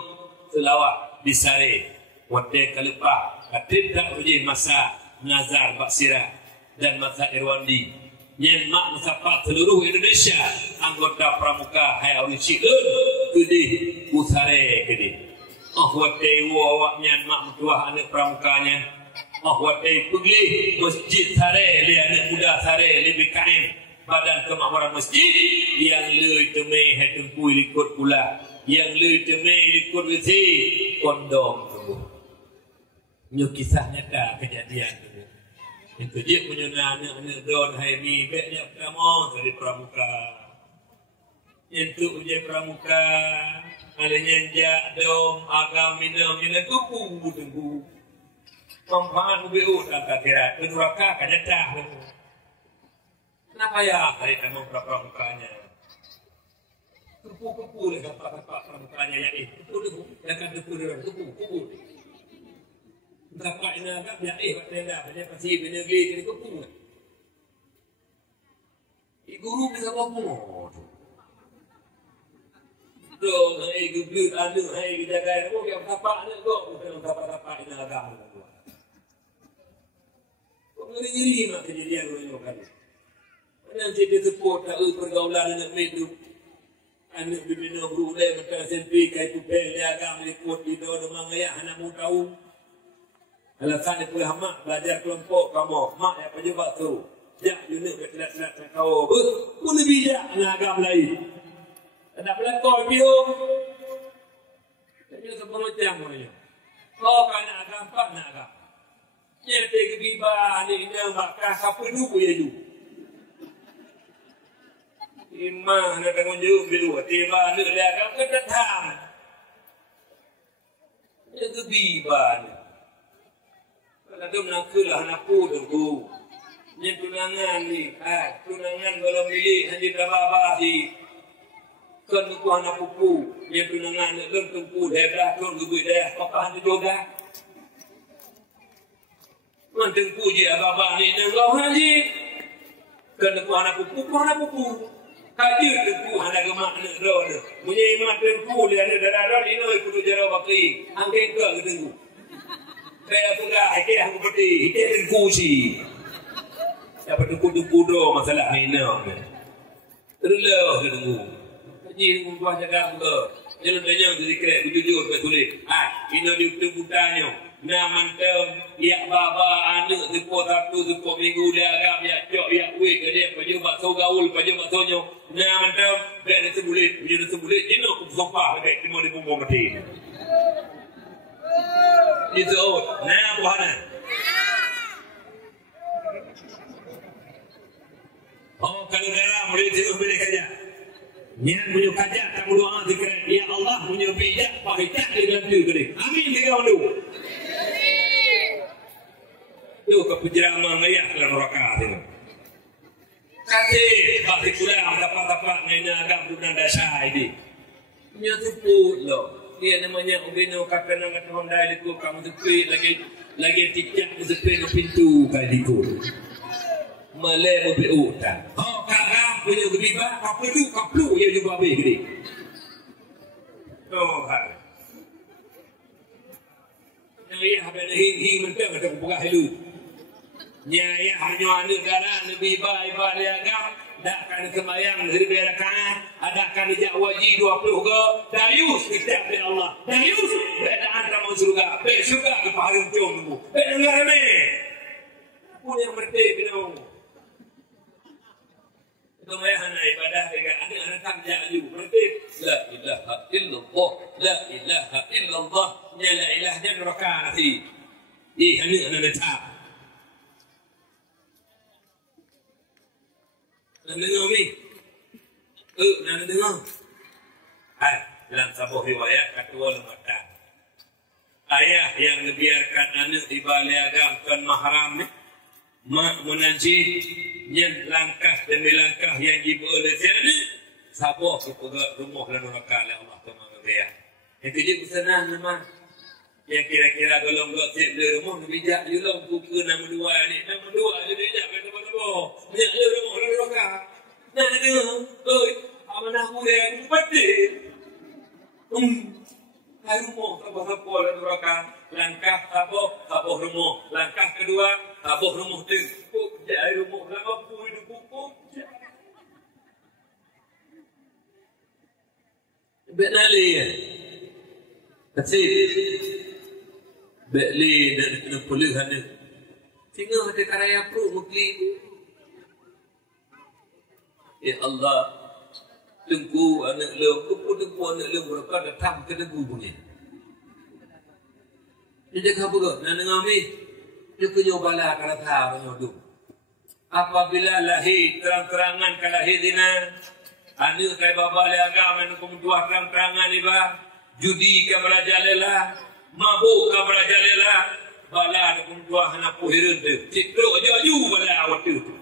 Selawat di Sare. Wate kalepah katib tak uji masa Nazar Baksira dan masa Irwandi. Nyen mak sapat seluruh Indonesia anggota pramuka hai ausi kedi usare kedi. Wate awak nyen mak mutuah anak pramukanya. Watai pergi masjid Sare, lihat anak muda Sare, lebih kain badan kemakmuran masjid yang le temui hatiku ikut pula, yang le temui ikut wisi kondom tu. Ini kisah nyata kejadian tu. Itu dia punya anak don hai ni beknya pertama dari pramuka. Itu ujian pramuka, ada nyenjak dom agam minum ini tupu tunggu. Pembangan UBU dan kakira keduraka kajatah. Kenapa ya hari kamu pramukanya? Kupu-kupu dengan pak pramukanya ya kupu dengan kupu. Berapa ini agak ya tenda banyak pasti benegeri jadi kupu. Guru bisa ngomong. Dong, gublut anu, jaga oh yang tapak ni bukan tapak ini agak. Ngeri-ngeri mak kejadian orang kan. Nanti dia support tak pergaulan anak hidup. Anak bibina berulai macam SMP kai kupel dia agak meliput di dalam mangaya anak mu tahu. Alasan dia pulih mak belajar kelompok kamu. Mak yang pejabat tu. Jak unit ketelat-telat kau. Pun lebih jak anak agam lain. Ada pelakor dia. Tapi sebelum macam ni. Kau kan anak agam pak nak agam. Nyete kebiba ni ina bakah siapa dulu ya ju. Imah nak tanggung jawab dulu. Tiba nak lihat ke datang. Nyete kebiba ni. Kalau tu nak kelah nak tu. Nyete tunangan ni. Tunangan kalau milik haji baba si. Kan ku anak pupu. Nyete tunangan nak lempu dah tu gubui dah papa handi joga. Mantan puji abang ni nengau haji. Kena ku anak pupu. Haji tengku anak gemak nak ron. Punya iman tengku dia ada darah ni noi kudu jara bakri. Angke ke tengku. Saya sudah ikut aku peti. Ikut tengku si. Siapa tengku do masalah ni nak. Terlalu tengku. Haji tengku tuah jaga aku. Jangan tanya zikir jujur betulis. Ini di tengku tanya. Na mantem ya baba anak sepo Sabtu sepo Minggu dia agak ya cok ya we ke dia pejabat so gaul pejabat sonyo na mantem dia sebulit jino ku sompah lebih 5,000 mati itu na buhana kalau darah boleh boleh kaja nyan punya kaja kamu doa zikir ya Allah punya bijak pahicak di dalam diri amin dia dulu. Itu kepujian mengayah dalam neraka itu. Kasih bagi pulang tapak-tapak nena agam dunan dasar ini. Punya tupu lo. Dia namanya ubino kakana ngat Honda liku kamu tepi lagi tikak tepi ke pintu kaliku. Malay mobil utan. Oh kakak punya gebiba kaplu ya juga babe gede. Oh hai. Nyai habis hi mentang ada buka helu. Nyai hanya negara nabi iba dia agam dak kan kemayang dari berakaat adakan dijak wajib 20 ke dayus kitab dari Allah. Dayus bedaan kamu surga. Surga ke pahalung cium. Dengar me. Punya merdeka bingung. Kemudian ibadah dengan anak-anak kerja juga berarti la ilaha illallah la ilaha illallah ya la ilaha dan rakaati di anak-anak tak nak dengar ni nak dengar dalam sebuah riwayat ketua lembaga ayah yang membiarkan anak ibadah agama mahram ni mak menanjid yang langkah demi langkah yang dibawa oleh siapa sabah kepada rumah dan neraka oleh Allah Taala. Itu je pesanan nama yang kira-kira golong gak sip di rumah bijak julong buku nama dua ni nama dua je bijak kata apa bijak je rumah dan neraka. Nak dengar oi amanah aku dia pasti rumah apa-apa dan neraka. Langkah tabuh rumah. Langkah kedua tabuh rumah tu. Jai rumah lama pun hidup pun. Benali ya. Kecil. Beli dan puluhan ni. Tinggal ada karya pro mukli. Ya Allah. Tunggu anak lu. Tunggu anak lu berapa datang ke negeri punya. Dia jaga apa kau? Nak dengar ni? Dia kena bala kalau tahu nyodoh. Apabila lahir terang-terangan ke lahir dina, anak kaya bapa agama yang dua terang-terangan ni bah, judi ke merajalela, mabuk ke merajalela, bala yang dua anak puhiran tu. Cikru jaju bala waktu tu.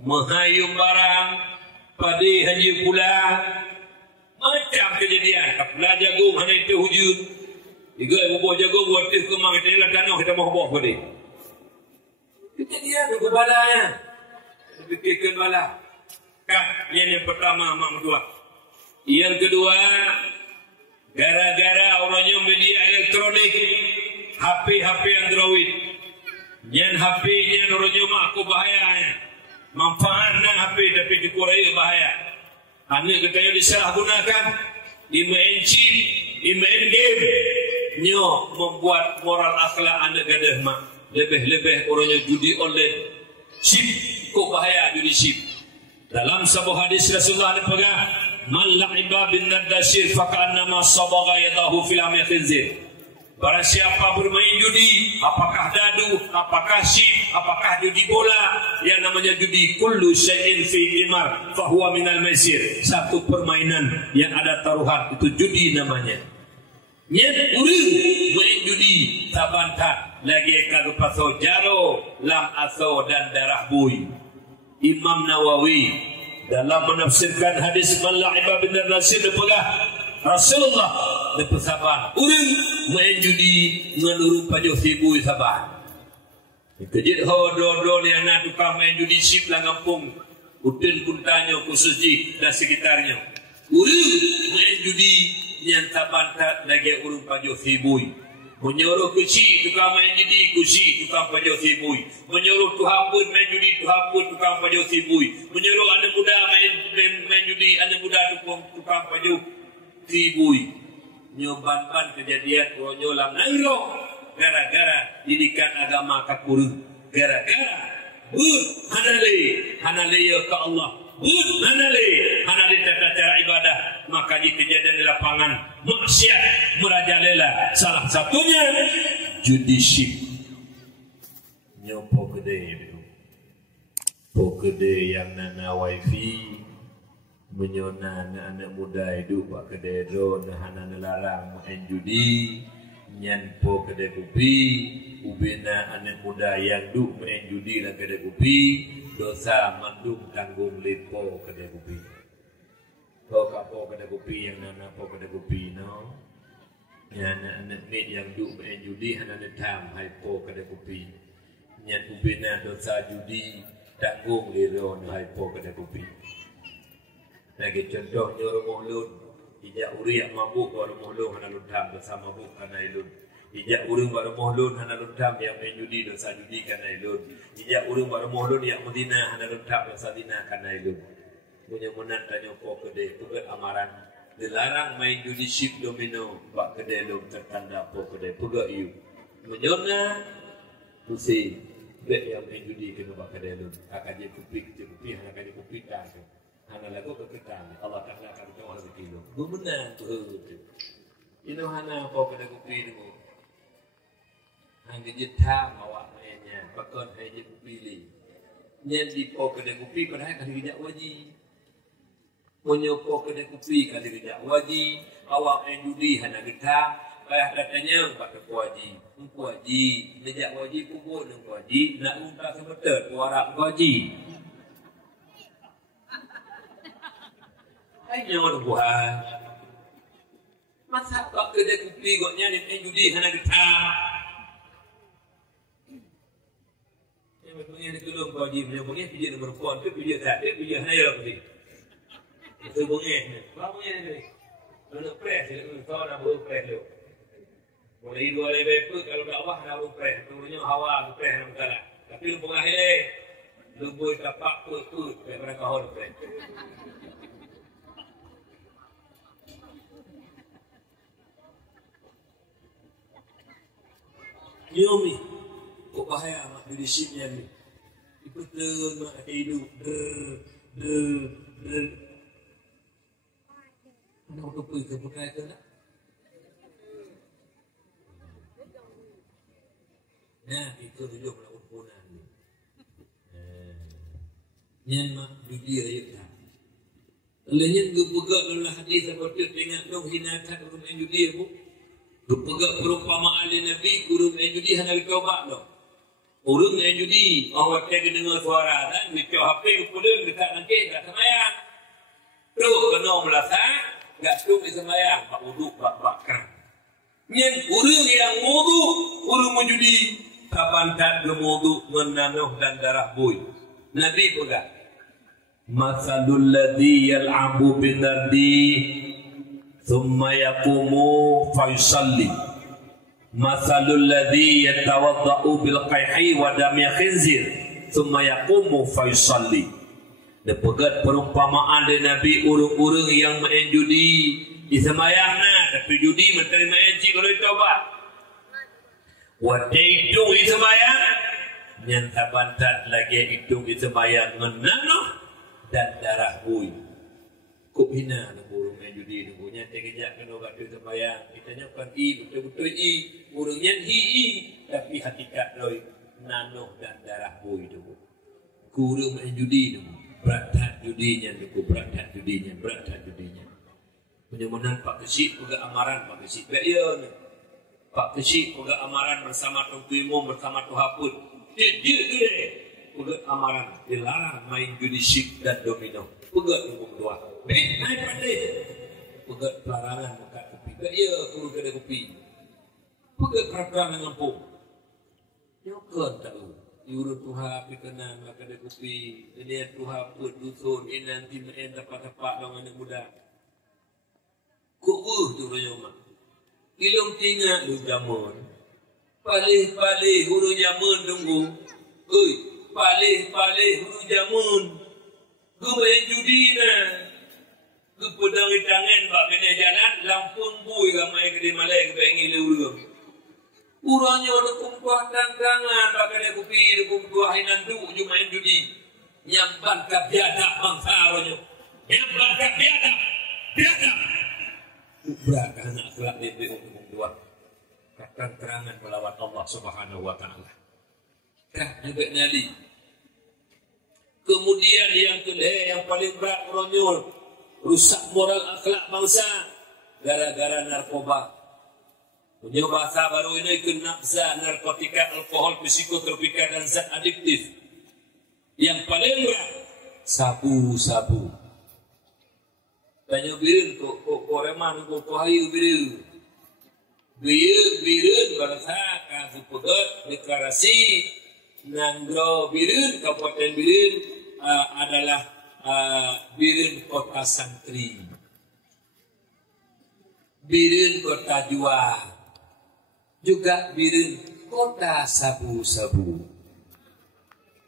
Menghayung barang, padi haji pula, macam kejadian. Kapula jagung hanya itu hujud. Iga ibu bawa jagung buat tis kemang kita ni lah tanah kita mau bawa kodi. Kita dia tu balanya. Fikirkan bala. Kan yang pertama mak dua. Yang kedua gara-gara orangnya media elektronik HP Android. Yang HP-nya orangnya mak aku bahayanya. Manfaatnya HP tapi dikurai bahaya. Anak kita yang disalahgunakan dimain chip, dimain game. Nyo membuat moral akhlak anak gadah mak lebih orangnya judi online chip kok bahaya judi chip. Dalam sebuah hadis Rasulullah dipegah man la'iba bin nadashir faka'annama sabagha yadahu fil amil khinzir. Barang siapa bermain judi, apakah dadu, apakah chip, apakah judi bola, yang namanya judi kullu syai'in fi qimar fahuwa minal maisir. Satu permainan yang ada taruhan itu judi namanya. Nyet urang main judi tabantah lagi kadu paso jaro lam aso dan darah bui. Imam Nawawi dalam menafsirkan hadis man la'iba bin nasir dipegah Rasulullah bersabar urang main judi nganurung pajo sibui sabar. Kejit ho do yang nak tukang main judi sip lah kampung Udin Puntanyo khususji dan sekitarnya. Urang main judi yang tabantat lagi urung pajo sibui. Menyuruh kusi tukang main judi, kusi tukang pajo sibui. Menyuruh tuhapun main judi, tuhapun tukang pajo sibui. Menyuruh anak muda main judi, anak muda tukang pajo sibui. Nyoban-ban kejadian ronyolam nangro gara-gara didikan agama kakurung. Gara-gara hanale ya ke Allah. Hanali tata cara ibadah, maka di kejadian di lapangan maksiat merajalela. Salah satunya judi chip. Nyopo gede yang nana wifi menyona anak muda hidup pak kedai do nahana nelarang main judi nyan po kedai kopi ubena anak muda yang duk main judi dan kedai kopi dosa mandung tanggung lipo kedai kopi. Kau kapo pada kopi yang nana po pada kopi no. Ya anak mit yang duk main judi hana netam hai po pada kopi. Nyat ubina dosa judi tanggung liro no hai po pada kopi. Lagi contoh nyuruh lun ijak uri yang mabuk baru muhlun hana lutam dosa mabuk kana ilun. Ijak urung baru muhlun hana lutam yang main judi dosa judi kana ilun. Ijak urung baru muhlun yang medina hana lutam dosa dina kana ilun. Punya menang tanya po kedai pegat amaran. Dilarang main judi ship domino bak kedai lum tertanda po kedai pegat iu. Menyona tusi bet yang main judi kena bak kedai lum. Akan je kupik hana kan je kupik dah. Hana lagu keketan Allah Ta'ala akan tahu rezeki lu. Benar tu. Ino hana po pada kopi tu. Hang jetam awak mainnya. Pakon hai je kopi li. Nyen di po pada kopi pada kan dijak waji. Monyo po pada kopi kan dijak waji. Awak main judi hana getam. Payah katanya pada waji. Waji, dijak waji pukul nang waji, nak unta sebetul warak waji. Nyawa Tuhan. Masa kau kedai kopi kau nyanyi main judi hana getah. Yang berpengen di tolong kau haji punya pengen pijak nombor phone tu pijak tak dia pijak hana ya kopi. Itu pengen. Kau pengen ni. Kalau press dia kau nak baru press lu. Boleh dua lebih pun kalau tak wah nak baru press. Turunnya hawa press nak kalah. Tapi lu pengakhir lu boleh tapak put daripada kau press. Yomi, kok bahaya mak leadershipnya ni. Ikutan mak hidup, Mana kau pergi ke bukai tu nak? Nah, itu tunjuk melakukan punan. Nyan mak judi ayat tak. Olehnya gepegak dalam hadis seperti tengok dong hinakan orang main judi aku. Gepegak perumpamaan Nabi kurung main judi hanya ditobak dong. Urung main judi, awak tega dengar suara dan bicu HP kepulang dekat langkit kat semayang. Tu kena melasak, gak tu di semayang, bak wuduk bak bakar. Nyen urung yang wuduk, urung menjudi, kapan tak gemuduk menanuh dan darah boy. Nabi pegang. Masalul ladzi yal'abu bin nardi thumma yaqumu fa yusalli masalul ladzi yatawaddau bil qayhi wa dami khinzir thumma yaqumu fa yusalli. Depegat perumpamaan dari Nabi urung-urung yang main judi di semayangna tapi judi menteri main cik kalau ditobat wa hitung di semayang yang tabantat lagi hitung di semayang menanuh dan darah bui. Kok hina nak burung main judi nunggunya terkejap kena kat dia sembahyang. Kita nyapkan betul-betul burungnya tapi hakikat loi nanoh dan darah bui tu. Guru main judi tu berat judinya tu berat judinya. Mudah-mudahan Pak Kesik pegang amaran Pak Kesik. Baik Pak Kesik pegang amaran bersama Tuan Imam bersama Tuan Hapud. Dia pegat amaran dilarang main judi ship dan domino. Pegat nombor 2. Naik pandai. Pegat pelarangan makan kopi. Ya, guru kedai kopi. Pegat peraturan Lampung. Nyokon tahu. Yuru Tuhan berkenan makan kedai kopi. Ini Tuhan pun dusun. Ini nanti main dapat-dapat dengan anak muda. Kok tu raya mak. Ilung tinggal lu jamun. Palih-palih guru jamun tunggu. Oi. Palih huru jamun. Gue main judi na. Gue pedang di tangan bak kena jalan Lampung bui ramai kedai malai ke pengen lewur. Uranya ada kumpuah tangan bak kena kopi kumpuah hinan du je main judi. Nyamban kat biadab bangsa orangnya. Nyamban kat biadab. Berat anak kelak dia untuk dua. Katakan terangan melawat Allah Subhanahu wa taala. Kah juga nyali. Kemudian yang kedua yang paling berat meronyol, rusak moral akhlak bangsa gara-gara narkoba. Punya bahasa baru ini kenapsa, narkotika, alkohol, psikotropika dan zat adiktif. Yang paling berat sabu-sabu. Tanya birin ko reman ko hayu biru. Birin bangsa ka supegat deklarasi Nanggro Birin, Kabupaten Birin adalah Birin Kota Santri, Birin Kota Jual, juga Birin Kota Sabu-Sabu.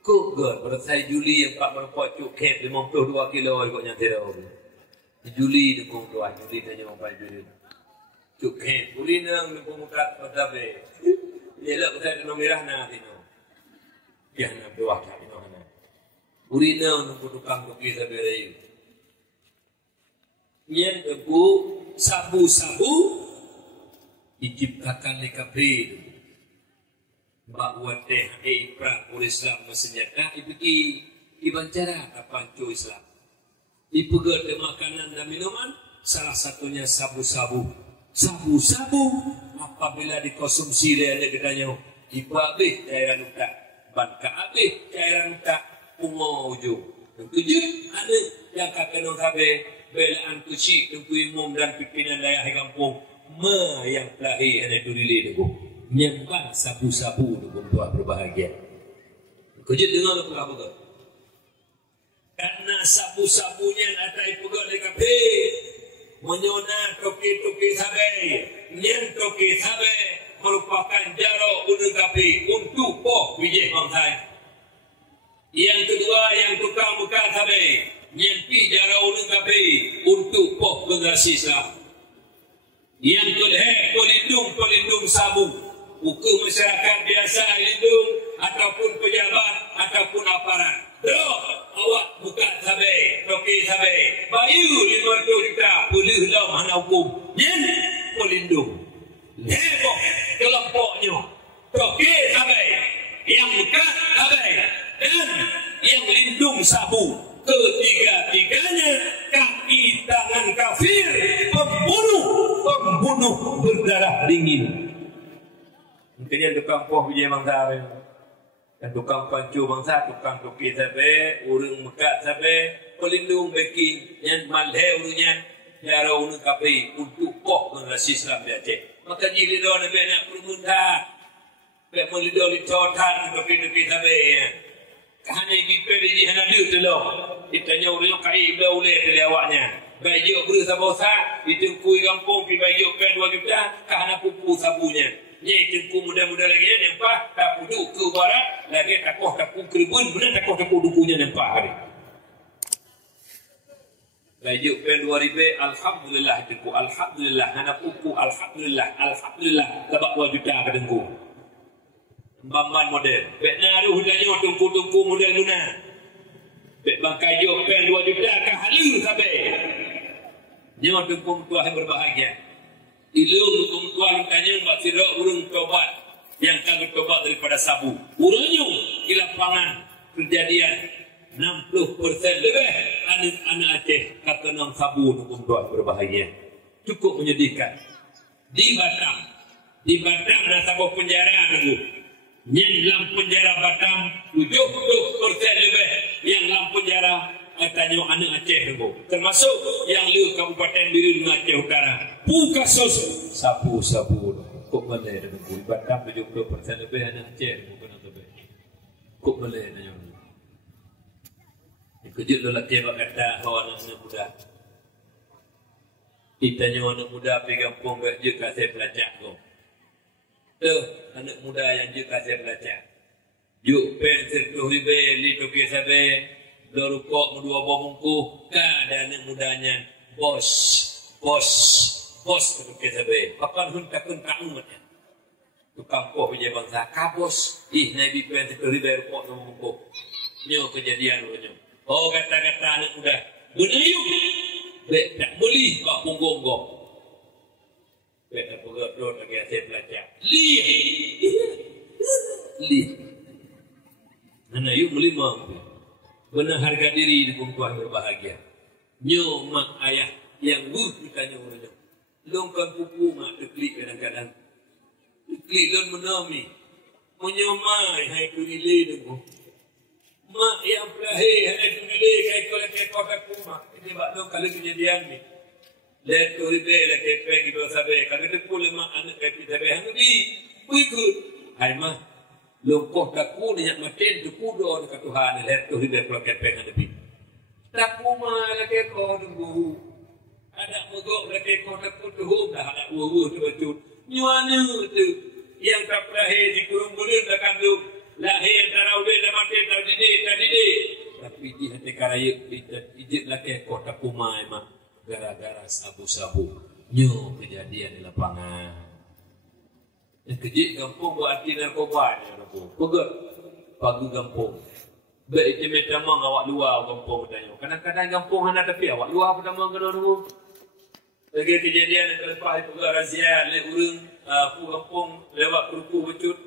Kok berasai Juli 4 cuk kep 52 kilo kok nyantai dah. Juli dukung doa Juli tanya sampai Birin. Cuk kep ulina ngumukat padabe. Elok kita no mirah na tino. Yang nak doa tak tino hana. Ulina nunggu tukang kopi sabere. Nyen tebu sabu-sabu diciptakan di kafe. Bahawa teh Islam bersenjata ipiki ibancara kapancu Islam. Dipegat makanan dan minuman, salah satunya sabu-sabu. Sabu-sabu apabila dikonsumsi oleh gedanya ibabih cairan utak, banka abih cairan utak, pungo ujung. Tujuh ada yang kata kabe belaan kuci tunggu umum dan pimpinan daerah kampung yang lahir ada durili debu. Nyembah sabu-sabu untuk tuan berbahagia. Kejut dengar apa betul? Karena sabu-sabunya atai pegang di kafe, menyona toki-toki sabai, nyen toki sabai merupakan jaro unung kafe untuk poh bijih bangsa. Yang kedua yang tukang buka sabai, nyen jaro unung kafe untuk poh generasi Islam. Yang kedua pelindung sabu. Hukum masyarakat biasa lindung ataupun pejabat ataupun aparat. Doh, awak buka sabai, toki sabai. Bayu 500 juta, boleh lah mana hukum. Yang pelindung. Heboh kelompoknya. Toki sabai, yang buka sabai dan yang lindung sabu. Ketiga-tiganya kaki tangan kafir, pembunuh berdarah dingin. Mungkin tukang poh bijih bangsa, dan tukang pancu bangsa, tukang toki sabe, urung mekat sabe, pelindung beki, yang malhe urungnya, jara urung kapi untuk poh generasi Islam di Aceh. Maka jili doa nabi nak permuntah, bek melido licotan toki sabe. Kahana ibe di hana dia telo, ditanya urung kai bela ule teli awaknya. Baju berusaha bosa, ditengkui kampung pi baju pen 2 juta, kahana pupu sabunya. Nyai tengku muda-muda lagi nampak tak puduk ke barat lagi takoh keribun benar takoh dukunya nampak hari. Bajuk pen 2000 alhamdulillah tengku alhamdulillah anak pupu alhamdulillah lebak 2 juta ke tengku. Bamban model. Bek naruh danyo tengku model guna. Bek bangkai jo pen 2 juta ke halu sampai. Nyo tengku tuah berbahagia. Ilung hukum tuan tanya buat sirok urung tobat yang kagak tobat daripada sabu. Urunyu di lapangan kejadian 60% lebih anak Aceh kata nang sabu hukum tuan berbahagia. Cukup menyedihkan. Di Batam ada sabu penjara dulu. Yang dalam penjara Batam 70% lebih yang dalam penjara tanya anak Aceh dulu. Termasuk yang liu Kabupaten Birin Aceh Utara. Kasus sabu-sabu kok boleh dengan ku Batam 70% lebih anak Aceh bukan lebih. Kok boleh nanya. Kejut lelaki berkata hawa anak muda. Ditanya anak muda pergi kampung je kasih pelacak tu. Tu anak muda yang je kasih pelacak. Juk pen sertuh ribe li toki sabe dorukok dua bongku ka dan anak mudanya bos toki sabe. Papan hun takun kamu nya. Tukang poh je bangsa kabos ih nabi pen sertuh ribe rukok bongku. Nyo kejadian nyo. Oh kata-kata anak muda benayuk bek tak boleh bak punggung kau bek tak pegat dor lagi asyik pelacak lih benayuk melima benar harga diri di kumpulan berbahagia nyo mak ayah yang buh ditanya orangnya longkan pupu mak teklik kadang-kadang teklik don menami menyomai hai kunile dengu mak yang pelahir hanya tunai kekor tak kumah. Ini bakno kalau kejadian ni. Let to repay la kepeng itu sabe. Kalau tu pula mak anak kepeng sabe hang di. Ikut. Hai mah. Longkoh tak ku ni nak maten tu kudo dekat Tuhan. Let to repay kalau kepeng ada bi. Tak kumah la kekor tu. Ada mogok la kekor tak ku tu dah ada uru tu betul. Nyuana tu yang tak pelahir di kurung bulan dah kandung. Lahir darah udah dah mati dah didik. Tapi di hati karaya ijit lagi kota kumai mah gara-gara sabu-sabu nyo kejadian di lapangan. Yang kejit kampung buat arti narkoba ni aku. Pegat pagu kampung. Baik je pertama awak luar kampung tanya. Kadang-kadang kampung hana tapi awak luar pertama kena dulu. Lagi kejadian yang lepas itu pegat razia le urang aku kampung lewat keruku becut.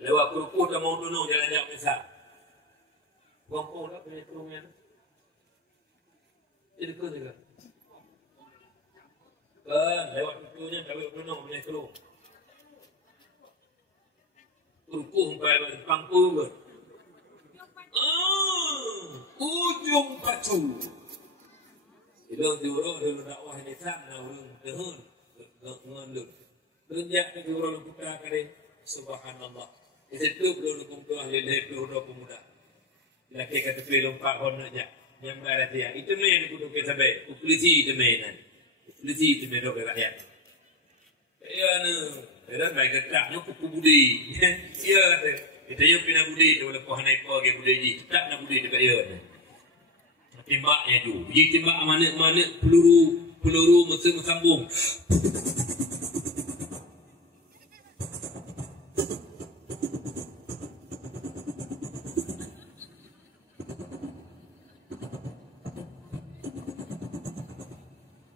Lewat keruku tak mau tunung jalan-jalan besar. Kampung tak punya turunnya. Jadi kau juga. Lewat kerukunya tak boleh tunung punya keruk. Keruku sampai pangku ke. Ujung pacu. Ilang diurang dulu dakwah di sana urang dehun. Ngandung. Lenjak ke diurang putra kering. Subhanallah. Itu belum kumpul ahli lepas dua pemuda. Laki kata pilih lompat honanya. Yang berada dia. Itu main kudu kita baik. Polisi itu mainan. Polisi itu main dok rakyat. Ya nu. Ada baik ketaknya kupu budi. Ya kata. Kita yang pina budi tu lepas naik pagi budi ji. Tak nak budi dekat ya. Tembaknya tu. Jadi tembak mana peluru mesti sambung.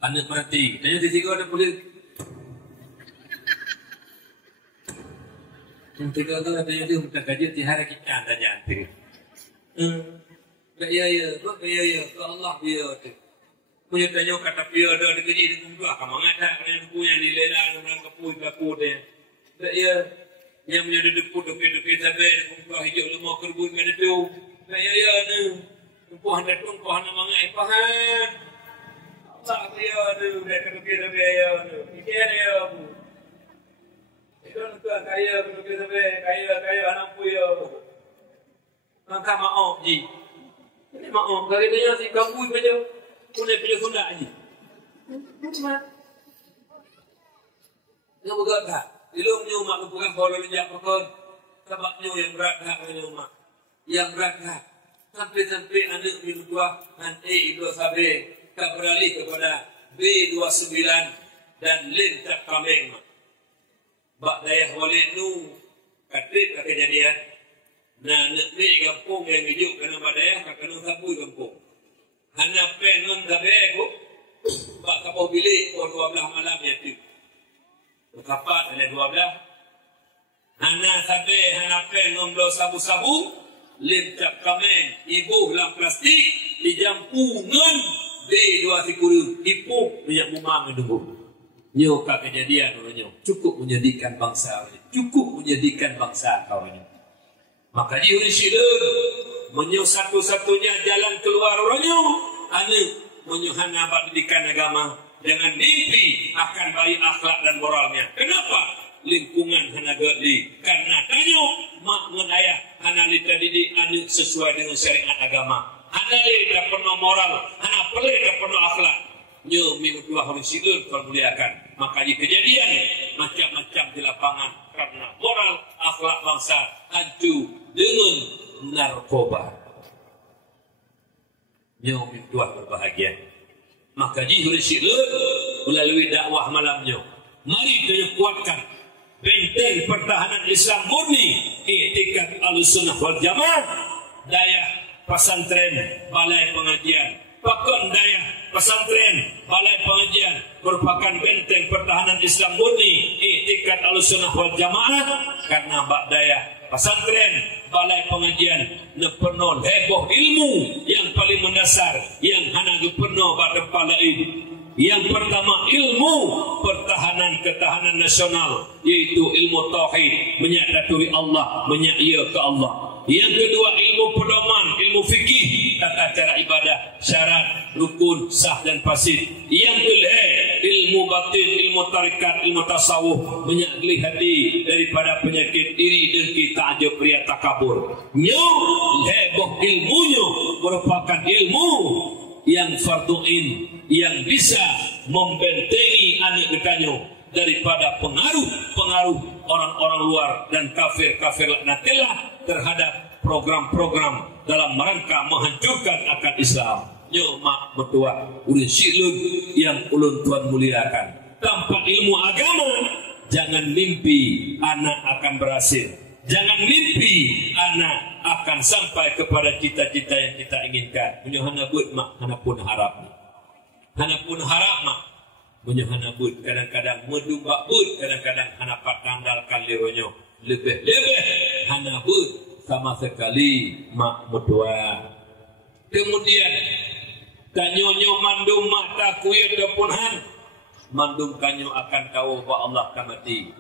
Anda perhati, tanya di sini ada boleh. Yang tiga tu ada yang dia minta kaji tihara kita tanya nanti. Ya, ke Allah dia tu. Punya tanya kata dia ada di kaji di kumpulan. Kamu ngata kena punya di lelah orang kapur dia. Ya, yang punya di depan sampai di kumpulan hijau lemah kerbun mana tu. Ya ni, kumpulan mangai pahan. Tak dia tu, dia kerja dia tu. Ikut dia tu. Itu tu kaya kerja sampai kaya anak puya. Maka maaf ji. Ini maaf. Kalau dia si kampung macam punya sundak ji. Macam dia bukan tak. Ilmunya mak bukan kalau dia pekon. Sebabnya yang berat tak punya mak. Yang berat tak. Sampai anak minum dua nanti ibu sabar. Beralih kepada B29 dan Lin tak kameng. Bak dayah walid nu katrit kejadian. Nah nak kampung yang hidup kena badayah kena sabu kampung. Hana pen non dabe ko bak kapau bilik ko 12 malam ya tu. Kapat ada 12. Hana sabe hana pen non do sabu-sabu Lin tak kameng ibu dalam plastik dijampungan B230 ipuk minyak mumang menunggu. Nyoka kejadian orangnya cukup menyedihkan bangsa. Cukup menyedihkan bangsa kawannya. Maka dia syidur menyo satu-satunya jalan keluar orangnya ane menyuhan abad pendidikan agama dengan mimpi akan baik akhlak dan moralnya. Kenapa? Lingkungan hana geli karena tanyo mak ngan ayah hana dididik ane sesuai dengan syariat agama. Anda dah penuh moral, anda perlu dah penuh akhlak. Nyo minggu dua hari silur permuliakan. Maka di kejadian macam-macam di lapangan karena moral akhlak bangsa hancur dengan narkoba. Nyo minggu dua berbahagia. Maka di hari silur melalui dakwah malamnya. Mari kita kuatkan benteng pertahanan Islam murni, i'tikad Ahlussunnah wal Jamaah, daya pesantren balai pengajian. Pakon daya pesantren balai pengajian merupakan benteng pertahanan Islam murni, i'tikad Ahlussunnah wal Jamaah karena bak daya pesantren balai pengajian nepenon heboh ilmu yang paling mendasar yang hana gepenuh bak depan lain Yang pertama ilmu pertahanan ketahanan nasional, yaitu ilmu tauhid, menyataturi Allah, menyia ke Allah. Yang kedua ilmu pedoman, ilmu fikih, tata cara ibadah, syarat, rukun, sah dan fasid. Yang kedua ilmu batin, ilmu tarikat, ilmu tasawuf, menyakli hati daripada penyakit iri, dengki, ta'jub, riya, takabur. Heboh ilmunya merupakan ilmu yang fardu'in, yang bisa membentengi anak getanyo daripada pengaruh orang-orang luar dan kafir-kafir laknatullah terhadap program-program dalam rangka menghancurkan akal Islam. Nyo mak mertua ulun syilun yang ulun tuan muliakan. Tanpa ilmu agama, jangan mimpi anak akan berhasil. Jangan mimpi anak akan sampai kepada cita-cita yang kita inginkan. Menyo hana but mak, hana pun harap. Hana pun harap mak. Menyo hana but kadang-kadang medubak but, kadang-kadang hana patanggalkan lironyo. Lebih-lebih hana but sama sekali mak mertua. Kemudian tanyonyo mandum mak takuya ataupun han mandum kanyo akan tahu bahwa Allah kamati.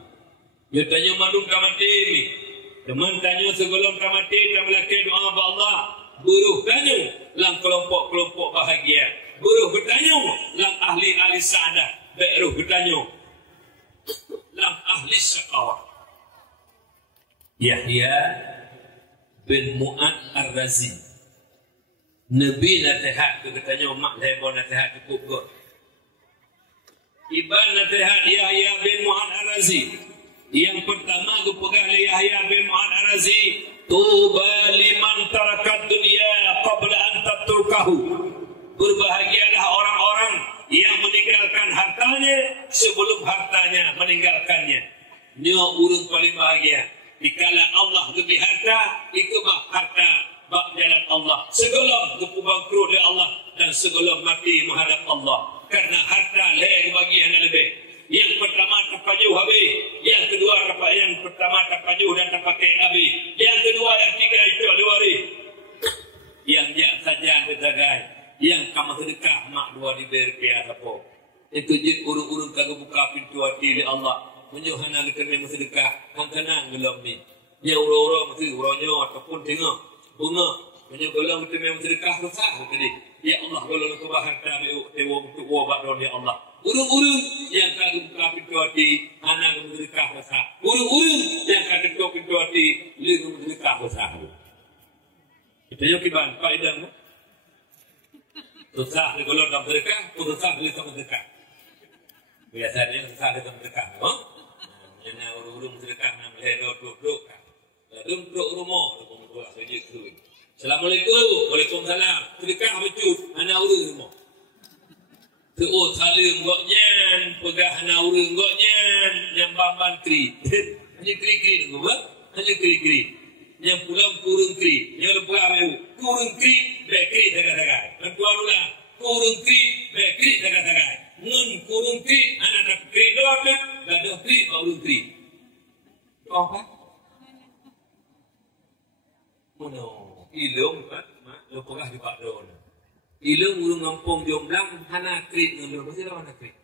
Yo tanyo mandum kamati ni. Teman tanyo sebelum kamati dan melaki doa kepada Allah. Buruh tanyo lang kelompok-kelompok bahagia. Buruh bertanyo lang ahli-ahli sa'adah. Beruh bertanyo lang ahli syaqawah. Yahya bin Mu'ad Ar-Razi. Nabi nasihat tu katanya mak lebo nasihat cukup kot. Iban nasihat Yahya bin Mu'ad Ar-Razi. Yang pertama aku pegang Yahya bin Mu'ad Ar-Razi, tuba liman tarakat dunia qabla an tatrukahu. Berbahagialah orang-orang yang meninggalkan hartanya sebelum hartanya meninggalkannya. Nyo urung paling bahagia. Dikala Allah lebih harta, itu bak harta, bak jalan Allah. Sebelum bangkrut oleh Allah dan sebelum mati menghadap Allah. Karena harta leh bagi yang lebih. Yang pertama terpajuh habis, yang kedua yang pertama terpajuh dan terpakai habis, yang kedua yang tiga itu waris. Yang jak saja berjagai, yang kamu sedekah mak dua diberi piasa po. Itu jid urung-urung kagak buka pintu hati di Allah. Menyuhana kita sedekah, hang kenang gelap ni. Yang urung-urung mesti uronyo ataupun tengok bunga. Menyuhana kita sedekah susah tadi. Ya Allah kalau kau harta dewa untuk wabak don ya Allah. Urung-urung yang kagak buka pintu hati, anak bersedekah susah. Urung-urung yang kagak buka pintu hati, lu bersedekah susah. Kita yo kiban faedah. Susah kalau dalam sedekah, susah beli sama sedekah. Biasanya susah dalam sedekah, oh? Yang urung-urung sedekah nam ledo duduk. Lalu duduk rumah, rumah saja tu. Assalamualaikum, waalaikumsalam. Sedekah becut, anak urung rumah. Tuh salim goknyan, pegah anak urung goknyan, nyambang mantri. Hanya kiri-kiri tu, hanya kiri-kiri. Yang pulang kurung kiri, yang lepas ayu, kurung kiri, baik kiri tegak-tegak. Dan tuan ulang, kurung kiri, baik kiri tegak-tegak. Ngun kurung kiri, anak tak kiri doang, gaduh kiri, urung kiri. Apa? Mana? Ilung, lo pegah di Pak Don. Ilung urung ngampung jomblang, hana kiri, ngun pasti lawan hana kiri.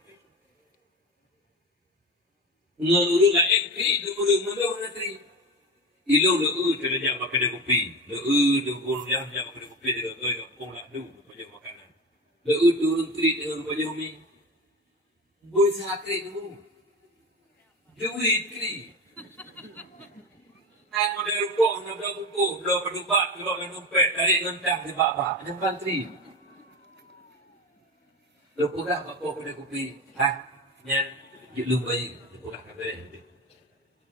Ngun urung lain kiri, urung mandau hana kiri. Ilung le tu dia pakai dia kopi. Le tu pun dia pakai dia kopi dia tu kampung lah tu baju makanan. Le tu urung treat dengan baju mi. Boy sakit tu. Duit kiri. Kan model rukuk nak dah rukuk, dah pedubat keluar dengan dompet, tarik ngentang di bak-bak. Ada pantri. Le pegah bakpo pada kopi. Ha, nyan lu bayi, le pegah kat dia.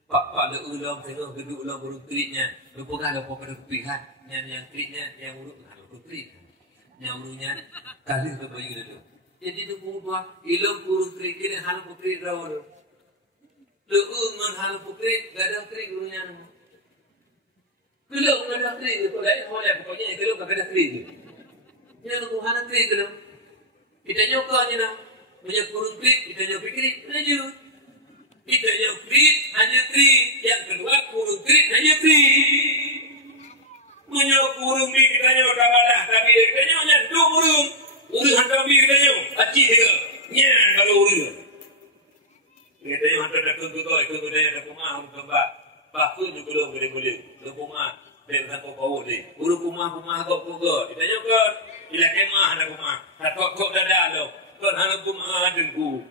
Pak le ulang tengok duduk ulang burung triknya. Lupa kan lupa pada kopi kan. Yang triknya yang urut kan lupa trik. Yang urutnya kali ke bayi gitu. Jadi tu buah ilmu burung trik ini hal putri rawol. Le ngan hal putri gak ada trik urutnya. Kalau nggak ada trik itu lain boleh pokoknya kalau gak ada trik. Ini lu hal trik kalau kita nyokannya nak banyak burung trik kita nyok pikir lanjut. Kita yang krit hanya krit, yang kedua kurung krit hanya krit. Menyok kurung bi kita nyok kabalah tapi kita nyok hanya dua kurung. Urung hantar bi kita nyok, acih dia. Nya tunggu itu dia ada kumah kembak. Baku juga belum boleh. Kumah dia tak kau ni. Uru kumah kau kuga. Ditanya kan, ila kemah ada kumah. Tak kok dah lo. Kan hana kumah dengku.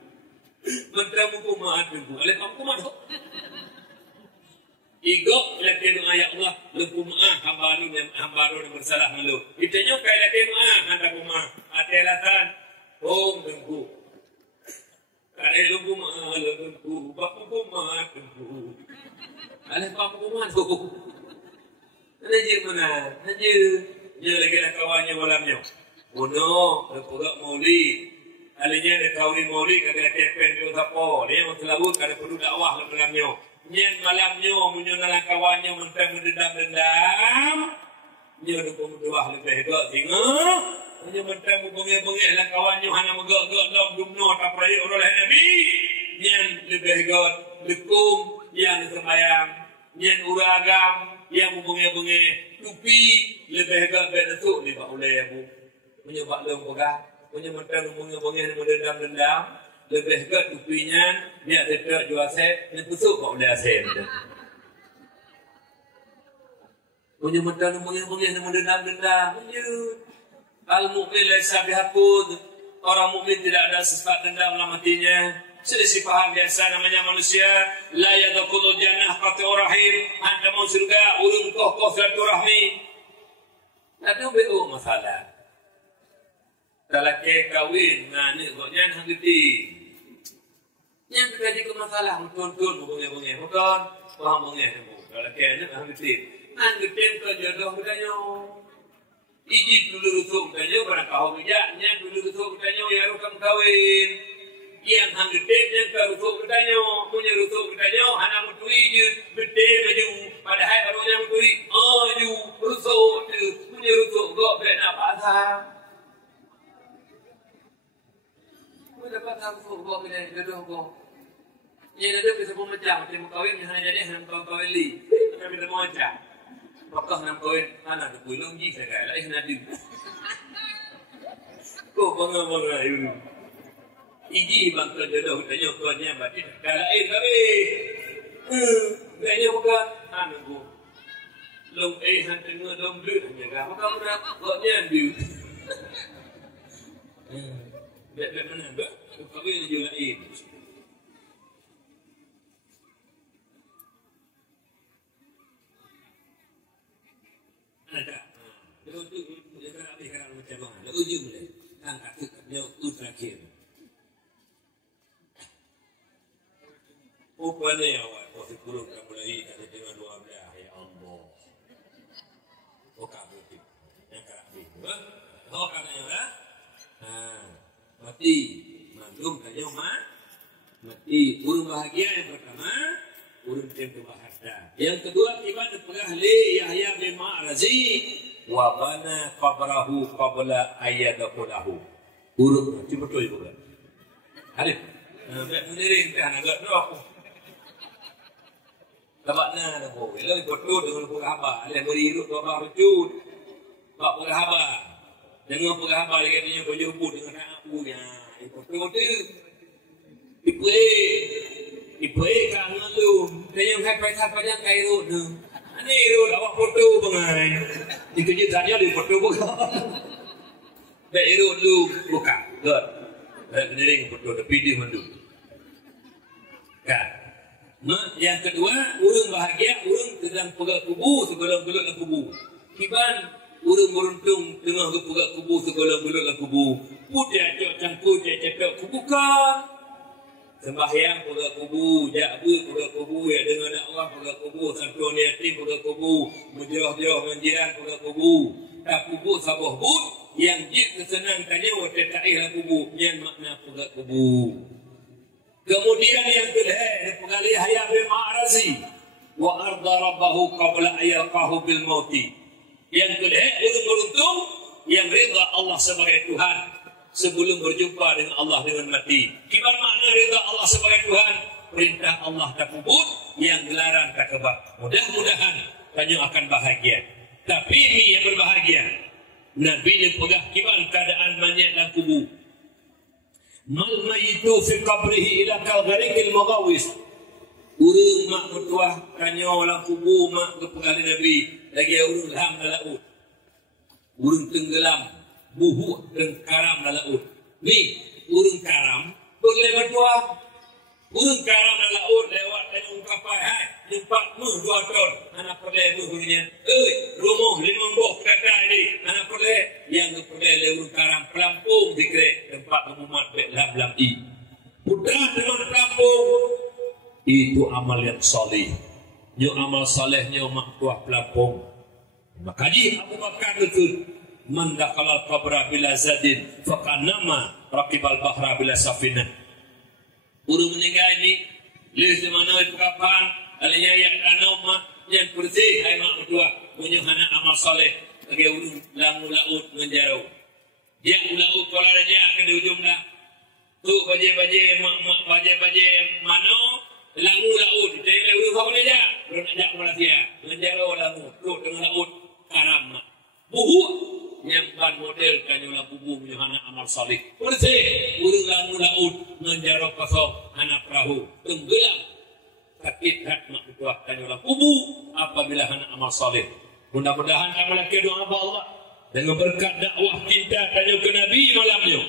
Menteramu kumah dengku. Oleh kamu kumah tu. Igo lakin ayat Allah lukumah hambaru yang bersalah malu. Ditanya kai lakin anda kumah atelatan dengku. Kare lukumah dengku, bapu kumah dengku. Alih bapu kumah tu. Najir mana? Najir. Dia lagi nak kawannya malamnya. Bono, lepugak mauli. Alihnya ada kawin mauli kagak kepen dia tapo. Dia mau selawut kada perlu dakwah malamnya. Nyen malamnya munyo nalang kawannya mentang mendendam. Nyo ada pemuduah lebih gak tengok. Munyo mentang bengek-bengek lang kawannya hana megak-gak dalam dumno tapai oleh Nabi. Nyen lebih gak lekung yang sembahyang. Nyen uragam yang bengek-bengek tupi lebih gak betul ni pak oleh Abu. Munyo pak long pegah. Munyo mentang bengek-bengek mendendam-dendam. Lebih ke tupinya dia tetap jual set ni pusuk kau dah set. Punya mendan mungkin dendam. Al mukmin laisa bihaqud. Orang mukmin tidak ada sifat dendam dalam hatinya. Selisih paham biasa namanya manusia. La yadkhulul jannah qati'ur rahim. Anda mau surga urung koh silaturahmi. Ada BO masalah. Talake kawin ngani kok nyan hang gede. Nyan terjadi ke masalah muntun bengek-bengek bukan paham bengek tu. Talake ni hang gede. Hang gede ke jodoh katanya. Iji dulu rusuk katanya barang kau bijak nyan dulu rusuk katanya ya rukam kawin. Yang hang gede nyan ke rusuk katanya punya rusuk katanya hana mutui je gede maju padahal barunya mutui. Ju rusuk tu punya rusuk kok ben apa asal. Dapat aku bawa bila jodoh kau. Ia jodoh bisa pun macam kawin hanya jadi hanya kawin li. Kami tak macam. Pakah nak kawin anak tu pulang ji saya lah hanya di. Kau bangga itu. Iji bangga jodoh tanya kau ni batin. Kalau kami. Tanya bukan anak tu. Long hanya tengah long dulu hanya kau. Kau nak kau ni andi. Biar mana tak? Kawin je lain. Ada. Dia tu dia kan habis kan macam mana? Ujung dia. Angkat dia terakhir. Rupanya awak waktu kurung dah mulai kata dengan 12 ya Allah. Okak betul. Yang kerapin. Okak ya. Mati maklum kayo mati urung bahagia yang pertama urung tempo bahagia yang kedua ibadah pegah li Yahya bin Ma'razi wa bana qabrahu qabla ayyadahu urung itu betul itu kan ada nak sendiri kan agak doa tabakna dah boleh lah betul dengan pegah haba ada beri hidup doa rujud pak pegah haba dengan pegah haba lagi dia berjumpa dengan aku ya itu tu ibu kangen lu dia yang hai pai thap yang kai ru tu ani ru awak foto bangai itu je tanya di foto bukan bai ru lu bukan god sendiri foto tapi dia mandu kan yang kedua urung bahagia urung sedang pegang kubu segolong-golong dalam kubu kiban urung beruntung tengah pegang kubu segolong-golong dalam kubu putih cok campur cetok kubu kan sembahyang pegang kubu jakbu pegang kubu ya dengan dakwah pegang kubu santun yatim pegang kubu mujrah-jrah menjiran pegang kubu tak kubu sabah but yang jik kesenang tanya waktu taih dalam kubu yang makna pegang kubu. Kemudian yang kedua pengali Yahya bin Ma'razi wa arda rabbahu qabla ayalqahu bil mauti. Yang kedua beruntung yang rida Allah sebagai Tuhan sebelum berjumpa dengan Allah dengan mati. Gimana makna rida Allah sebagai Tuhan? Perintah Allah tak kubur, yang gelaran tak kebak. Mudah-mudahan tanya akan bahagia. Tapi ini yang berbahagia. Nabi ni pegah kiban keadaan banyak dalam kubur. Mal mayitu fi qabrihi ila kal gharikil mughawis. Urang mak mertuah kanyo lang kubu mak ke pengali Nabi lagi urang lam laut. Urang tenggelam buhu dan karam laut. Ni urang karam boleh mertuah. Urang karam laut lewat dengan kapal hai jumpa muh 2 ton anak perle muh bunyian rumah 5 boh kata ini anak perle yang perle urang karam pelampung dikre tempat memumat lam i. Mudah dengan pelampung itu amal yang soleh. Nyo amal solehnya mak tuah pelampung. Makaji Abu Bakar betul. Man dakhalal qabra bila zadin faqannama raqibal bahra bila safinah. Urang meninggal ini leus di mana itu kapan alanya yang kanau mak yang bersih hai mak berdua punya anak amal soleh lagi urang lamu laut menjarau. Dia laut kalau raja ke di ujung dah. Tu baje-baje mak baje-baje mano langu laut dia urang kau ni aja urang ajak Malaysia menjarau langu tu dengan laut karam mak. Buhu nyamban model kanyo la bubu punya anak amal salih. Bersih urang langu laut menjarau pasau anak perahu tenggelam sakit hak mak buah kanyo la bubu apabila anak amal salih. Mudah-mudahan amal ke doa Allah dengan berkat dakwah kita kanyo ke Nabi malamnya.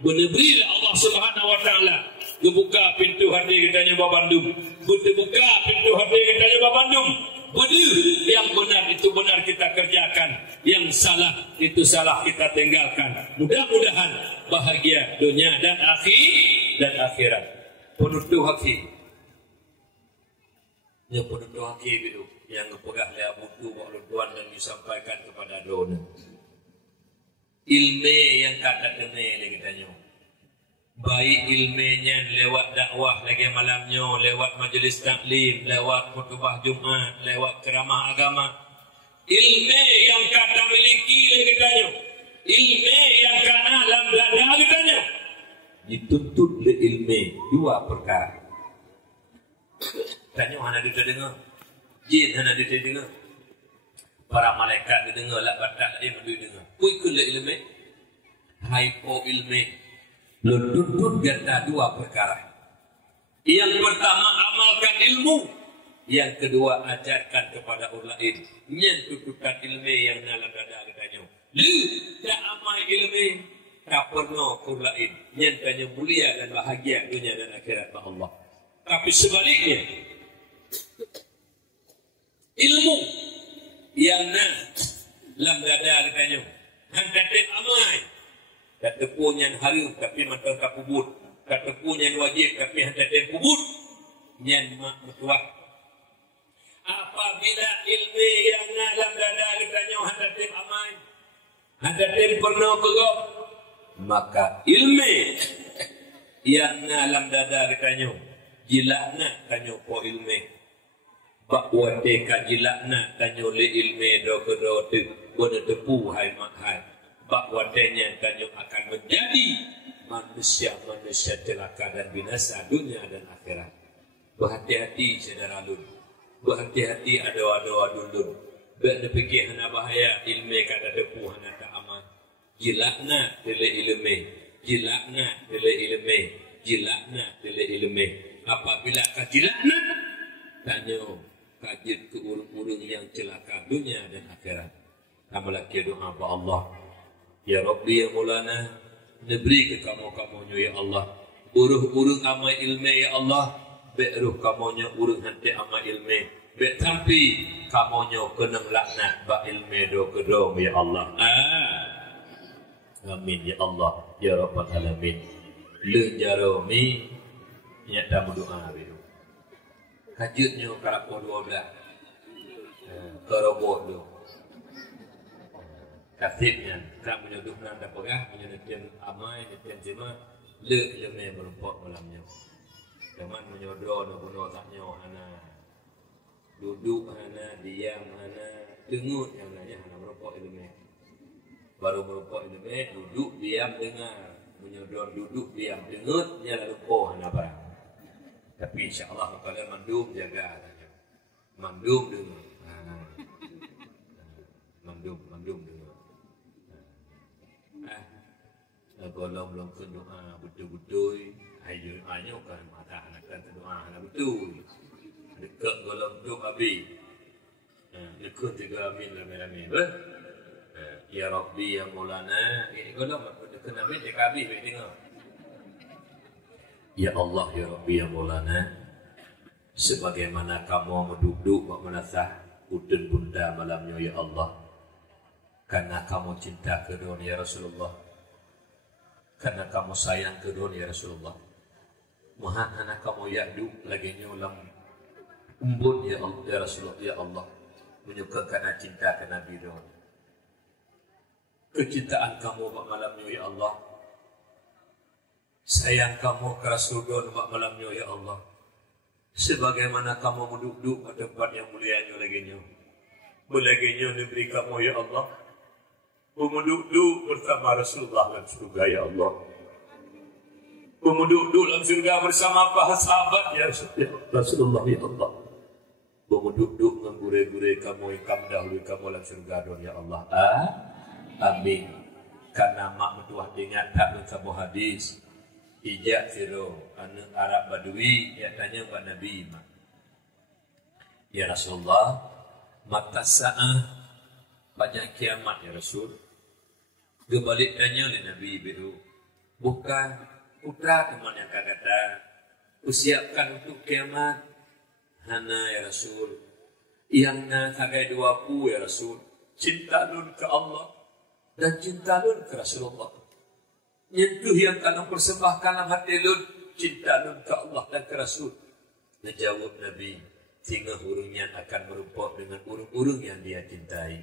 Benar-benar Allah Subhanahu wa taala buka pintu hati kita nyoba Bandung. Buka pintu hati kita nyoba Bandung. Benar yang benar itu benar kita kerjakan, yang salah itu salah kita tinggalkan. Mudah-mudahan bahagia dunia dan akhirat. Penutup haki. Yang penutup haki itu yang ngepegah dia butuh walau tuan dan disampaikan kepada dona. Ilmu yang kata dene kita nyo. Baik ilmunya lewat dakwah lagi malamnya, lewat majlis taklim, lewat khutbah Jumat, lewat ceramah agama. Ilmu yang kata miliki lagi tanya. Ilmu yang kana dalam dada lagi tanya. Dituntut le ilmu 2 perkara. Tanya hana dengar. Jin hana dengar. Para malaikat dengar lah batak dia mendengar. Kui kule ilmu. Hypo ilmu. Lutut gata 2 perkara. Yang pertama amalkan ilmu. Yang kedua ajarkan kepada orang lain. Yang tututan ilmu yang dalam dada katanya. Lu tak amal ilmu tak pernah orang lain. Yang tanya mulia dan bahagia dunia dan akhirat Allah. Tapi sebaliknya ilmu yang dalam dada katanya. Hantatin amal. Kata punyan haru tapi mata kapubut. Kata punyan wajib tapi hantar kubut. Nyan mak mertua. Apabila ilmu yang dalam dada ditanya hantar aman. Hantar pernah kegop. Maka ilmu yang dalam dada ditanya. Jilakna tanya po ilmu. Bakwa teka jilakna tanya le ilmu do kedo tu. Bona tepu hai mak hai. Bahawa denya tanya akan menjadi manusia-manusia celaka dan binasa dunia dan akhirat. Berhati-hati saudara lun. Berhati-hati ada-ada dulun. Bek fikir hana bahaya ilmu kada depu hana tak aman. Jilakna dele ilmu. Jilakna dele ilmu. Jilakna dele ilmu. Apabila kajilakna tanya kajit ke urung-urung yang celaka dunia dan akhirat. Amalah doa ba Allah. Ya Rabbi ya Maulana, neberi ke kamu-kamunya ya Allah. Uruh-uruh amal ilmu ya Allah. Beruh kamunya uruh nanti amal ilmu. Bek tapi kamunya kenang laknat ba ilmu do kedom ya Allah. Amin ya Allah ya Rabbal Alamin. Lenjaro mi nyata berdoa itu. Kajutnya kalau 12 kerobot tu. Kasihnya, tak menyuduh nanda pegah, menyuduhkan amai, menyuduhkan jema, le ilmu merumpok malamnya. Jangan menyuduh, nak taknya, hana duduk, hana diam, hana dengut, yang lainnya hana merumpok ilmu. Baru merumpok ilmu, duduk, diam, dengar. Menyuduh, duduk, diam, dengut, nyala lupa, hana barang. Tapi insyaAllah, kalau mandum, jaga. Mandum dengar. Mandum dengar. Belum ke doa betul-betul ayo kan mata anak doa anak betul dekat golong tu abi. Lekut tiga amin rame-rame. Ya Rabbi ya Maulana, ini golong dekat amin dia abi baik tengok. Ya Allah ya Rabbi ya Maulana, sebagaimana kamu duduk menasah udun bunda malamnya ya Allah, karena kamu cinta kedua ya Rasulullah, karena kamu sayang kedua ya Rasulullah. Mahan anak kamu yakdu lagi nyulam umbun ya Allah ya Rasulullah ya Allah, menyukai karena cinta ke Nabi doa. Kecintaan kamu malamnya ya Allah, sayang kamu ke Rasulullah malamnya ya Allah, sebagaimana kamu duduk pada tempat yang mulianya laginya, belaginya diberi kamu ya Allah, duduk bersama Rasulullah dalam surga ya Allah, duduk dalam surga bersama para sahabat ya Rasulullah ya Allah, duduk menggure-gure kamu yang kamu dahulu kamu dalam surga ya Allah. Amin. Karena mak mentuah ingat tak mencabuh hadis. Ijak siro anak Arab Badui yang tanya kepada Nabi, ya Rasulullah, mata sa'ah banyak kiamat ya Rasul. Kebalik tanya oleh Nabi biru, bukan putra teman yang kata usiapkan untuk kiamat hana ya Rasul, yang na sagai 20 ya Rasul, cinta nun ke Allah dan cinta nun ke Rasulullah. Nyentuh yang kalian persembahkan dalam hati lun, cinta lun ke Allah dan ke Rasul. Najawab Nabi, tinggal urungnya akan merupakan dengan urung-urung yang dia cintai.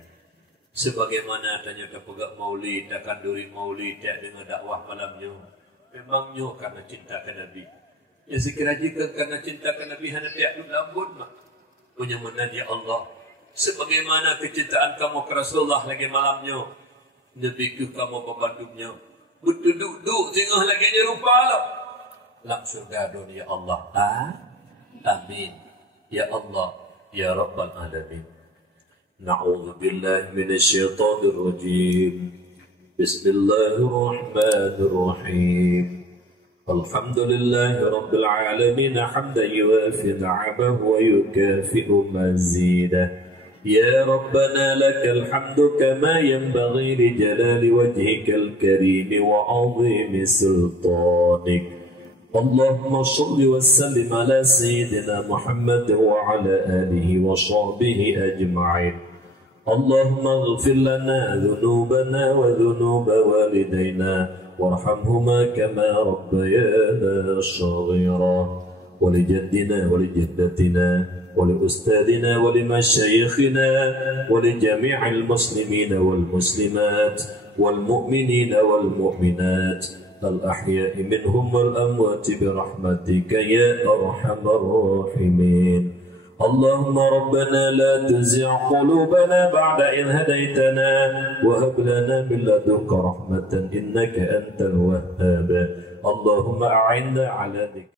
Sebagaimana tanya terpegak maulid, akan duri maulid, dia dengar dakwah malamnya. Memangnya karena cinta ke Nabi. Ya sekira jika karena cinta ke Nabi, hanya dia lun lambun mak. Punya menadi Allah. Sebagaimana kecintaan kamu ke Rasulullah lagi malamnya, Nabi ke kamu pembandungnya. Berduduk-duduk tengah lagi ni rupa lah. Langsung gadun ya Allah. Amin. Ya Allah. Ya Rabbal Alamin. Na'udhu billahi minasyaitanir rajim. Bismillahirrahmanirrahim. Alhamdulillahi Rabbil Alamin. Hamdan yuafi na'amahu wa yukafi'u mazidah. يا ربنا لك الحمد كما ينبغي لجلال وجهك الكريم وعظيم سلطانك. اللهم صل وسلم على سيدنا محمد وعلى آله وصحبه أجمعين. اللهم اغفر لنا ذنوبنا وذنوب والدينا وارحمهما كما ربيانا صغيرا، ولجدنا ولجدتنا ولأستاذنا ولمشايخنا ولجميع المسلمين والمسلمات والمؤمنين والمؤمنات الأحياء منهم والأموات برحمتك يا أرحم الراحمين. اللهم ربنا لا تزغ قلوبنا بعد إذ هديتنا وهب لنا من لدنك رحمة إنك أنت الوهاب. اللهم أعنا على ذكرك.